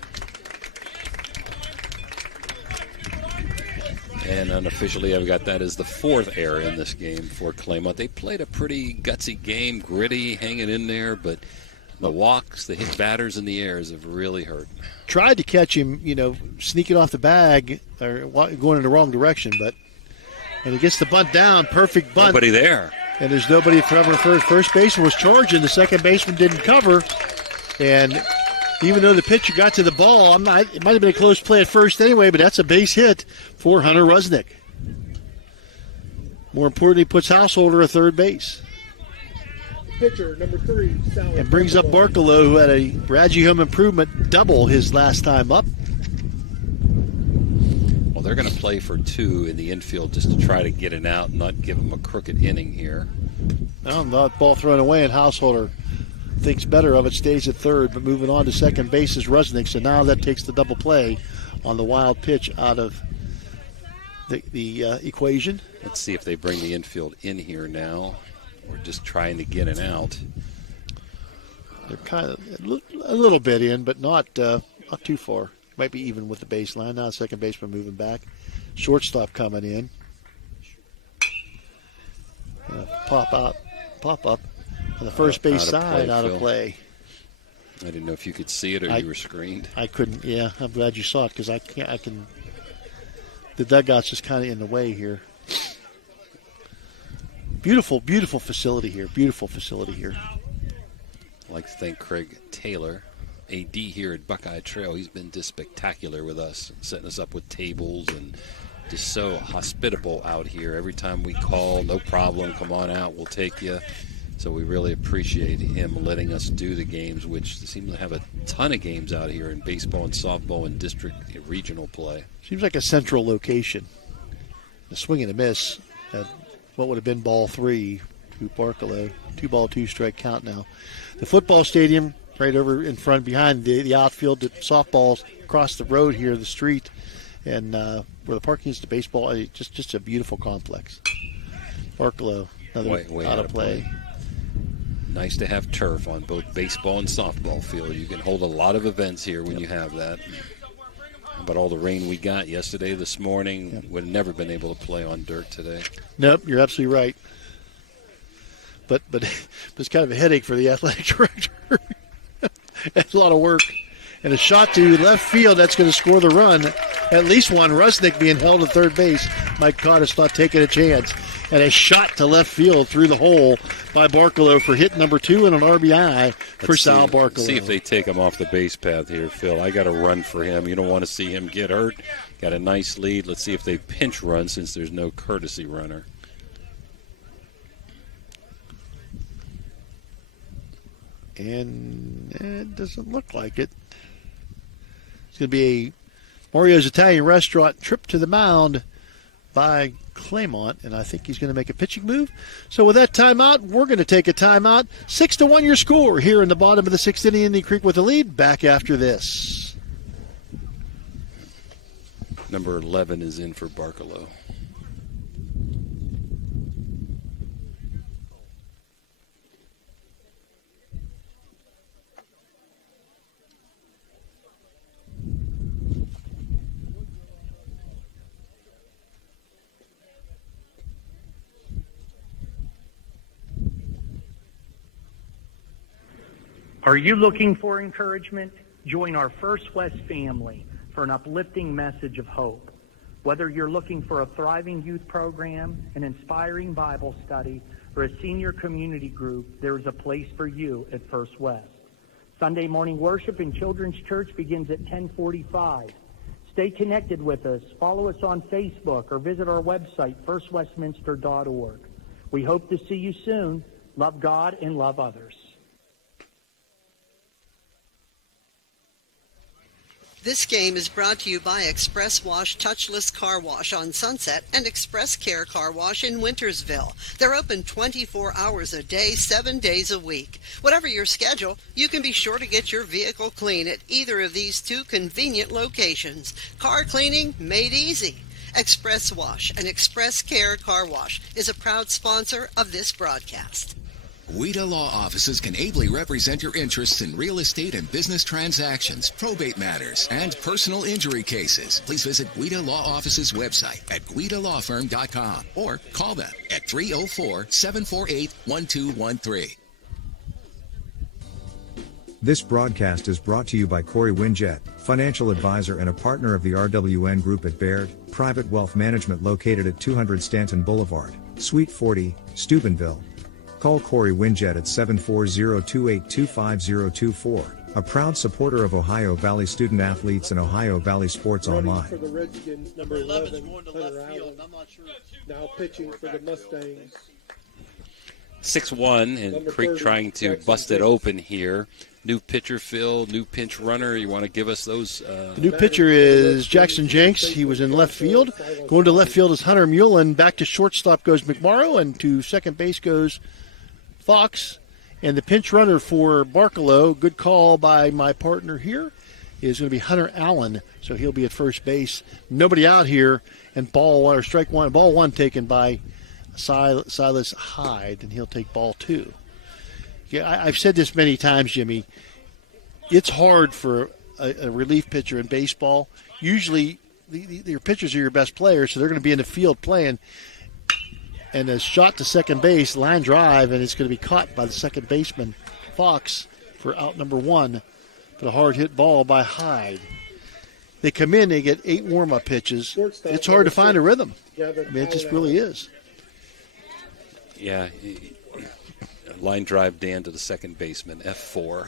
And unofficially, I've got that as the 4th error in this game for Claymont. They played a pretty gutsy game, gritty, hanging in there, but the walks, the hit batters, and the errors have really hurt. Tried to catch him, sneaking off the bag or going in the wrong direction, and he gets the bunt down, perfect bunt. Nobody there. And there's nobody covering first baseman was charging. The second baseman didn't cover. And even though the pitcher got to the ball, it might have been a close play at first anyway, but that's a base hit for Hunter Rusnick. More importantly, puts Householder at third base. Pitcher, number 3, Sally. And brings up Barkalow, who had a Raji Home Improvement double his last time up. Well, they're going to play for 2 in the infield just to try to get it out and not give them a crooked inning here. Well, the ball thrown away, and Householder thinks better of it, stays at third, but moving on to second base is Rusnick. So now that takes the double play on the wild pitch out of the equation. Let's see if they bring the infield in here now. We're just trying to get an out. They're kind of a little bit in, but not too far. Might be even with the baseline. Now second baseman moving back. Shortstop coming in. Pop up on the first base side, out of play. I didn't know if you could see it or you were screened. I couldn't. Yeah, I'm glad you saw it because I can. The dugout's just kind of in the way here. Beautiful, beautiful facility here. Beautiful facility here. I'd like to thank Craig Taylor, AD here at Buckeye Trail. He's been just spectacular with us, setting us up with tables and just so hospitable out here. Every time we call, no problem, come on out, we'll take you. So we really appreciate him letting us do the games, which seem to have a ton of games out here in baseball and softball and district regional play. Seems like a central location. The swing and a miss at what would have been ball 3 to Barkalow. 2-ball, 2-strike count now. The football stadium right over in front behind the outfield. The softball's across the road here, the street, and where the parking is to baseball. Just a beautiful complex. Barkalow, another way out of play. Nice to have turf on both baseball and softball field. You can hold a lot of events here when you have that. But all the rain we got yesterday, this morning, would have never been able to play on dirt today. Nope, you're absolutely right. But it's kind of a headache for the athletic director. It's a lot of work. And a shot to left field, that's going to score the run. At least one. Rusnick being held at third base. Mike Cottis not taking a chance. And a shot to left field through the hole by Barkalow for hit number 2 and an RBI for Sal Barkalow. See if they take him off the base path here, Phil. I got to run for him. You don't want to see him get hurt. Got a nice lead. Let's see if they pinch run since there's no courtesy runner. And it doesn't look like it. It's going to be a Mario's Italian Restaurant trip to the mound by Claymont, and I think he's going to make a pitching move. So with that timeout, we're going to take a timeout. 6-1 your score here in the bottom of the 6th inning. Indian Creek with the lead. Back after this. Number 11 is in for Barkalow. Are you looking for encouragement? Join our First West family for an uplifting message of hope. Whether you're looking for a thriving youth program, an inspiring Bible study, or a senior community group, there is a place for you at First West. Sunday morning worship in Children's Church begins at 10:45. Stay connected with us. Follow us on Facebook or visit our website, firstwestminster.org. We hope to see you soon. Love God and love others. This game is brought to you by Express Wash Touchless Car Wash on Sunset and Express Care Car Wash in Wintersville. They're open 24 hours a day, 7 days a week. Whatever your schedule, you can be sure to get your vehicle clean at either of these 2 convenient locations. Car cleaning made easy. Express Wash and Express Care Car Wash is a proud sponsor of this broadcast. WIDA Law Offices can ably represent your interests in real estate and business transactions, probate matters, and personal injury cases. Please visit WIDA Law Offices' website at guidalawfirm.com or call them at 304-748-1213. This broadcast is brought to you by Corey Winjet, financial advisor and a partner of the RWN Group at Baird, Private Wealth Management located at 200 Stanton Boulevard, Suite 40, Steubenville. Call Corey Winjet at 740-282-5024, a proud supporter of Ohio Valley student athletes and Ohio Valley Sports Online. For the Redskins, number 11, Hunter Allen, now pitching for the Mustangs. 6-1, and Creek trying to bust it open here. New pitcher, Phil, new pinch runner. You want to give us those? The new pitcher is Jackson Jenks. He was in left field. Going to left field is Hunter Mullen. Back to shortstop goes McMorrow, and to second base goes Fox. And the pinch runner for Barkalow, good call by my partner here, is going to be Hunter Allen. So he'll be at first base. Nobody out here, and ball one taken by Silas Hyde, and he'll take ball 2. Yeah, I've said this many times, Jimmy. It's hard for a relief pitcher in baseball. Usually, your pitchers are your best players, so they're going to be in the field playing. And a shot to second base, line drive, and it's going to be caught by the second baseman, Fox, for out number 1. But a hard hit ball by Hyde. They come in, they get 8 warm-up pitches. It's hard to find a rhythm. I mean, it just really is. Yeah, line drive Dan to the second baseman, F4.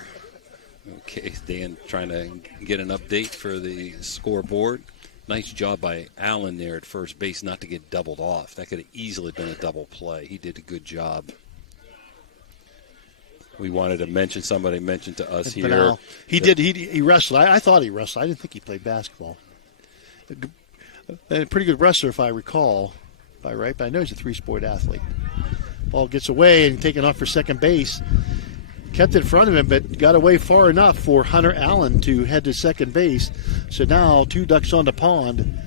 Okay, Dan trying to get an update for the scoreboard. Nice job by Allen there at first base not to get doubled off. That could have easily been a double play. He did a good job. We wanted to mention, somebody mentioned to us here. Banal. He wrestled. I thought he wrestled. I didn't think he played basketball. A pretty good wrestler, if I recall. By right, but I know he's a 3-sport athlete. Ball gets away and taken off for second base. Kept it in front of him, but got away far enough for Hunter Allen to head to second base. So now 2 ducks on the pond.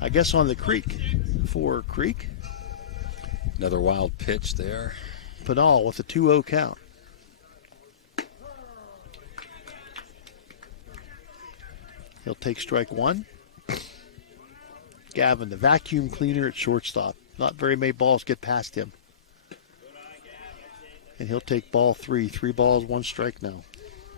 I guess on the creek for Creek. Another wild pitch there. Pinal with a 2-0 count. He'll take strike 1. Gavin, the vacuum cleaner at shortstop. Not very many balls get past him. And he'll take ball 3. 3 balls, 1 strike now.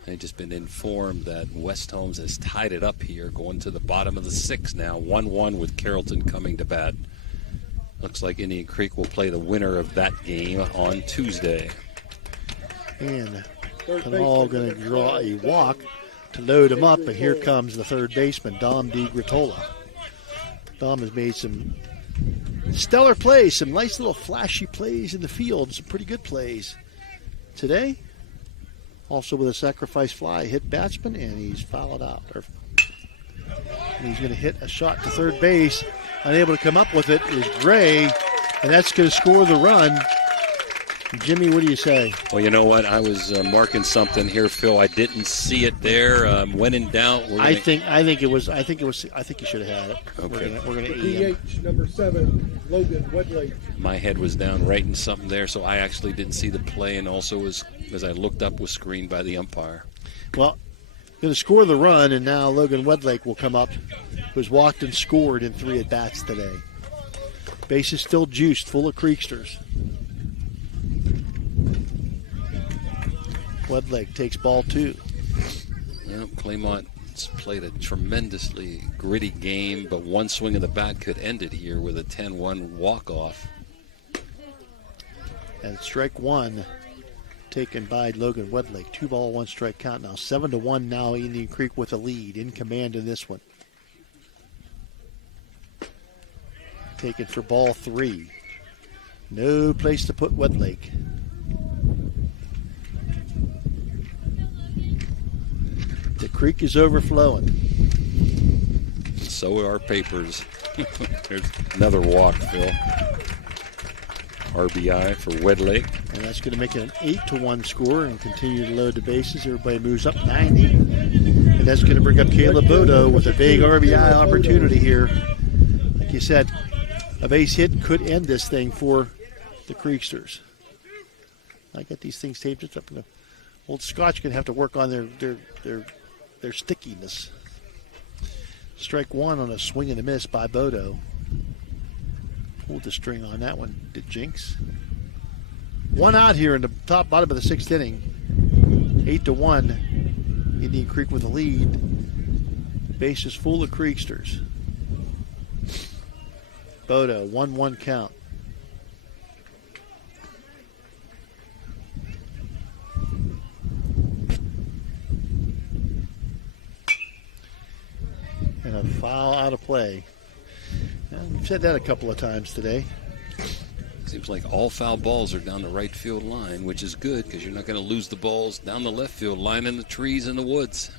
I've just been informed that West Holmes has tied it up here, going to the bottom of the 6th now. 1-1 with Carrollton coming to bat. Looks like Indian Creek will play the winner of that game on Tuesday. And Pinal going to draw a walk to load him up, and here comes the third baseman, Dom DiGratola. Dom has made some stellar plays, some nice little flashy plays in the field, some pretty good plays today. Also with a sacrifice fly, hit batsman, and he's fouled out. And he's going to hit a shot to third base. Unable to come up with it is Gray, and that's going to score the run. Jimmy, what do you say? Well, you know what? I was marking something here, Phil. I didn't see it there. When in doubt, I think you should have had it. Okay. We're going to DH number 7, Logan Wedlake. My head was down writing something there, so I actually didn't see the play, and also as I looked up was screened by the umpire. Well, going to score the run, and now Logan Wedlake will come up, who's walked and scored in 3 at-bats today. Base is still juiced, full of Creeksters. Wedlake takes ball 2. Well, Claymont's played a tremendously gritty game, but one swing of the bat could end it here with a 10-1 walk-off. And strike 1 taken by Logan Wedlake. 2 ball, 1 strike count now. 7-1 now, Indian Creek with a lead, in command in this one. Taken for ball 3. No place to put Wedlake. The creek is overflowing. So are our papers. There's another walk, Phil. RBI for Wedlake. And that's going to make it an 8-1 score and continue to load the bases. Everybody moves up 90. And that's going to bring up Caleb Bodo with a big RBI opportunity here. Like you said, a base hit could end this thing for the Creeksters. I got these things taped up. Old Scotch going to have to work on their stickiness. Strike 1 on a swing and a miss by Bodo. Pulled the string on that one. Did Jinx. 1 out here in the bottom of the 6th inning. 8-1. Indian Creek with a lead. Base is full of Creeksters. Bodo, 1-1 count. And a foul out of play. We've said that a couple of times today. Seems like all foul balls are down the right field line, which is good because you're not going to lose the balls down the left field line in the trees in the woods.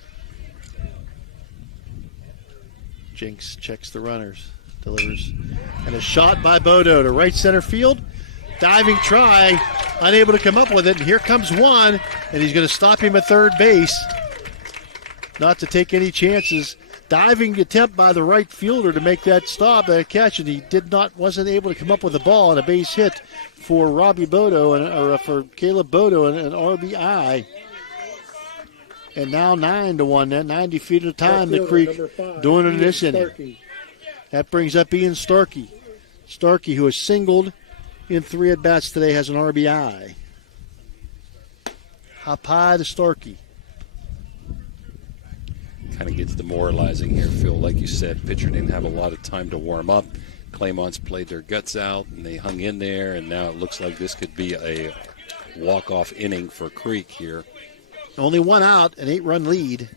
Jinx checks the runners, delivers. And a shot by Bodo to right center field. Diving try, unable to come up with it. And here comes one, and he's going to stop him at third base. Not to take any chances. Diving attempt by the right fielder to make that stop, that catch, and he wasn't able to come up with the ball, and a base hit for Robbie Bodo, or for Caleb Bodo, and an RBI. And now 9-1, 90 feet at a time, the Creek doing it in this inning. That brings up Ian Starkey. Starkey, who has singled in 3 at-bats today, has an RBI. Hop high to Starkey. Kind of gets demoralizing here, Phil. Like you said, pitcher didn't have a lot of time to warm up. Claymont's played their guts out, and they hung in there, and now it looks like this could be a walk-off inning for Creek here. Only 1 out, an 8-run lead.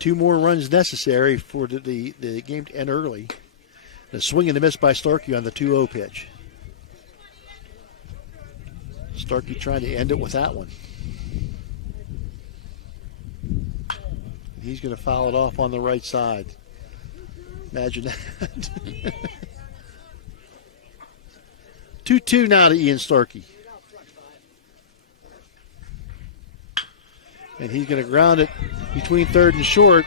2 more runs necessary for the game to end early. A swing and a miss by Starkey on the 2-0 pitch. Starkey trying to end it with that one. He's going to foul it off on the right side. Imagine that. 2-2 now to Ian Starkey. And he's going to ground it between third and short.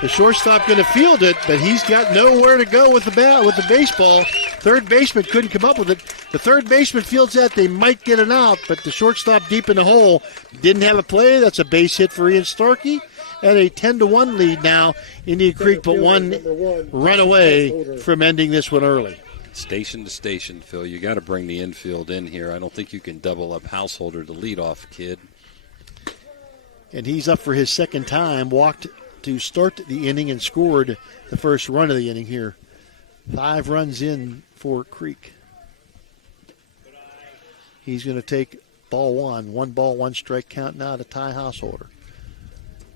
The shortstop going to field it, but he's got nowhere to go with the baseball. Third baseman couldn't come up with it. The third baseman fields that. They might get it out, but the shortstop deep in the hole didn't have a play. That's a base hit for Ian Starkey. And a 10-1 lead now. Indian Creek, but 1 run away from ending this one early. Station to station, Phil. You got to bring the infield in here. I don't think you can double up Householder, the leadoff kid. And he's up for his second time. Walked to start the inning and scored the first run of the inning here. 5 runs in for Creek. He's going to take ball 1. 1 ball, 1 strike count now to Ty Householder.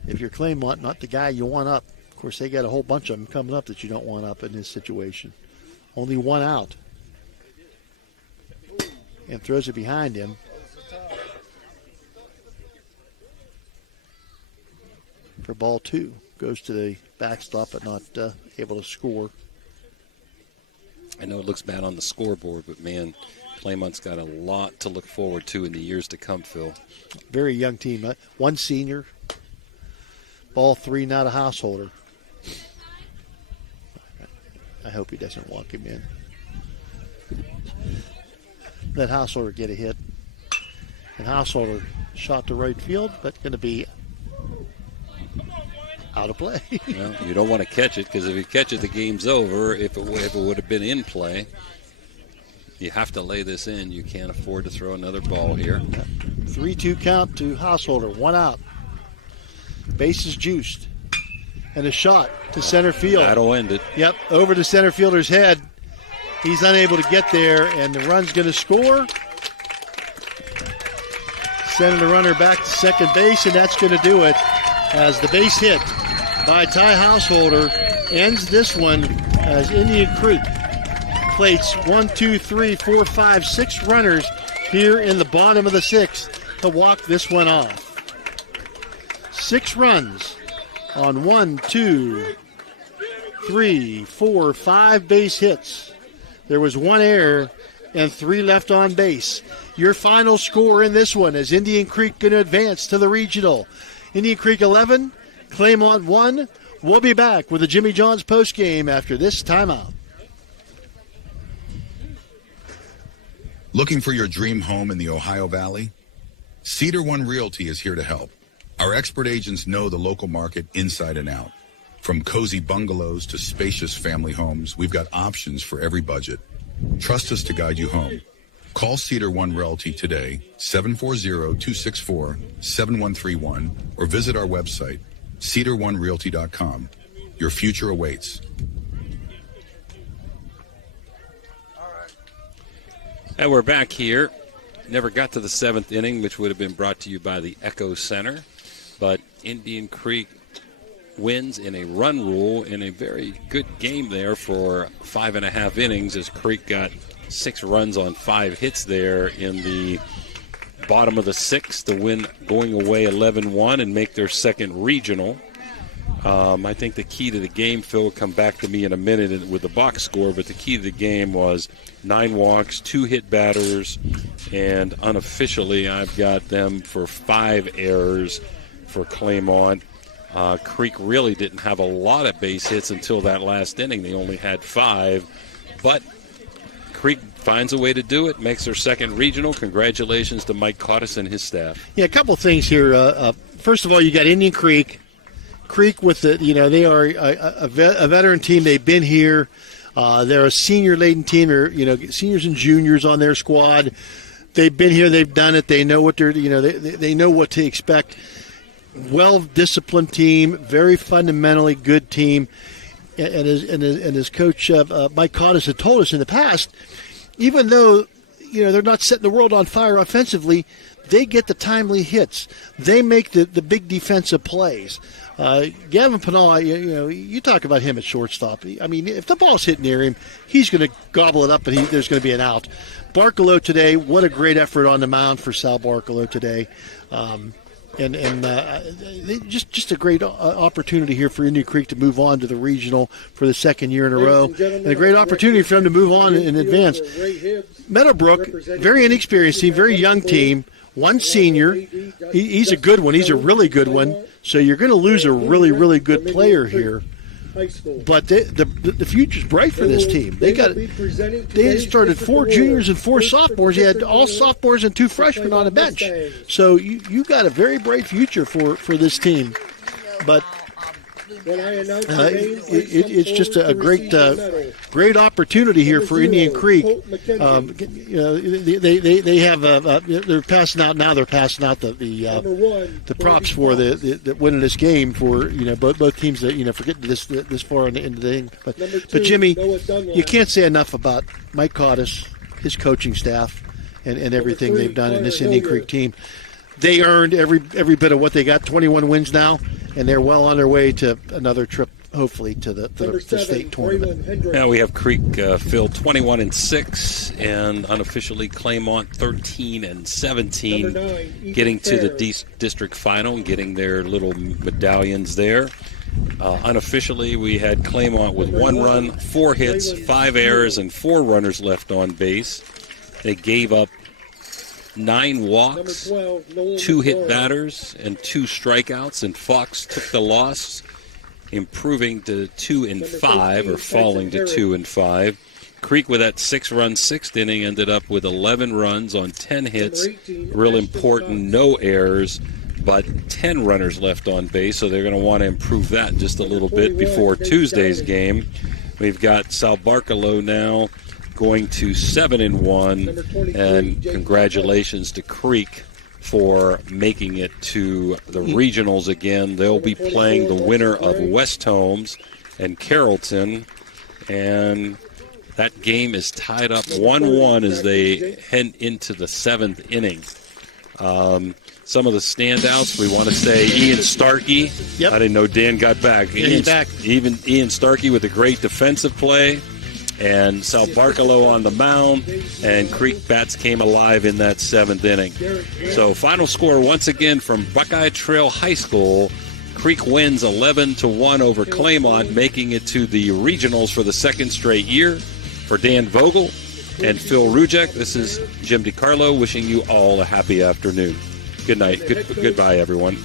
If you're Claymont, not the guy you want up. Of course, they got a whole bunch of them coming up that you don't want up in this situation. Only 1 out. And throws it behind him. For ball 2. Goes to the backstop, but not able to score. I know it looks bad on the scoreboard, but, man, Claymont's got a lot to look forward to in the years to come, Phil. Very young team. 1 senior. Ball 3 now to Householder. I hope he doesn't walk him in. Let Householder get a hit. And Householder shot to right field, but going to be out of play. Well, you don't want to catch it, because if you catch it, the game's over. If it would have been in play, you have to lay this in. You can't afford to throw another ball here. 3-2 count to Householder. 1 out. Base is juiced. And a shot to center field. That'll end it. Yep, over the center fielder's head. He's unable to get there, and the run's going to score. Sending the runner back to second base, and that's going to do it. As the base hit by Ty Householder ends this one, as Indian Creek plates 1, 2, 3, 4, 5, 6 runners here in the bottom of the 6th to walk this one off. 6 runs on 1, 2, 3, 4, 5 base hits. There was 1 error and 3 left on base. Your final score in this one is Indian Creek going to advance to the regional. Indian Creek 11, Claymont 1. We'll be back with the Jimmy John's postgame after this timeout. Looking for your dream home in the Ohio Valley? Cedar One Realty is here to help. Our expert agents know the local market inside and out. From cozy bungalows to spacious family homes, we've got options for every budget. Trust us to guide you home. Call Cedar One Realty today, 740-264-7131, or visit our website, cedaronerealty.com. Your future awaits. And we're back here. Never got to the 7th inning, which would have been brought to you by the Echo Center. But Indian Creek wins in a run rule in a very good game there for 5.5 innings, as Creek got 6 runs on 5 hits there in the bottom of the 6th to win, going away 11-1 and make their second regional. I think the key to the game, Phil, will come back to me in a minute with the box score, but the key to the game was 9 walks, 2 hit batters, and unofficially I've got them for 5 errors for Claymont. Creek really didn't have a lot of base hits until that last inning. They only had 5, but Creek finds a way to do it, makes their second regional. Congratulations to Mike Cottis and his staff. Yeah, a couple of things here. First of all, you got Indian Creek. Creek with the, they are a veteran team. They've been here. They're a senior-laden team. Or seniors and juniors on their squad. They've been here. They've done it. They know what they know what to expect. Well-disciplined team, very fundamentally good team. And as coach Mike Cottis had told us in the past, even though they're not setting the world on fire offensively, they get the timely hits. They make the big defensive plays. Gavin Pinal, you talk about him at shortstop. I mean, if the ball's hit near him, he's going to gobble it up, and there's going to be an out. Barkalow today, what a great effort on the mound for Sal Barkalow today. Just a great opportunity here for Indian Creek to move on to the regional for the second year in a row, and a great opportunity for them to move on and advance. Meadowbrook, very inexperienced team, very young team, one senior. He's a good one. He's a really good one. So you're going to lose a really, really good player here. But the future's bright for this team. They started 4 juniors and 4 sophomores. You had all sophomores and 2 freshmen on the bench. So you got a very bright future for this team. But it's just a great opportunity here for Indian Creek. They have they're passing out now. They're passing out the props for the winning this game for both teams that for getting this far into the thing. But Jimmy, you can't say enough about Mike Cottis, his coaching staff, and everything they've done in this Indian Creek team. They earned every bit of what they got. 21 wins now, and they're well on their way to another trip, hopefully, to the state tournament. Now we have Creek Phil 21-6, and unofficially Claymont 13-17, getting to the district final and getting their little medallions there. Unofficially, we had Claymont with 1 run, 4 hits, 5 errors, and 4 runners left on base. They gave up 9 walks, 2 hit batters, and 2 strikeouts, and Fox took the loss, improving to 2-5, or falling to 2-5. Creek, with that 6-run 6th inning, ended up with 11 runs on 10 hits. Real important, no errors, but 10 runners left on base, so they're going to want to improve that just a little bit before Tuesday's game. We've got Sal Barkalow now going to 7-1, and congratulations to Creek for making it to the regionals again. They'll be playing the winner of West Holmes and Carrollton, and that game is tied up 1-1 as they head into the 7th inning. Some of the standouts, we want to say Ian Starkey. Yep. I didn't know Dan got back. Yeah, he's back. Even Ian Starkey with a great defensive play. And Sal Barkalow on the mound, and Creek bats came alive in that 7th inning. So final score once again from Buckeye Trail High School. Creek wins 11-1 over Claymont, making it to the regionals for the 2nd straight year. For Dan Vogel and Phil Rujek, this is Jim DiCarlo wishing you all a happy afternoon. Good night. Goodbye, everyone.